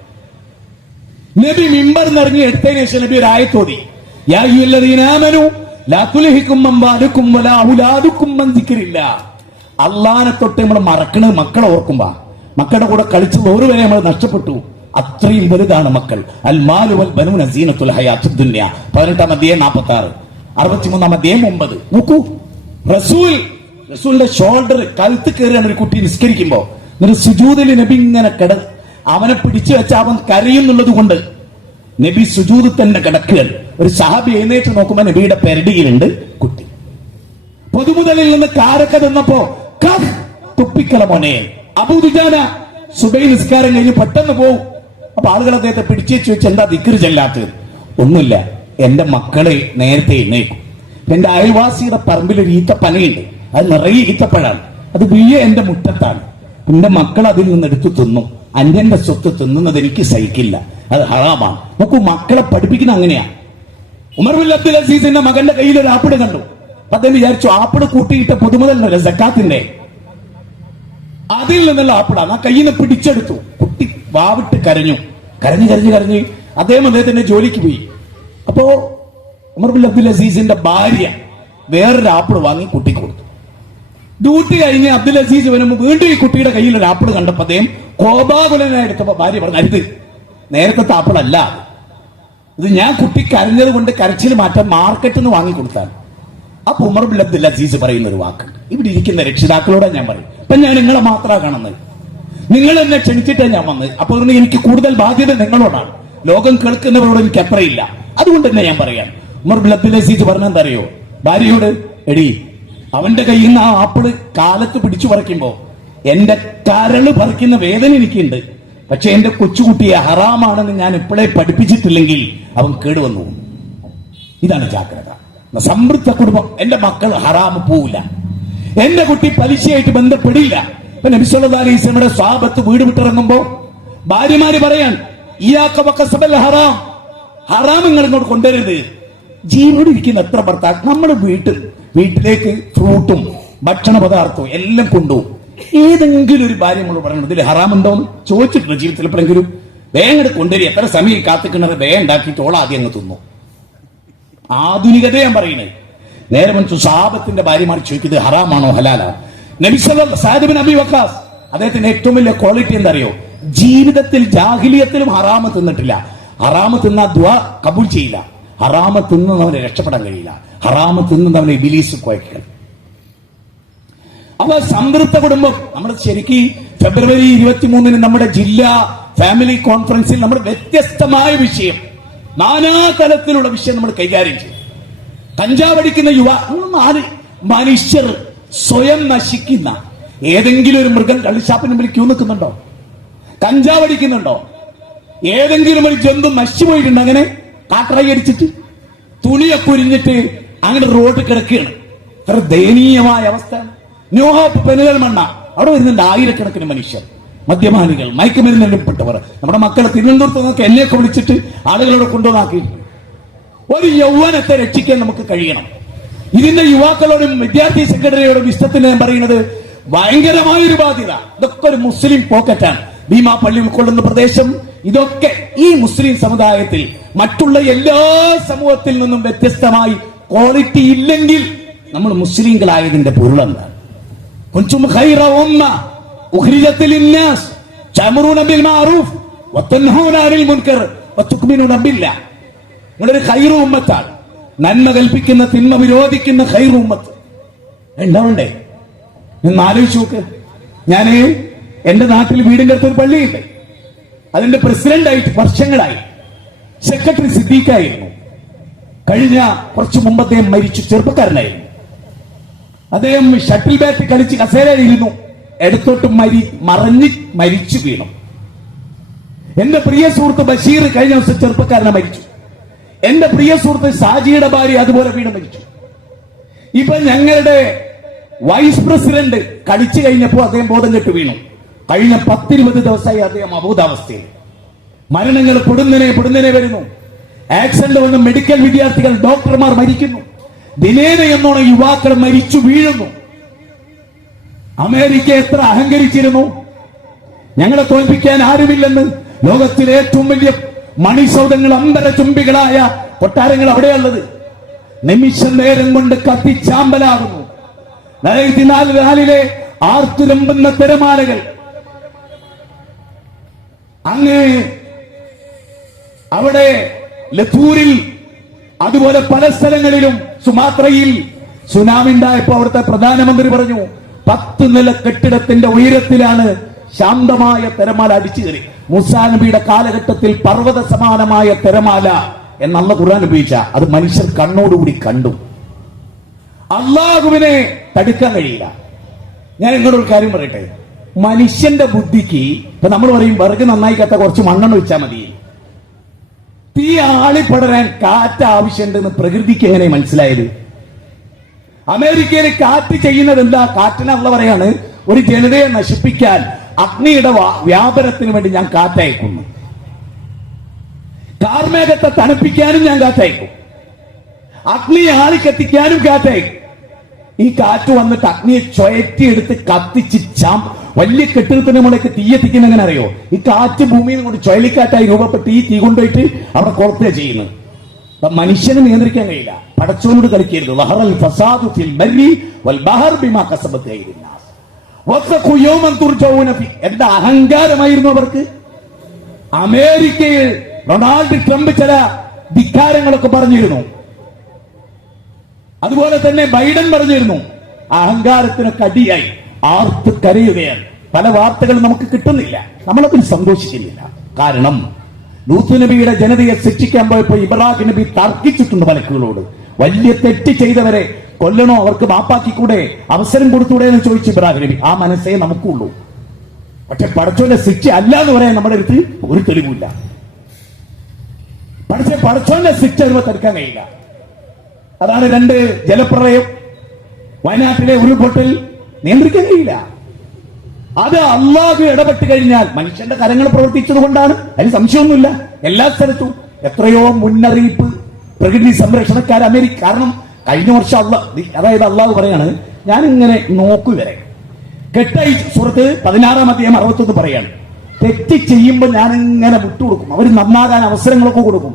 നബി മിമ്പറിൽ ഇറങ്ങി എടുത്തതിന് ശേഷം നബി ഒരു ആയത്തോതി, യാ അയ്യുഹല്ലദീന ആമനൂ ലാ തുൽഹികും അംവാലുകും വലാ ഔലാദുകും അൻ ദിക്രില്ലാഹ്. അള്ളാനെ തൊട്ട് നമ്മൾ മറക്കണത് മക്കളെ ഓർക്കുമ്പോ. മക്കളുടെ കൂടെ കളിച്ചത് ഒരുവരെ നമ്മൾ നഷ്ടപ്പെട്ടു. അത്രയും വലുതാണ് മക്കൾ. അൽ മാലു വൽ ബനൂന സീനത്തുൽ ഹയാത്തുദ് ദുനിയ, 18-ാം അധ്യായം 46, 63-ാം അധ്യായം 9. നോക്കൂ, റസൂലിന്റെ ഷോൾഡർ കഴുത്ത് കയറിയാണ് ഒരു കുട്ടി നിസ്കരിക്കുമ്പോ. എന്നിട്ട് സുജൂദിൽ നബി ഇങ്ങനെ അവനെ പിടിച്ചു വെച്ച അവൻ കരയുന്നുള്ളത് കൊണ്ട് നബി സുജൂദ് തന്നെ കിടക്കുകയാണ്. ഒരു സഹാബി എഴുന്നേറ്റ് നോക്കുമ്പോ നബിയുടെ പെരടിയിലുണ്ട് കുട്ടി. പൊതുമുതലിൽ നിന്ന് കാരക്ക തിന്നപ്പോ തുപ്പിക്കല മോനെ. അബൂ ദുജാന സുബൈ നിസ്കാരം കഴിഞ്ഞ് പെട്ടെന്ന് പോവും. അപ്പൊ ആളുകൾ അദ്ദേഹത്തെ പിടിച്ചു വെച്ച് എന്താ ദിക്ർ ചെല്ലാത്തത്? ഒന്നുമില്ല, എന്റെ മക്കളെ നേരത്തെ എഴുന്നേക്കും. എന്റെ അയൽവാസിയുടെ പറമ്പിൽ ഒരു ഈത്തപ്പനയുണ്ട്, അത് നിറയെ ഈത്തപ്പഴാണ്, അത് വീഴ എന്റെ മുറ്റത്താണ്. എന്റെ മക്കൾ അതിൽ നിന്ന് എടുത്തു തിന്നും. അന്യന്റെ സ്വത്ത് തിന്നുന്നത് എനിക്ക് സഹിക്കില്ല, അത് ഹറാമാണ്. നോക്കൂ, മക്കളെ പഠിപ്പിക്കുന്ന അങ്ങനെയാ. ഉമർ ബിൻ അബ്ദുൽ അസീസിന്റെ മകന്റെ കയ്യിൽ ഒരു ആപ്പിട് കണ്ടു. അദ്ദേഹം വിചാരിച്ചു ആപ്പിള് കൂട്ടിയിട്ട പൊതുമുതൽ സക്കാത്തിന്റെ അതിൽ നിന്നുള്ള ആപ്പിളാണ് ആ കയ്യിൽ നിന്ന് പിടിച്ചെടുത്തു. കുട്ടി വാവിട്ട് കരഞ്ഞു. കരഞ്ഞ് അദ്ദേഹത്തിന്റെ ജോലിക്ക് പോയി. അപ്പോ ഉമർ ബിൻ അബ്ദുൽ അസീസിന്റെ ഭാര്യ വേറൊരു ആപ്പിൾ വാങ്ങി കുട്ടിക്ക് കൊടുത്തു. ഡ്യൂട്ടി കഴിഞ്ഞ് അബ്ദുൽ അസീസ് വരുമ്പോൾ വീണ്ടും ഈ കുട്ടിയുടെ കയ്യിൽ ഒരു ആപ്പിൾ കണ്ടപ്പോ അദ്ദേഹം കോപാകുലനായി എടുത്തപ്പോ ഭാര്യ പറഞ്ഞു, അരുത്, നേരത്തെ ആപ്പിളല്ല ഇത്, ഞാൻ കുട്ടി കരഞ്ഞത് കൊണ്ട് കരച്ചിൽ മാറ്റാൻ മാർക്കറ്റിൽ നിന്ന് വാങ്ങിക്കൊടുത്താൽ. അപ്പൊ ഉമർ ബിൻ അബ്ദുൽ അസീസ് പറയുന്ന ഒരു വാക്കുണ്ട്, ഇവിടെ ഇരിക്കുന്ന രക്ഷിതാക്കളോടെ ഞാൻ പറയും, ഇപ്പൊ ഞാൻ നിങ്ങളെ മാത്രമാണ് കാണുന്നത്, നിങ്ങൾ എന്നെ ക്ഷണിച്ചിട്ടേ ഞാൻ വന്നത്. അപ്പൊ എനിക്ക് കൂടുതൽ ബാധ്യത നിങ്ങളോടാണ്, ലോകം കേൾക്കുന്നവരോട് എനിക്ക് അത്രയില്ല. അതുകൊണ്ട് തന്നെ ഞാൻ പറയാം, ഉമർ ബിൻ അബ്ദുൽ അസീസ് പറഞ്ഞെന്താ അറിയോ ഭാര്യയോട്, എടി അവന്റെ കയ്യിൽ നിന്ന് ആ ആപ്പിള് കാലത്ത് പിടിച്ചു പറിക്കുമ്പോ എന്റെ കരള് പറിക്കുന്ന വേദന എനിക്കുണ്ട്. പക്ഷെ എന്റെ കൊച്ചുകുട്ടിയെ ഹറാമാണെന്ന് ഞാൻ എപ്പോഴേ പഠിപ്പിച്ചിട്ടില്ലെങ്കിൽ അവൻ കേടുവന്നു. ഇതാണ് ജാഗ്രത. സമൃദ്ധ കുടുംബം, എന്റെ മക്കൾ ഹറാമ് പോവില്ല, എന്റെ കുട്ടി പലിശയായിട്ട് ബന്ധപ്പെടില്ല. ഇപ്പൊ നബി സല്ലല്ലാഹു അലൈഹി വസല്ലമയുടെ സ്വഹാബത്ത് വീട് വിട്ടിറങ്ങുമ്പോ ഭാര്യമാര് പറയാൻ, ഇയ്യാക വഖസബൽ ഹറാം, ഹറാം നിങ്ങൾ ഇങ്ങോട്ട് കൊണ്ടുവരരുത്. ജീവനോട് ഇരിക്കുന്ന എത്ര ഭർത്താക്കൾ നമ്മുടെ വീട്ടിലേക്ക് ഫ്രൂട്ടും ഭക്ഷണ പദാർത്ഥവും എല്ലാം കൊണ്ടുപോകും. ഏതെങ്കിലും ഒരു ഭാര്യ നമ്മൾ പറയണം ഇതിൽ ഹറാമുണ്ടോന്ന് ചോദിച്ചിട്ടുണ്ട് ജീവിതത്തിൽ എപ്പോഴെങ്കിലും? വേഗം കൊണ്ടുവരി, എത്ര സമയം കാത്തിക്കുന്നത് വേഗം ഉണ്ടാക്കിയിട്ട് ആദ്യം അങ്ങ് തിന്നു. ആധുനികത ഞാൻ പറയുന്നത്. നേരെ മനസ്സു സ്വഹാബത്തിന്റെ ഭാര്യമാർ ചോദിക്കുന്നത് ഹറാമാണോ ഹലാലാണോ? നബി സല്ലല്ലാഹു സഅദ് ബിൻ അബി വഖാസ് അദ്ദേഹത്തിന്റെ ഏറ്റവും വലിയ ക്വാളിറ്റി എന്താ അറിയോ? ജീവിതത്തിൽ ജാഹിലിയത്തിലും ഹറാമ് തിന്നിട്ടില്ല. ഹറാമ് തിന്ന ദുആ കബൂൽ ചെയ്യില്ല, ഹറാമ് തിന്നവനെ രക്ഷപ്പെടാൻ കഴിയില്ല, ഹറാമ് തിന്നവനെ ഇബ്ലീസ് കുഴയ്ക്കണം. അപ്പൊ സംതൃപ്ത കുടുംബം, നമ്മൾ ശരിക്കും ഫെബ്രുവരി 23 നമ്മുടെ ജില്ലാ ഫാമിലി കോൺഫറൻസിൽ നമ്മൾ വ്യത്യസ്തമായ വിഷയം, നാനാതലത്തിലുള്ള വിഷയം നമ്മൾ കൈകാര്യം ചെയ്യും. കഞ്ചാവടിക്കുന്ന മനുഷ്യർ സ്വയം നശിക്കുന്ന ഏതെങ്കിലും ഒരു മൃഗം കള്ളിഷാപ്പിന് മുമ്പിൽ ക്യൂ നിൽക്കുന്നുണ്ടോ? കഞ്ചാവടിക്കുന്നുണ്ടോ? ഏതെങ്കിലും ഒരു ജന്തു നശിച്ചു പോയിട്ടുണ്ട് അങ്ങനെ കാട്ടറൈ അടിച്ചിട്ട് തുണിയൊക്കെ ഉരിഞ്ഞിട്ട് അങ്ങനെ റോഡ് കിടക്കുകയാണ്. എത്ര ദയനീയമായ അവസ്ഥ. ന്യൂഹോപ്പ് പെരുന്തൽമണ്ണ അവിടെ വരുന്നുണ്ട് ആയിരക്കണക്കിന് മനുഷ്യർ, മദ്യപാനികൾ, മയക്കുമരുന്നിൽപ്പെട്ടവർ. നമ്മുടെ മക്കളെ തിരുവനന്തപുരത്ത് നിന്നൊക്കെ എന്നെയൊക്കെ വിളിച്ചിട്ട് ആളുകളോട് കൊണ്ടുവന്നാക്കിയിട്ടുണ്ട്. ഒരു യൗവനത്തെ രക്ഷിക്കാൻ നമുക്ക് കഴിയണം. ഇതിന്റെ യുവാക്കളോടും വിദ്യാർത്ഥി സെക്രട്ടറിയോടും ഇഷ്ടത്തിന് ഞാൻ പറയുന്നത് ഭയങ്കരമായൊരു ബാധ്യത. ഇതൊക്കെ ഒരു മുസ്ലിം പോക്കറ്റാണ്. ഭീമാ പള്ളി ഉൾക്കൊള്ളുന്ന പ്രദേശം, ഇതൊക്കെ ഈ മുസ്ലിം സമുദായത്തിൽ മറ്റുള്ള എല്ലാ സമൂഹത്തിൽ നിന്നും വ്യത്യസ്തമായി ക്വാളിറ്റി ഇല്ലെങ്കിൽ നമ്മൾ മുസ്ലിങ്ങളായതിന്റെ പൊരുളെന്താണ്? കുൻതും ഖൈറ ഉമ്മ ഉഖ്രിജത് ലിന്നാസ് തഅമുറൂന ബിൽ മഅറൂഫ് വതൻഹൂന അനിൽ മുൻകർ വതുഅ്മിനൂന ബില്ലാഹ്. നിങ്ങളൊരു ഖൈറു ഉമ്മത്താണ്, നന്മ കൽപ്പിക്കുന്ന തിന്മ വിരോധിക്കുന്ന ഖൈറു ഉമ്മത്ത് ഉണ്ടാവണ്ടേ? എന്ന് ആലോചിച്ച് നോക്ക്. ഞാന് എന്റെ നാട്ടിൽ വീടിന്റെ അടുത്തൊരു പള്ളിയുണ്ട്, അതിന്റെ പ്രസിഡന്റായിട്ട് വർഷങ്ങളായി. സെക്രട്ടറി സിദ്ദീഖായിരുന്നു. കഴിഞ്ഞ കുറച്ചു മുമ്പ് അദ്ദേഹം മരിച്ചു. ചെറുപ്പക്കാരനായിരുന്നു. അദ്ദേഹം ഷട്ടിൽ ബാറ്റ് കളിച്ച് കസേരയിലിരുന്നു, എടുത്തോട്ട് മറിഞ്ഞ് മരിച്ചു വീണു. എന്റെ പ്രിയ സുഹൃത്ത് ബഷീർ കഴിഞ്ഞ ദിവസം ചെറുപ്പക്കാരനെ മരിച്ചു. എന്റെ പ്രിയ സുഹൃത്ത് സാജിയുടെ ഭാര്യ അതുപോലെ വീണ് മരിച്ചു. ഇപ്പൊ ഞങ്ങളുടെ വൈസ് പ്രസിഡന്റ് കളിച്ചു കഴിഞ്ഞപ്പോ അദ്ദേഹം ബോധം കെട്ട് വീണു. കഴിഞ്ഞ 10-20 ദിവസമായി അദ്ദേഹം അബോധാവസ്ഥയിൽ. മരണങ്ങൾ പൊടുന്നനെ വരുന്നു. ആക്സിഡന്റ് വന്ന് മെഡിക്കൽ വിദ്യാർത്ഥികൾ, ഡോക്ടർമാർ മരിക്കുന്നു. ദിനേന എന്നോണം യുവാക്കൾ മരിച്ചു വീഴുന്നു. അമേരിക്ക എത്ര അഹങ്കരിച്ചിരുന്നു, ഞങ്ങളെ തോൽപ്പിക്കാൻ ആരുമില്ലെന്ന്. ലോകത്തിലെ ഏറ്റവും വലിയ മണിസൗധങ്ങൾ, അമ്പരചുംബികളായ കൊട്ടാരങ്ങൾ അവിടെയുള്ളത്. നിമിഷം നേരം കൊണ്ട് കത്തിച്ചാമ്പലാകുന്നു. 2004 ആർത്തുരമ്പുന്ന തിരമാലകൾ. അങ്ങ് അവിടെ ലത്തൂരിൽ, അതുപോലെ പല സ്ഥലങ്ങളിലും, സുമാത്രയിൽ സുനാമി ഉണ്ടായപ്പോ അവിടുത്തെ പ്രധാനമന്ത്രി പറഞ്ഞു 10 നില കെട്ടിടത്തിന്റെ ഉയരത്തിലാണ് ശാന്തമായ തിരമാല അടിച്ചു കയറി. മൂസാ നബിയുടെ കാലഘട്ടത്തിൽ പർവ്വത സമാനമായ തിരമാല എന്നല്ല ഖുർആൻ ഉപയോഗിച്ച, അത് മനുഷ്യർ കണ്ണോടുകൂടി കണ്ടു. അള്ളാഹുവിനെ തടുക്കാൻ കഴിയില്ല. ഞാൻ നിങ്ങളൊരു കാര്യം പറയട്ടെ, മനുഷ്യന്റെ ബുദ്ധിക്ക് ഇപ്പൊ നമ്മൾ പറയും വിറക് നന്നായി കത്ത കുറച്ച് മണ്ണെണ്ണ വെച്ചാൽ മതി. തീ ആളിപ്പടരാൻ കാറ്റ് ആവശ്യമുണ്ടെന്ന് പ്രകൃതിക്ക് എങ്ങനെ മനസ്സിലായത്? അമേരിക്കയിൽ കാറ്റ് ചെയ്യുന്നത് എന്താ? കാറ്റിനുള്ള പറയാണ്, ഒരു ജനതയെ നശിപ്പിക്കാൻ അഗ്നിയുടെ വ്യാപനത്തിന് വേണ്ടി ഞാൻ കാറ്റയക്കുന്നു. കാർമേഘത്തെ തണുപ്പിക്കാനും ഞാൻ കാറ്റയക്കും. അഗ്നി ആളിക്കത്തിക്കാനും കാറ്റയക്കും. ഈ കാറ്റ് വന്നിട്ട് അഗ്നിയെ ചുഴറ്റിയെടുത്ത് കത്തിച്ച് വലിയ കെട്ടിടത്തിന് മുകളിലേക്ക് തീയെത്തിക്കുന്ന എങ്ങനെ അറിയോ? ഈ കാറ്റ് ഭൂമിയിൽ കൊണ്ട് ചുഴലിക്കാറ്റായി രൂപപ്പെട്ട് ഈ തീ കൊണ്ടുപോയിട്ട് അവിടെ കൊളുത്തുക ചെയ്യുന്നത്. അപ്പൊ മനുഷ്യനെ നിയന്ത്രിക്കാൻ കഴിയില്ല. പടച്ചോനോട് കളിക്കരുത്. ലഹറൽ ഫസാദു ഫിൽ ബർരി വൽ ബഹർ ബിമാ കസബത് അയ്ദിൻ നാസ് വത്തഖു യൗമൻ തുർജഊന ഫീ. എന്താ അഹങ്കാരമായിരുന്നു അവർക്ക്. അമേരിക്കയിൽ ഡൊണാൾഡ് ട്രംപ് ചില ധിക്കാരങ്ങളൊക്കെ പറഞ്ഞിരുന്നു. അതുപോലെ തന്നെ ബൈഡൻ പറഞ്ഞിരുന്നു. അഹങ്കാരത്തിനൊക്കെ അടിയായി ആർത്ത് കരയുകയാണ്. പല വാർത്തകളും നമുക്ക് കിട്ടുന്നില്ല. നമ്മളതിൽ സന്തോഷിക്കുന്നില്ല. കാരണം ലൂത്ത് നബിയുടെ ജനതയെ ശിക്ഷിക്കാൻ പോയപ്പോൾ ഇബ്രാഹിം നബി തർക്കിച്ചിട്ടുണ്ട് മലക്കുകളോട്. വലിയ തെറ്റ് ചെയ്തവരെ കൊല്ലണോ, അവർക്ക് മാപ്പാക്കിക്കൂടെ, അവസരം കൊടുത്തൂടെ എന്ന് ചോദിച്ചു ഇബ്രാഹിം നബി. ആ മനസ്സേ നമുക്കുള്ളൂ. പക്ഷെ പടച്ചോന്റെ ശിക്ഷ അല്ല എന്ന് പറയാൻ നമ്മുടെ അടുത്ത് ഒരു തെളിവില്ല. പക്ഷെ പടച്ചോന്റെ ശിക്ഷ തടുക്കാൻ കഴിയില്ല. അതാണ് 2 ജലപ്രളയം, വയനാട്ടിലെ ഉരുൾപൊട്ടൽ നിയന്ത്രിക്കാൻ കഴിയില്ല. അത് അള്ളാഹു ഇടപെട്ട് കഴിഞ്ഞാൽ മനുഷ്യന്റെ കരങ്ങൾ പ്രവർത്തിച്ചത് കൊണ്ടാണ്. അതിന് സംശയമൊന്നുമില്ല. എല്ലാ സ്ഥലത്തും എത്രയോ മുന്നറിയിപ്പ് പ്രകൃതി സംരക്ഷണക്കാർ അമേരിക്ക. കാരണം കഴിഞ്ഞ വർഷം അതായത് അള്ളാഹു പറയാണ്, ഞാൻ ഇങ്ങനെ നോക്കുവരെ കെട്ടായി സുഹൃത്ത് 16-ാം അധ്യായം 61 പറയാണ്, തെറ്റ് ചെയ്യുമ്പോൾ ഞാൻ ഇങ്ങനെ വിട്ടുകൊടുക്കും, അവർ നന്നാകാൻ അവസരങ്ങളൊക്കെ കൊടുക്കും.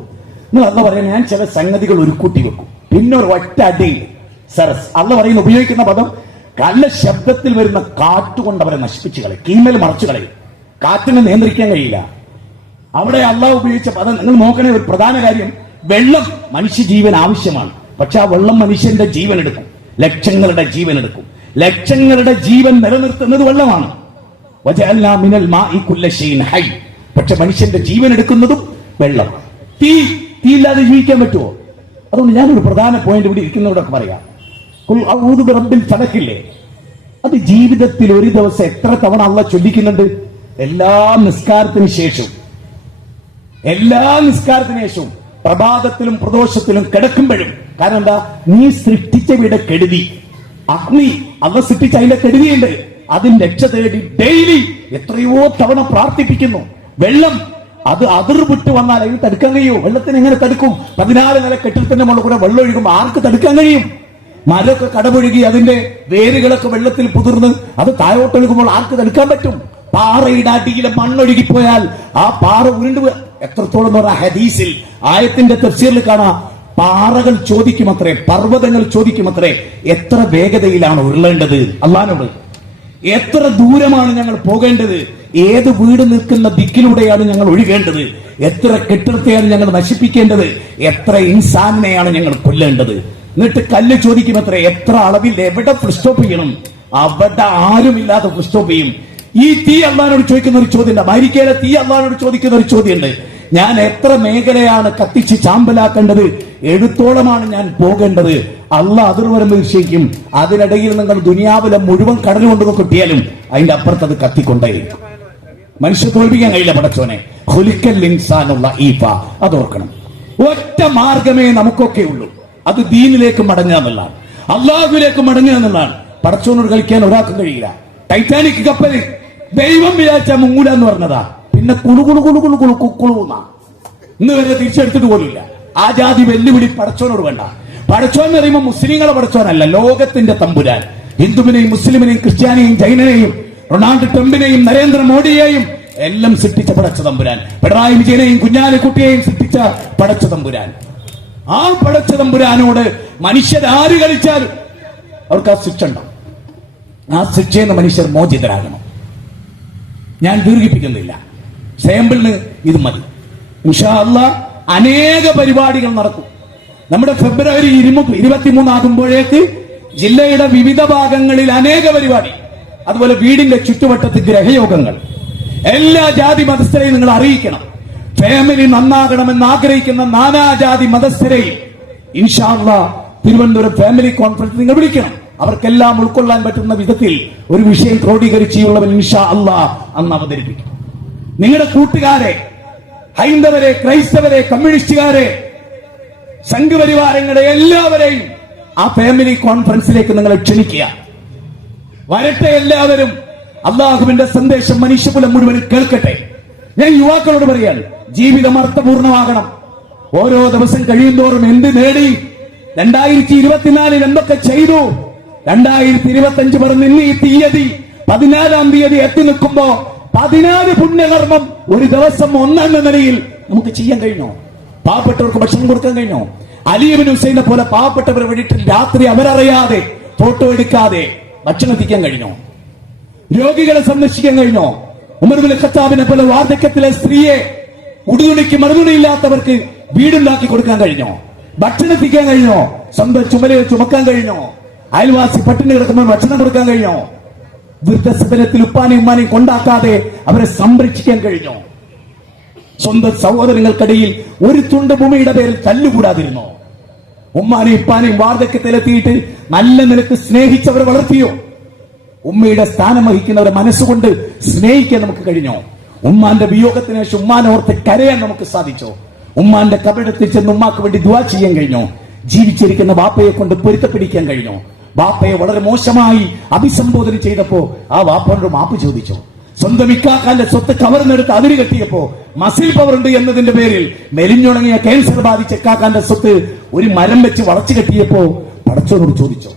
അള്ള പറയാൻ ഞാൻ ചില സംഗതികൾ ഒരുക്കൂട്ടി വെക്കും, പിന്നെ ഒരു ഒറ്റ അടി സരസ്. അള്ള പറയുന്ന ഉപയോഗിക്കുന്ന പദം നല്ല ശബ്ദത്തിൽ വരുന്ന കാറ്റുകൊണ്ട് അവരെ നശിപ്പിച്ചു കളയും, കീമേൽ മറച്ചു കളയും. കാറ്റിനെ നിയന്ത്രിക്കാൻ കഴിയില്ല. അവിടെ അള്ളാഹ് ഉപയോഗിച്ച പദം നിങ്ങൾ നോക്കണേ. ഒരു പ്രധാന കാര്യം, വെള്ളം മനുഷ്യജീവൻ ആവശ്യമാണ്. പക്ഷെ ആ വെള്ളം മനുഷ്യന്റെ ജീവൻ എടുക്കും, ലക്ഷങ്ങളുടെ ജീവൻ എടുക്കും. ലക്ഷങ്ങളുടെ ജീവൻ നിലനിർത്തുന്നത് വെള്ളമാണ്. പക്ഷെ മനുഷ്യന്റെ ജീവൻ എടുക്കുന്നതും വെള്ളം. തീ ഇല്ലാതെ ജീവിക്കാൻ പറ്റുമോ? അതുകൊണ്ട് ഞാനൊരു പ്രധാന പോയിന്റ് ഇവിടെ ഇരിക്കുന്നവരൊക്കെ പറയാം. റബ്ബിൽ ഫലക്കില്ലേ, അത് ജീവിതത്തിൽ ഒരു ദിവസം എത്ര തവണ അള്ളാഹ് ചൊല്ലിക്കുന്നുണ്ട്? എല്ലാ നിസ്കാരത്തിന് ശേഷവും പ്രഭാതത്തിലും പ്രദോഷത്തിലും കിടക്കുമ്പോഴും. കാരണം എന്താ? നീ സൃഷ്ടിച്ചവിടെ കെടുതി, അഗ്നി അള്ളാഹ് സൃഷ്ടിച്ച അതിന്റെ കെടുതിയുണ്ട്, അതിന് രക്ഷ തേടി ഡെയിലി എത്രയോ തവണ പ്രാർത്ഥിപ്പിക്കുന്നു. വെള്ളം അത് അതിർവിട്ട് വന്നാൽ അതിന് തടുക്കാൻ കഴിയും? വെള്ളത്തിന് എങ്ങനെ തടുക്കും? 14 നില കെട്ടിടത്തിന്റെ മുകളിൽ കൂടെ വെള്ളം ഒഴുകുമ്പോൾ ആർക്ക് തടുക്കാൻ കഴിയും? മരമൊക്കെ കടപൊഴുകി അതിന്റെ വേരുകളൊക്കെ വെള്ളത്തിൽ പുതിർന്ന് അത് താഴോട്ടൊഴുകുമ്പോൾ ആർക്ക് തടുക്കാൻ പറ്റും? പാറയുടെ അടിയിലെ മണ്ണൊഴുകിപ്പോയാൽ ആ പാറ ഉരുണ്ടു എത്രത്തോളം എന്ന് പറഞ്ഞ ഹദീസിൽ ആയത്തിന്റെ തഫ്സീറിൽ കാണാം. പാറകൾ ചോദിക്കുമത്രേ, പർവ്വതങ്ങൾ ചോദിക്കുമത്രേ, എത്ര വേഗതയിലാണ് ഉരുളേണ്ടത് അള്ളാനോട്, എത്ര ദൂരമാണ് ഞങ്ങൾ പോകേണ്ടത്, ഏത് വീട് നിൽക്കുന്ന ദിക്കിലൂടെയാണ് ഞങ്ങൾ ഒഴുകേണ്ടത്, എത്ര കെട്ടിടത്തെയാണ് ഞങ്ങൾ നശിപ്പിക്കേണ്ടത്, എത്ര ഇൻസാനിനെയാണ് ഞങ്ങൾ കൊല്ലേണ്ടത്. എന്നിട്ട് കല്ല് ചോദിക്കുമത്രേ, എത്ര അളവിൽ എവിടെ ഫുൾ സ്റ്റോപ്പ് ചെയ്യണം, അവിടെ ആരുമില്ലാതെ ഫുൾ സ്റ്റോപ്പ് ചെയ്യും. ഈ തീ അള്ളാനോട് ചോദിക്കുന്ന ഒരു ചോദ്യമുണ്ട്. അമേരിക്കയിലെ തീ അള്ളാനോട് ചോദിക്കുന്ന ഒരു ചോദ്യമുണ്ട്, ഞാൻ എത്ര മേഖലയാണ് കത്തിച്ച് ചാമ്പലാക്കേണ്ടത്, എടുത്തോളമാണ് ഞാൻ പോകേണ്ടത്. അള്ളാഹ് അതിർവരം നിശ്ചയിക്കും. അതിനിടയിൽ നിങ്ങൾ ദുനിയാവിലെ മുഴുവൻ കടൽ കൊണ്ടു കൊട്ടിയാലും അതിന്റെ അപ്പുറത്ത് അത് കത്തിക്കൊണ്ടേയിരിക്കും. മനുഷ്യ തോൽപ്പിക്കാൻ കഴിയില്ല പടച്ചോനെ. ഖുലിഖൽ ഇൻസാനുള്ള ഈഫ, അതോർക്കണം. ഒറ്റ മാർഗമേ നമുക്കൊക്കെ ഉള്ളൂ, അത് ദീനിലേക്ക് മടങ്ങുക എന്നുള്ളതാണ്, അള്ളാഹുവിലേക്ക് മടങ്ങുക എന്നുള്ളതാണ്. പടച്ചോനോട് കളിക്കാൻ ഒരാൾക്കും കഴിയില്ല. ടൈറ്റാനിക് കപ്പല് ദൈവം വിചാരിച്ച മുങ്ങൂല എന്ന് പറഞ്ഞതാ, പിന്നെ കുളുകുളുകുളുകുളുകുളുകുളുന്ന ഇന്ന് വരെ തിരിച്ചെടുത്തിട്ട് പോലുമില്ല. ആ ജാതി വെല്ലുവിളി പടച്ചോനോട് വേണ്ട. പടച്ചോൻ എന്ന് പറയുമ്പോൾ മുസ്ലിങ്ങളെ പടച്ചോനല്ല, ലോകത്തിന്റെ തമ്പുരാൻ. ഹിന്ദുവിനെയും മുസ്ലിമിനെയും ക്രിസ്ത്യാനിയെയും ജൈനനെയും റൊണാൾഡ് ട്രംപിനെയും നരേന്ദ്രമോദിയെയും എല്ലാം സൃഷ്ടിച്ച പടച്ച തമ്പുരാൻ. പിണറായി വിജയനെയും കുഞ്ഞാലിക്കുട്ടിയെയും സൃഷ്ടിച്ച പടച്ച തമ്പുരാൻ. ആ പടച്ച തമ്പുരാനോട് മനുഷ്യരാര് കളിച്ചാലും അവർക്ക് ആ ശിക്ഷ ഉണ്ടാവും. ആ ശിക്ഷയിൽ നിന്ന് മനുഷ്യർ മോചിതരാകണം. ഞാൻ ദീർഘിപ്പിക്കുന്നില്ല, സാമ്പിളിന് ഇത് മതി. ഇൻഷാ അല്ലാഹ് അനേക പരിപാടികൾ നടക്കും. നമ്മുടെ ഫെബ്രുവരി 23 ആകുമ്പോഴേക്ക് ജില്ലയുടെ വിവിധ ഭാഗങ്ങളിൽ അനേക പരിപാടി, അതുപോലെ വീടിന്റെ ചുറ്റുവട്ടത്ത് ഗ്രഹയോഗങ്ങൾ, എല്ലാ ജാതി മതസ്ഥരെയും നിങ്ങൾ അറിയിക്കണം. ഫാമിലി നന്നാകണമെന്ന് ആഗ്രഹിക്കുന്ന നാനാജാതി മതസ്ഥരെയും ഇൻഷാ അല്ലാഹ് തിരുവനന്തപുരം ഫാമിലി കോൺഫറൻസ് നിങ്ങൾ വിളിക്കണം. അവർക്കെല്ലാം ഉൾക്കൊള്ളാൻ പറ്റുന്ന വിധത്തിൽ ഒരു വിഷയം ക്രോഡീകരിച്ചുള്ളവൻ ഇൻഷാ അല്ലാഹ് അന്ന് അവതരിപ്പിക്കും. നിങ്ങളുടെ കൂട്ടുകാരെ, ഹൈന്ദവരെ, ക്രൈസ്തവരെ, കമ്മ്യൂണിസ്റ്റുകാരെ, സംഘപരിവാരങ്ങളെ എല്ലാവരെയും ആ ഫാമിലി കോൺഫറൻസിലേക്ക് നിങ്ങൾ ക്ഷണിക്കുക. വരട്ടെ എല്ലാവരും. അള്ളാഹുവിന്റെ സന്ദേശം മനുഷ്യകുലം മുഴുവൻ കേൾക്കട്ടെ. ഞാൻ യുവാക്കളോട് പറയാണ്, ജീവിതം അർത്ഥപൂർണമാകണം. ഓരോ ദിവസം കഴിയുന്തോറും എന്ത് നേടി, 2024 എന്തൊക്കെ ചെയ്തു, 2025 പറഞ്ഞ് ഇന്ന് ഈ തീയതി 14-ാം തീയതി എത്തി നിൽക്കുമ്പോ 14 പുണ്യകർമ്മം ഒരു ദിവസം ഒന്നെന്ന നിലയിൽ നമുക്ക് ചെയ്യാൻ കഴിഞ്ഞോ? പാവപ്പെട്ടവർക്ക് ഭക്ഷണം കൊടുക്കാൻ കഴിഞ്ഞോ? അലി ഇബ്നു ഹുസൈനെ പോലെ പാവപ്പെട്ടവർ വീട്ടിൽ രാത്രി അവരറിയാതെ ഫോട്ടോ എടുക്കാതെ ഭക്ഷണം എത്തിക്കാൻ കഴിഞ്ഞോ? രോഗികളെ സന്ദർശിക്കാൻ കഴിഞ്ഞോ? ഉമർ ഇബ്നു ഖത്താബിനെ പോലെ വാർദ്ധക്യത്തിലെ സ്ത്രീയെ ഉടുതുണിക്ക് മറുതുണിയില്ലാത്തവർക്ക് വീടുണ്ടാക്കി കൊടുക്കാൻ കഴിഞ്ഞോ? ഭക്ഷണം എത്തിക്കാൻ കഴിഞ്ഞോ? സ്വന്തം ചുമലയെ ചുമക്കാൻ കഴിഞ്ഞോ? അയൽവാസി പട്ടിണി കിടക്കുമ്പോൾ ഭക്ഷണം കൊടുക്കാൻ കഴിഞ്ഞോ? വൃദ്ധസദനത്തിൽ ഉപ്പാനെയും ഉമ്മാനെയും കൊണ്ടാക്കാതെ അവരെ സംരക്ഷിക്കാൻ കഴിഞ്ഞോ? സ്വന്തം സഹോദരങ്ങൾക്കിടയിൽ ഒരു തുണ്ട് ഭൂമിയുടെ പേരിൽ തല്ലുകൂടാതിരുന്നോ? ഉമ്മാനെയും ഉപ്പാനെയും വാർദ്ധക്യത്തിലെത്തിയിട്ട് നല്ല നിലക്ക് സ്നേഹിച്ചവരെ വളർത്തിയോ? ഉമ്മയുടെ സ്ഥാനം വഹിക്കുന്നവരെ മനസ്സുകൊണ്ട് സ്നേഹിക്കാൻ നമുക്ക് കഴിഞ്ഞോ? ഉമ്മാന്റെ വിയോഗത്തിന് ശേഷം ഉമ്മാനെ ഓർത്ത് കരയാൻ നമുക്ക് സാധിച്ചോ? ഉമ്മാന്റെ കബറിടത്തിൽ ചെന്ന് ഉമ്മാക്ക് വേണ്ടി ദുആ ചെയ്യാൻ കഴിഞ്ഞോ? ജീവിച്ചിരിക്കുന്ന ബാപ്പയെ കൊണ്ട് പൊരുത്തപ്പിടിക്കാൻ കഴിഞ്ഞോ? ബാപ്പയെ വളരെ മോശമായി അഭിസംബോധന ചെയ്തപ്പോ ആ വാപ്പയോട് മാപ്പ് ചോദിച്ചോ? സ്വന്തം ഇക്കാക്കാന്റെ സ്വത്ത് കവർന്നെടുത്ത് അതിര് കെട്ടിയപ്പോ മസിൽ പവർ ഉണ്ട് എന്നതിന്റെ പേരിൽ മെലിഞ്ഞുണങ്ങിയ ക്യാൻസർ ബാധിച്ച ഇക്കാക്കാന്റെ സ്വത്ത് ഒരു മരം വെച്ച് വളച്ചു കെട്ടിയപ്പോ പടച്ചോനോട് ചോദിച്ചോ?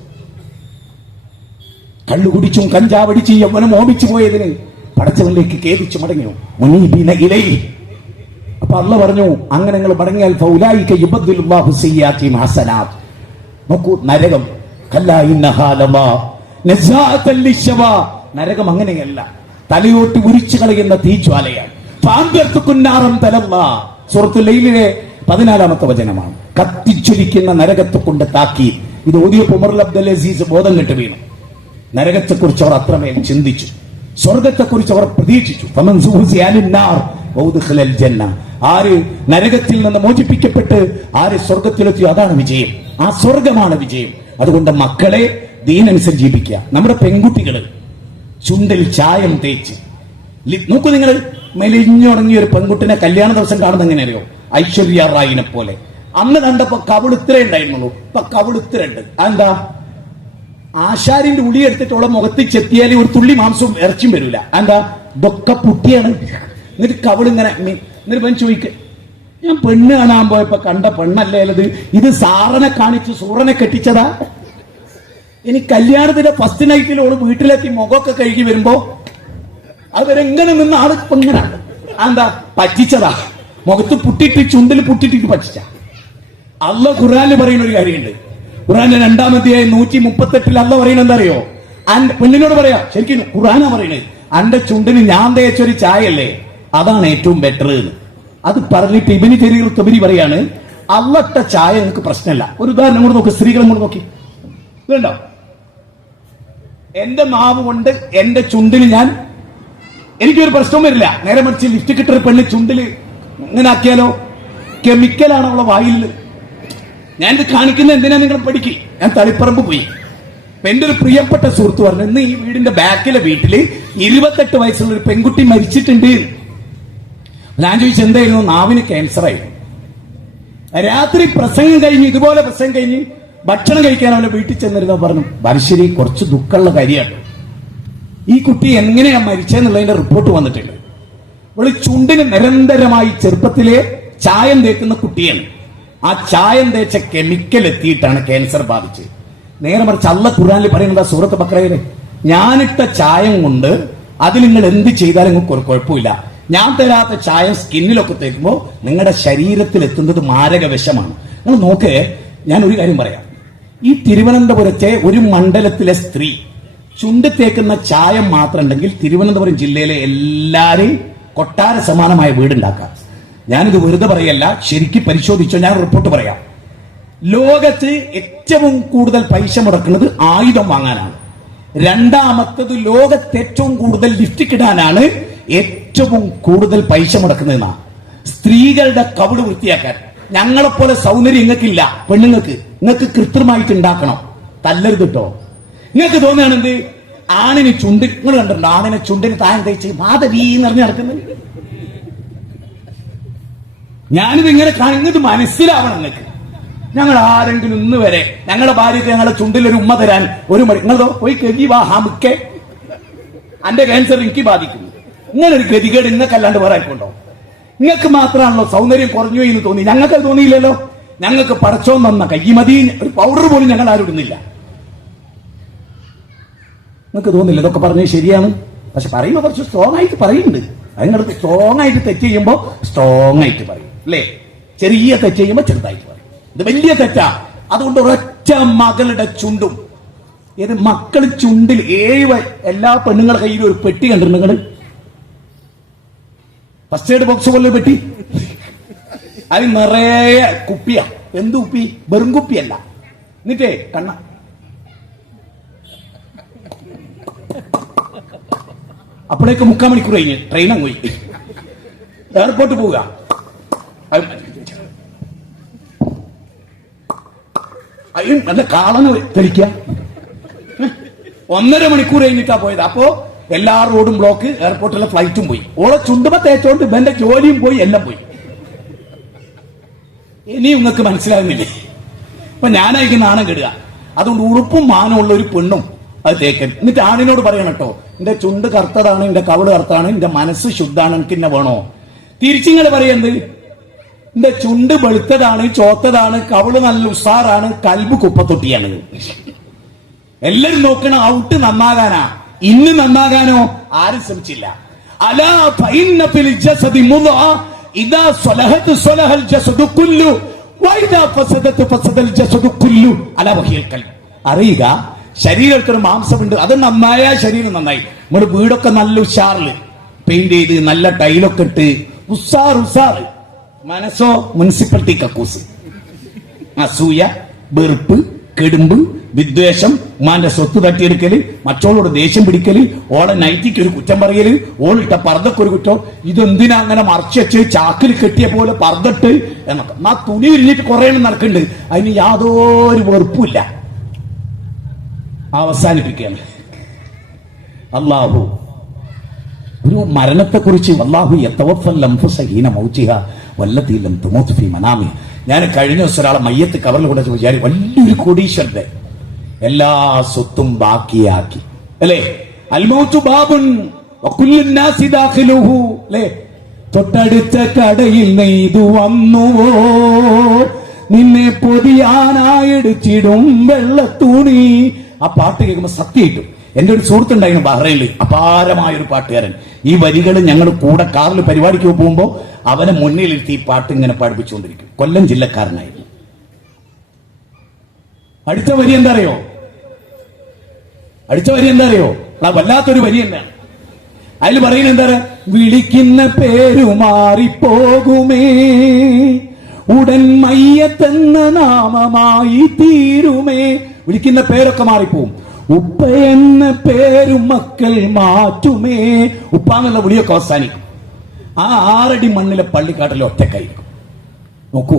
കള്ളുകുടിച്ചും കഞ്ചാവടിച്ചും യൗവനം ഓപിച്ചു പോയതിന് പടച്ചവനിലേക്ക് ഖേദിച്ചു മടങ്ങിയോ? മുനീബിന ഇലൈഹി. അപ്പൊ അല്ലാഹു പറഞ്ഞു, അങ്ങനെ നിങ്ങൾ മടങ്ങിയാൽ ഫൗലായിക യുബദ്ദിലുല്ലാഹു സയ്യിആതിഹിം ഹസനാത്ത്. നോക്കൂ, നരകം കല്ലാ ഇന്നഹാ ലമാ നസാഅതൻ ലിശ്ശവാ. നരകം അങ്ങനെയല്ല, തലയോട്ട് ഉരിച്ചു കളയുന്ന തീജ്വാലയാണ്. ഫാന്തർതുകുന്നാറം തലല്ലാ. സൂറത്തുൽ ലൈലിലെ 14-ാമത്തെ വചനമാണ്. കത്തിച്ചൊലിക്കുന്ന നരകത്തെ കൊണ്ട് താക്കി. ഇത് ഓതിയപ്പോൾ ഉമർ അബ്ദുൽ അസീസ് ബോധം കെട്ട് വീണു. നരകത്തെക്കുറിച്ച് അവർ അത്രമേൽ ചിന്തിച്ചു, സ്വർഗത്തെക്കുറിച്ച് അവർ പ്രതീക്ഷിച്ചു. ഫമൻ സുഹ്സിഅ അനിന്നാർ വഉദ്ഖിലൽ ജന്ന. ആര് നരകത്തിൽ നിന്ന് മോചിപ്പിക്കപ്പെട്ട് ആര് സ്വർഗത്തിലെത്തി, അതാണ് വിജയം. ആ സ്വർഗമാണ് വിജയം. അതുകൊണ്ട് മക്കളെ ദീനനുസരിച്ച് ജീവിക്കുക. നമ്മുടെ പെൺകുട്ടികള് ചുണ്ടിൽ ചായം തേച്ച് നോക്കൂ. നിങ്ങൾ മെലിഞ്ഞുണങ്ങിയ ഒരു പെൺകുട്ടിനെ കല്യാണ ദിവസം കാണുന്നത് എങ്ങനെ അറിയോ? ഐശ്വര്യ റായിനെ പോലെ. അന്ന് കണ്ടപ്പോ കവിളിത്ര ഉണ്ടായിരുന്നുള്ളൂ, ഇപ്പൊ കവിളിത്രണ്ട്. എന്താ? ആശാരിന്റെ ഉളി എടുത്തിട്ടുള്ള മുഖത്ത് ചെത്തിയാൽ ഒരു തുള്ളി മാംസവും ഇറച്ചിയും വരില്ല. എന്താ? ഇതൊക്കെ പുട്ടിയാണ്. എന്നിട്ട് കവിളിങ്ങനെ. എന്നിട്ട് പെൺ ചോദിക്ക, ഞാൻ പെണ്ണ് കാണാൻ പോയപ്പോ കണ്ട പെണ്ണല്ലേ അത്? ഇത് സാറനെ കാണിച്ച് സൂറനെ കെട്ടിച്ചതാ? ഇനി കല്യാണത്തിന്റെ ഫസ്റ്റ് നൈറ്റിൽ ഓള് വീട്ടിലെത്തി മുഖമൊക്കെ കഴുകി വരുമ്പോ അവരെങ്ങനെ നിന്ന് ആള് ഇപ്പൊ ഇങ്ങനാണ്. എന്താ? പറ്റിച്ചതാ. മുഖത്ത് പുട്ടിട്ട് ചുണ്ടിൽ പുട്ടിട്ടിട്ട് പറ്റിച്ച. അല്ലാഹു ഖുർആനിൽ പറയുന്ന ഒരു കാര്യമുണ്ട്. ഖുർആന്റെ 2-ാം അധ്യായം 138 അല്ലാഹു പറയുന്നത് എന്താ അറിയോ? പെണ്ണിനോട് പറയാ, ശരിക്കും ഖുർആനാ പറയുന്നത്, അന്റെ ചുണ്ടിന് ഞാൻ തേച്ചൊരു ചായല്ലേ, അതാണ് ഏറ്റവും ബെറ്റർ എന്ന്. അത് പറഞ്ഞിട്ട് ഇബ്നു ജരീർ തബരി പറയാണ്, അള്ളട്ട ചായ നിങ്ങൾക്ക് പ്രശ്നമല്ല. ഒരു ഉദാഹരണം കൂടെ നോക്കി, സ്ത്രീകളും കൂടെ നോക്കി. ഇതുണ്ടോ? എന്റെ മാവ് കൊണ്ട് എന്റെ ചുണ്ടിന് എനിക്കൊരു പ്രശ്നവും വരില്ല. നേരെ മറിച്ച് ലിഫ്റ്റ് കിട്ടൊരു പെണ്ണ് ചുണ്ടില് ഇങ്ങനെ ആക്കിയാലോ? കെമിക്കലാണ് അവളെ വായിൽ. ഞാനിത് കാണിക്കുന്നത് എന്തിനാ നിങ്ങൾ പഠിക്കും. ഞാൻ തളിപ്പറമ്പ് പോയി. എന്റെ ഒരു പ്രിയപ്പെട്ട സുഹൃത്ത് പറഞ്ഞു, ഇന്ന് ഈ വീടിന്റെ ബാക്കിലെ വീട്ടില് 28 വയസ്സുള്ള ഒരു പെൺകുട്ടി മരിച്ചിട്ടുണ്ട്. ഞാൻ ചോദിച്ചു എന്തായിരുന്നു? നാവിന് ക്യാൻസർ ആയിരുന്നു. രാത്രി പ്രസംഗം കഴിഞ്ഞ്, ഇതുപോലെ പ്രസംഗം കഴിഞ്ഞ് ഭക്ഷണം കഴിക്കാൻ അവനെ വീട്ടിൽ ചെന്നിരുന്നോ പറഞ്ഞു, ബാലുശ്ശേരി കുറച്ച് ദുഃഖമുള്ള കാര്യമാണ്. ഈ കുട്ടി എങ്ങനെയാ മരിച്ചെന്നുള്ളതിന്റെ റിപ്പോർട്ട് വന്നിട്ടുണ്ട്. ഇവള് ചുണ്ടിന് നിരന്തരമായി ചെറുപ്പത്തിലെ ചായം തേക്കുന്ന കുട്ടിയാണ്. ആ ചായം തേച്ച കെമിക്കൽ എത്തിയിട്ടാണ് ക്യാൻസർ ബാധിച്ചത്. നേരെ മറിച്ച് അല്ലാഹു ഖുർആനിൽ പറയുന്നത് സൂറത്ത് ബഖറയിലെ, ഞാനിട്ട ചായം കൊണ്ട് അതിൽ നിങ്ങൾ എന്ത് ചെയ്താലും നിങ്ങൾക്ക് ഒരു കുഴപ്പമില്ല. ഞാൻ തരാത്ത ചായം സ്കിന്നിലൊക്കെ തേക്കുമ്പോൾ നിങ്ങളുടെ ശരീരത്തിൽ എത്തുന്നത് മാരക വിഷമാണ്. നിങ്ങൾ നോക്ക്, ഞാൻ ഒരു കാര്യം പറയാം. ഈ തിരുവനന്തപുരത്തെ ഒരു മണ്ഡലത്തിലെ സ്ത്രീ ചുണ്ട് തേക്കുന്ന ചായം മാത്രം ഉണ്ടെങ്കിൽ തിരുവനന്തപുരം ജില്ലയിലെ എല്ലാരെയും കൊട്ടാര സമാനമായ വീടുണ്ടാക്കാം. ഞാനിത് വെറുതെ പറയല്ല, ശരിക്കും പരിശോധിച്ചോ. ഞാൻ റിപ്പോർട്ട് പറയാം. ലോകത്ത് ഏറ്റവും കൂടുതൽ പൈസ മുടക്കുന്നത് ആയുധം വാങ്ങാനാണ്. രണ്ടാമത്തത് ലോകത്ത് ഏറ്റവും കൂടുതൽ ലിഫ്റ്റ് ഇടാനാണ് ഏറ്റവും കൂടുതൽ പൈസ മുടക്കുന്നതെന്നാ. സ്ത്രീകളുടെ കവിട് വൃത്തിയാക്കാൻ. ഞങ്ങളെപ്പോലെ സൗന്ദര്യം നിങ്ങൾക്കില്ല പെണ്ണുങ്ങൾക്ക്. നിങ്ങൾക്ക് കൃത്രിമമായിട്ട് ഉണ്ടാക്കണം. തല്ലരുത് കേട്ടോ. നിങ്ങൾക്ക് തോന്നുകയാണ് എന്ത്? ആണിന് ചുണ്ട്, നിങ്ങൾ കണ്ടിട്ടുണ്ടോ? ആണിനെ ചുണ്ടിന് താഴെ തേച്ച് മാധവി എന്നറിഞ്ഞ് നടക്കുന്നത്. ഞാനിത് ഇങ്ങനെ കാണുന്നത് മനസ്സിലാവണം നിങ്ങൾക്ക്. ഞങ്ങൾ ആരെങ്കിലും ഇന്ന് വരെ ഞങ്ങളുടെ ഭാര്യയ്ക്ക് ഞങ്ങളുടെ ചുണ്ടിൽ ഒരു ഉമ്മ തരാൻ ഒരു മണി, നിങ്ങളതോ പോയി കെജി വാ ഹാമുക്കെ അന്റെ ക്യാൻസർ എനിക്ക് ബാധിക്കുന്നു. ഇങ്ങനെ ഒരു ഗതികേട് നിങ്ങൾക്കല്ലാണ്ട് വേറെ ആയിക്കൊണ്ടോ? നിങ്ങൾക്ക് മാത്രമാണല്ലോ സൗന്ദര്യം കുറഞ്ഞു എന്ന് തോന്നി. ഞങ്ങൾക്ക് അത് തോന്നിയില്ലല്ലോ. ഞങ്ങൾക്ക് പടച്ചോൻ തന്ന കയ്യമതി ഒരു പൗഡർ പോലും ഞങ്ങൾ ആരും ഇടുന്നില്ല. നിങ്ങൾക്ക് തോന്നില്ല ഇതൊക്കെ പറഞ്ഞത് ശരിയാണ്? പക്ഷെ പറയുമ്പോൾ കുറച്ച് സ്ട്രോങ് ആയിട്ട് പറയുന്നുണ്ട്. അതിനടുത്ത് സ്ട്രോങ് ആയിട്ട് തെറ്റ് ചെയ്യുമ്പോൾ സ്ട്രോങ് ആയിട്ട് പറയും അല്ലേ? ചെറിയ തെറ്റ് ചെയ്യുമ്പോൾ ചെറുതായിട്ട് പറയും. ഇത് വലിയ തെറ്റാ. അതുകൊണ്ട് ഒരൊറ്റ മകളുടെ ചുണ്ടും, ഏത് മക്കൾ ചുണ്ടിൽ 7 എല്ലാ പെണ്ണുങ്ങളുടെ കയ്യിലും ഒരു പെട്ടി കണ്ടിട്ടുണ്ട് നിങ്ങൾ? ഫസ്റ്റ് എയ്ഡ് ബോക്സ് പോലെ പെട്ടി, അത് നിറയെ കുപ്പിയാ. എന്ത് കുപ്പി? വെറും കുപ്പിയല്ല. എന്നിട്ടേ കണ്ണ അപ്പോഴേക്ക് 3/4 മണിക്കൂർ കഴിഞ്ഞ് ട്രെയിൻ അങ്ങ് പോയി. എയർപോർട്ട് പോവുക, നല്ല കാളന്ന് തെളിക്കുക. 1.5 മണിക്കൂർ കഴിഞ്ഞിട്ടാ പോയത്. അപ്പോ എല്ലാ റോഡും ബ്ലോക്ക്, എയർപോർട്ടിലെ ഫ്ലൈറ്റും പോയി. ഓളെ ചുണ്ടുമ്പ തേച്ചോണ്ട് ഇവന്റെ ജോലിയും പോയി, എല്ലാം പോയി. ഇനി നിങ്ങൾക്ക് മനസ്സിലാകുന്നില്ലേ? അപ്പൊ ഞാനായിരിക്കും നാണം കെടുക. അതുകൊണ്ട് ഉറുപ്പും മാനമുള്ള ഒരു പെണ്ണും അത് തേക്കൻ. എന്നിട്ട് ആണിനോട് പറയണം കേട്ടോ, എന്റെ ചുണ്ട് കറുത്തതാണ്, എന്റെ കവിള് കറുത്താണ്, എന്റെ മനസ്സ് ശുദ്ധാണ്, എനിക്ക് എന്നെ വേണോ? തിരിച്ചിങ്ങനെ പറയുന്നത്, എന്റെ ചുണ്ട് വെളുത്തതാണ്, ചോത്തതാണ്, കവിള് നല്ല ഉസാറാണ്, കൽബ് കുപ്പത്തൊട്ടിയാണ്. എല്ലാരും നോക്കണ ഔട്ട് നന്നാകാനാ, ഇന്ന് നന്നാകാനോ ആരും ശ്രമിച്ചില്ല. അലാ ഫഇന്ന ഫിൽ ജസദി മുദ്അ ഇദാ സ്വലഹത് സ്വലഹൽ ജസദു കുല്ലു വഇദാ ഫസദത് ഫസദൽ ജസദു കുല്ലു അലാ വഹിയൽ ഖൽബ്. അറിയുക, ശരീരത്തിൽ മാംസമുണ്ട്, അത് നന്നായ ശരീരം നന്നായി. നമ്മുടെ വീടൊക്കെ നല്ല ഉഷാറില് പെയിന്റ് ചെയ്ത് നല്ല ടൈലൊക്കെ ഇട്ട് ഉസാറ്. മനസ്സോ മുനിസിപ്പാലിറ്റി കക്കൂസ്. അസൂയ, വെറുപ്പ്, കെടുമ്പ്, വിദ്വേഷം, ഉമ്മാന്റെ സ്വത്ത് തട്ടിയെടുക്കല്, മറ്റോളോട് ദേഷ്യം പിടിക്കല്, ഓളെ നൈറ്റിക്ക് ഒരു കുറ്റം പറയല്, ഓളിട്ട പർദ്ദക്ക് ഒരു കുറ്റം, ഇതെന്തിനാ അങ്ങനെ മറച്ചു ചാക്കിൽ കെട്ടിയ പോലെ പർദ്ദട്ട് എന്നൊക്കെ. ആ തുണി ഉരിഞ്ഞിട്ട് കുറെ നടക്കുന്നുണ്ട്, അതിന് യാതൊരു വെറുപ്പില്ല. അവസാനിപ്പിക്കുകയാണ്. അല്ലാഹു ഒരു മരണത്തെക്കുറിച്ച് അല്ലാഹു യതവഫൽ അൻഫുസ ഹീന മൗതിഹാ വല്ലതീ ലം തുമൂത് ഫീ മനാമിഹാ. ഞാൻ കഴിഞ്ഞ ദിവസം ഒരാളെ മയ്യത്ത് കവറിൽ കൂടെ ചോദിച്ചാൽ വലിയൊരു കോടീശ്വരന്റെ എല്ലാ സ്വത്തും ബാക്കിയാക്കി അല്ലേ? അൽ മൗതു ബാബുൻ വകുല്ലു നാസി ദാഖിലുഹു അല്ലേ? തൊട്ടടുത്ത കടയിൽ നെയ്തു വന്നുവോ നിന്നെ പൊതിയാനായിടിച്ചിടും വെള്ളത്തുണി. ആ പാട്ട് കേൾക്കുമ്പോൾ സത്യമായിട്ടും എന്റെ ഒരു സുഹൃത്തുണ്ടായിരുന്നു ബഹ്റൈനിൽ, അപാരമായ ഒരു പാട്ടുകാരൻ. ഈ വരികൾ ഞങ്ങൾ കൂടെ കാറിൽ പരിപാടിക്ക് പോകുമ്പോൾ അവനെ മുന്നിലിരുത്തി ഈ പാട്ട് ഇങ്ങനെ പഠിപ്പിച്ചുകൊണ്ടിരിക്കും. കൊല്ലം ജില്ലക്കാരനായിരുന്നു. അടുത്ത വരി എന്താ അറിയോ? വല്ലാത്തൊരു വരി എന്താണ് അതിൽ പറയുന്നത്? എന്താ? വിളിക്കുന്ന പേരു മാറിപ്പോകുമേ, ഉടൻ മയ്യത്തെന്ന നാമമായി തീരുമേ. വിളിക്കുന്ന പേരൊക്കെ മാറിപ്പോവും. ഉപ്പ എന്ന പേരും മക്കൾ മാറ്റുമേ. ഉപ്പ എന്നുള്ള വിളിയൊക്കെ അവസാനിക്കും. ആ 6 അടി മണ്ണിലെ പള്ളിക്കാട്ടിൽ ഒറ്റക്കായിരിക്കും. നോക്കൂ,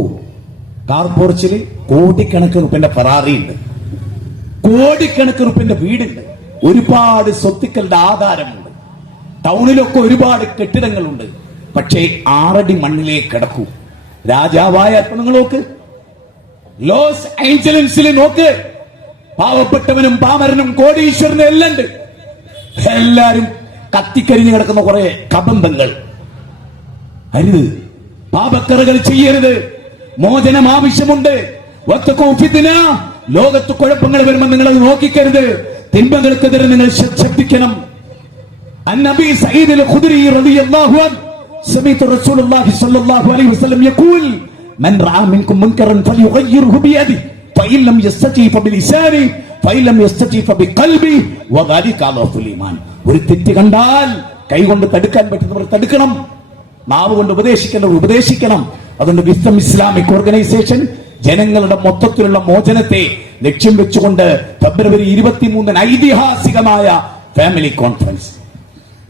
കാർപോർച്ചില് കോടിക്കണക്കിന് റുപ്യന്റെ ഫെറാറി ഉണ്ട്, കോടിക്കണക്കിന് റുപ്യന്റെ വീടുണ്ട്, ഒരുപാട് സ്വത്തുക്കളുടെ ആധാരമുണ്ട്, ടൗണിലൊക്കെ ഒരുപാട് കെട്ടിടങ്ങളുണ്ട്. പക്ഷേ 6 അടി മണ്ണിലേക്ക് കിടക്കൂ. രാജാവായ നിങ്ങൾ നോക്ക്, ലോസ് ഏഞ്ചലൻസിൽ നോക്ക്, പാവപ്പെട്ടവനും പാമരനും കോടീശ്വരനും എല്ലാം ഉണ്ട്. എല്ലാരും കത്തിക്കരിഞ്ഞു കിടക്കുന്ന കുറെ കബന്ധങ്ങൾ. അരുത്, പാപക്കറകൾ ചെയ്യരുത്. മോചനം ആവശ്യമുണ്ട്. ലോകത്ത് കുഴപ്പങ്ങൾ വരുമ്പോൾ നിങ്ങൾ അത് നോക്കിക്കരുത്. തിന്മകൾക്കെതിരെ നിങ്ങൾ ശ്രദ്ധിക്കണം. അന്നബി സഈദ് അൽ ഖുദ്രി റളിയല്ലാഹു അൻഹു സമീഅ റസൂലുള്ളാഹി സ്വല്ലല്ലാഹു അലൈഹി വസല്ലം യഖൂൽ മൻ റഅ മിൻകും മുൻകറൻ ഫലിയുഗയ്യിർഹു ബിയദിഹി ഫഇൻ ലം യസ്തതി ഫബിലിസാനി ഫഇൻ ലം യസ്തതി ഫബിഖൽബി വദാലിക അളഫുൽ ഈമാൻ. ഒരു തെറ്റ് കണ്ടാൽ കൈകൊണ്ട് തടുക്കാൻ പറ്റുന്നവർ തടുക്കണം, നാവ് കൊണ്ട് ഉപദേശിക്കുന്നവർ ഉപദേശിക്കണം. അതുകൊണ്ട് വിസ്ഡം ഇസ്ലാമിക് ഓർഗനൈസേഷൻ ജനങ്ങളുടെ മൊത്തത്തിലുള്ള മോചനത്തെ ലക്ഷ്യം വെച്ചുകൊണ്ട് ഫെബ്രുവരി 23 ഐതിഹാസികമായ ഫാമിലി കോൺഫറൻസ്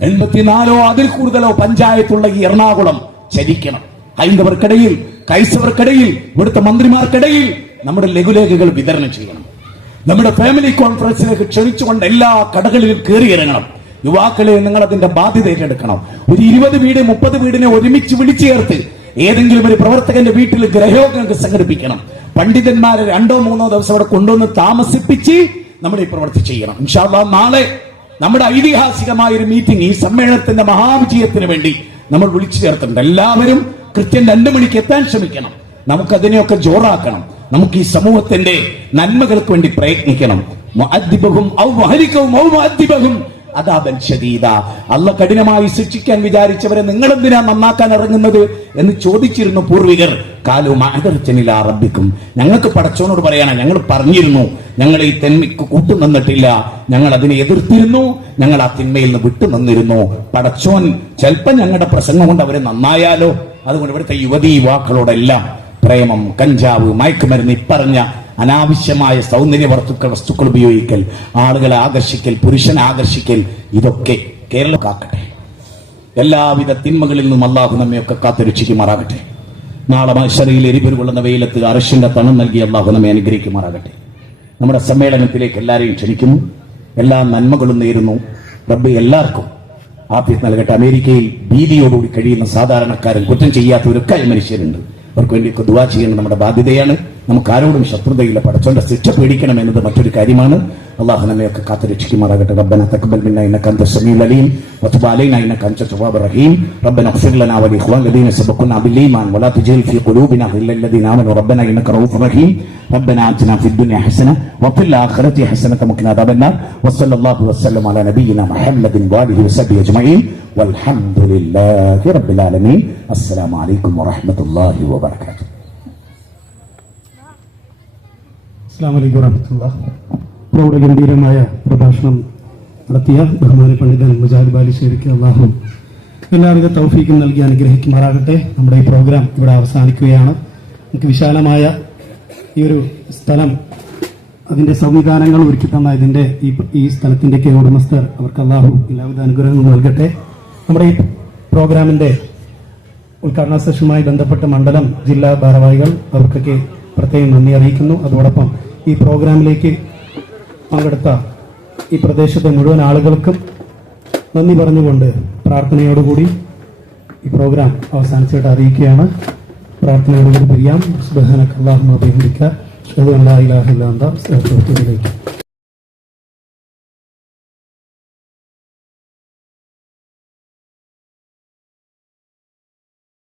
84 അതിൽ കൂടുതലോ പഞ്ചായത്തുള്ള ഈ എറണാകുളം ചരിക്കണം. ഹൈന്ദവർക്കിടയിൽ, ക്രൈസ്തവർക്കിടയിൽ, ഇവിടുത്തെ മന്ത്രിമാർക്കിടയിൽ നമ്മുടെ ലഘുലേഖകൾ വിതരണം ചെയ്യണം. നമ്മുടെ ഫാമിലി കോൺഫറൻസിലേക്ക് ക്ഷണിച്ചുകൊണ്ട് എല്ലാ കടകളിലും കയറിയിറങ്ങണം. യുവാക്കളെ, നിങ്ങൾ അതിന്റെ ബാധ്യത ഏറ്റെടുക്കണം. ഒരു 20 വീട് 30 വീടിനെ ഒരുമിച്ച് വിളിച്ചു ചേർത്ത് ഏതെങ്കിലും ഒരു പ്രവർത്തകന്റെ വീട്ടിൽ ഗ്രഹയോഗങ്ങൾക്ക് സംഘടിപ്പിക്കണം. പണ്ഡിതന്മാരെ 2-3 ദിവസം അവിടെ കൊണ്ടുവന്ന് താമസിപ്പിച്ച് നമ്മൾ ഈ പ്രവൃത്തി ചെയ്യണം. ഇൻഷാ അല്ലാഹ് നാളെ നമ്മുടെ ഐതിഹാസികമായ ഒരു മീറ്റിംഗ്, ഈ സമ്മേളനത്തിന്റെ മഹാവിജയത്തിന് വേണ്ടി നമ്മൾ വിളിച്ചു ചേർത്തിട്ടുണ്ട്. എല്ലാവരും കൃത്യം 2 മണിക്ക് എത്താൻ ശ്രമിക്കണം. നമുക്കതിനെയൊക്കെ ജോറാക്കണം. നമുക്ക് ഈ സമൂഹത്തിന്റെ നന്മകൾക്ക് വേണ്ടി പ്രയത്നിക്കണം. മുഅദ്ദിബഹും ഔ മുഹലികഹും ഔ മുഅദ്ദിബഹും അദാബൻ ശദീദ. അല്ലാഹ് കഠിനമായി ശിക്ഷിക്കാൻ വിചാരിച്ചവരെ നിങ്ങൾ എന്തിനാ നന്നാക്കാൻ ഇറങ്ങുന്നത് എന്ന് ചോദിച്ചിരുന്നു പൂർവികർ. കാലു മഅദറതൻ ഇലാ റബ്ബിക്കും, ഞങ്ങൾക്ക് പടച്ചോനോട് പറയണം, ഞങ്ങൾ പറഞ്ഞിരുന്നു, ഞങ്ങൾ ഈ തിന്മയ്ക്ക് കൂട്ടു നിന്നിട്ടില്ല, ഞങ്ങൾ അതിനെ എതിർത്തിരുന്നു, ഞങ്ങൾ ആ തിന്മയിൽ നിന്ന് വിട്ടു നിന്നിരുന്നു. പടച്ചോൻ ചിലപ്പോൾ ഞങ്ങളുടെ പ്രസംഗം കൊണ്ട് അവരെ നന്നായാലോ. അതുകൊണ്ട് ഇവിടുത്തെ യുവതീ യുവാക്കളോടെല്ലാം പ്രേമം, കഞ്ചാവ്, മയക്കുമരുന്ന്, ഇപ്പറഞ്ഞ അനാവശ്യമായ സൗന്ദര്യവർത്തുക്കൾ വസ്തുക്കൾ ഉപയോഗിക്കൽ, ആളുകളെ ആകർഷിക്കൽ, പുരുഷനെ ആകർഷിക്കൽ, ഇതൊക്കെ കേരളം കാക്കട്ടെ. എല്ലാവിധ തിന്മകളിൽ നിന്നും അള്ളാഹു നമ്മയൊക്കെ കാത്തുരക്ഷിക്കുമാറാകട്ടെ. നാളെ മഹ്ശറിൽ എരിപൊരു കൊള്ളുന്ന വെയിലത്ത് അർശിന്റെ തണം നൽകി അള്ളാഹു നമ്മെ അനുഗ്രഹിക്കുമാറാകട്ടെ. നമ്മുടെ സമ്മേളനത്തിലേക്ക് എല്ലാവരെയും ക്ഷണിക്കുന്നു. എല്ലാ നന്മകളും നേരുന്നു. റബ്ബ് എല്ലാവർക്കും ആഫിയത്ത് നൽകട്ടെ. അമേരിക്കയിൽ ഭീതിയോടുകൂടി കഴിയുന്ന സാധാരണക്കാരും കുറ്റം ചെയ്യാത്തവരൊക്കെ മനുഷ്യരുണ്ട്. അവർക്ക് വേണ്ടിയൊക്കെ ദുആ ചെയ്യേണ്ടത് നമ്മുടെ ബാധ്യതയാണ്. നമുക്ക് ആരോടും ശത്രുതയില്ല. പടച്ചോന്റെ ശിക്ഷ പേടിക്കണം എന്നത് മറ്റൊരു കാര്യമാണ്. അല്ലാഹു നമ്മയൊക്കെ കാത്തുരക്ഷിക്കുമാറാകട്ടെ. റബ്ബനാ തഖബ്ബൽ മിന്നാ ഇന്നക അൻത സമീഉൽ അലീം വതുബ് അലൈനാ ഇന്നക അൻത തവ്വാബുർ റഹീം. റബ്ബനാ ഇഗ്ഫിർ ലനാ വലിഇഖ്വാനിനാ الذين سبقونا بالإيمان ولا تجعل في قلوبنا غلا للذين آمنوا ربنا إنك رؤوف رحيم. ربنا آتنا في الدنيا حسنة وفي الآخرة حسنة وقنا عذاب النار. وصلى الله وسلم على نبينا محمد وآله وصحبه أجمعين والحمد لله رب العالمين. السلام عليكم ورحمة الله وبركاته. അസ്സലാമു അലൈക്കും വറഹ്മത്തുള്ളാഹി. പ്രൗഢഗംഭീരമായ പ്രഭാഷണം നടത്തിയ ബഹുമാനി പണ്ഡിതൻ മുജാഹിദ് ബാലുശ്ശേരിക്ക് അല്ലാഹു എല്ലാവിധ തൗഫീഖും നൽകി അനുഗ്രഹിക്കുമാറാകട്ടെ. നമ്മുടെ ഈ പ്രോഗ്രാം ഇവിടെ അവസാനിക്കുകയാണ്. നമുക്ക് വിശാലമായ ഈ ഒരു സ്ഥലം, അതിന്റെ സംവിധാനങ്ങൾ ഒരുക്കി തന്ന ഈ സ്ഥലത്തിന്റെയൊക്കെ ഉടമസ്ഥർ, അവർക്ക് അല്ലാഹു എല്ലാവിധ അനുഗ്രഹങ്ങളും നൽകട്ടെ. നമ്മുടെ ഈ പ്രോഗ്രാമിന്റെ ഉദ്ഘാടന സെഷനുമായി ബന്ധപ്പെട്ട മണ്ഡലം ജില്ലാ ഭാരവാഹികൾ, അവർക്കൊക്കെ പ്രത്യേകം നന്ദി അറിയിക്കുന്നു. അതോടൊപ്പം ഈ പ്രോഗ്രാമിലേക്ക് പങ്കെടുത്ത ഈ പ്രദേശത്തെ മുഴുവൻ ആളുകൾക്കും നന്ദി പറഞ്ഞുകൊണ്ട് പ്രാർത്ഥനയോടുകൂടി ഈ പ്രോഗ്രാം അവസാനിച്ചിട്ട് അറിയിക്കുകയാണ്. പ്രാർത്ഥനയോടുകൂടി പിരിയാം. സുബ്ഹാനക അല്ലാഹുമ്മ വബിഹംദിക അശ്ഹദു അൻ ലാ ഇലാഹ ഇല്ല അൻത അസ്തഗ്ഫിറുക വ അത്തൂബു ഇലൈക്.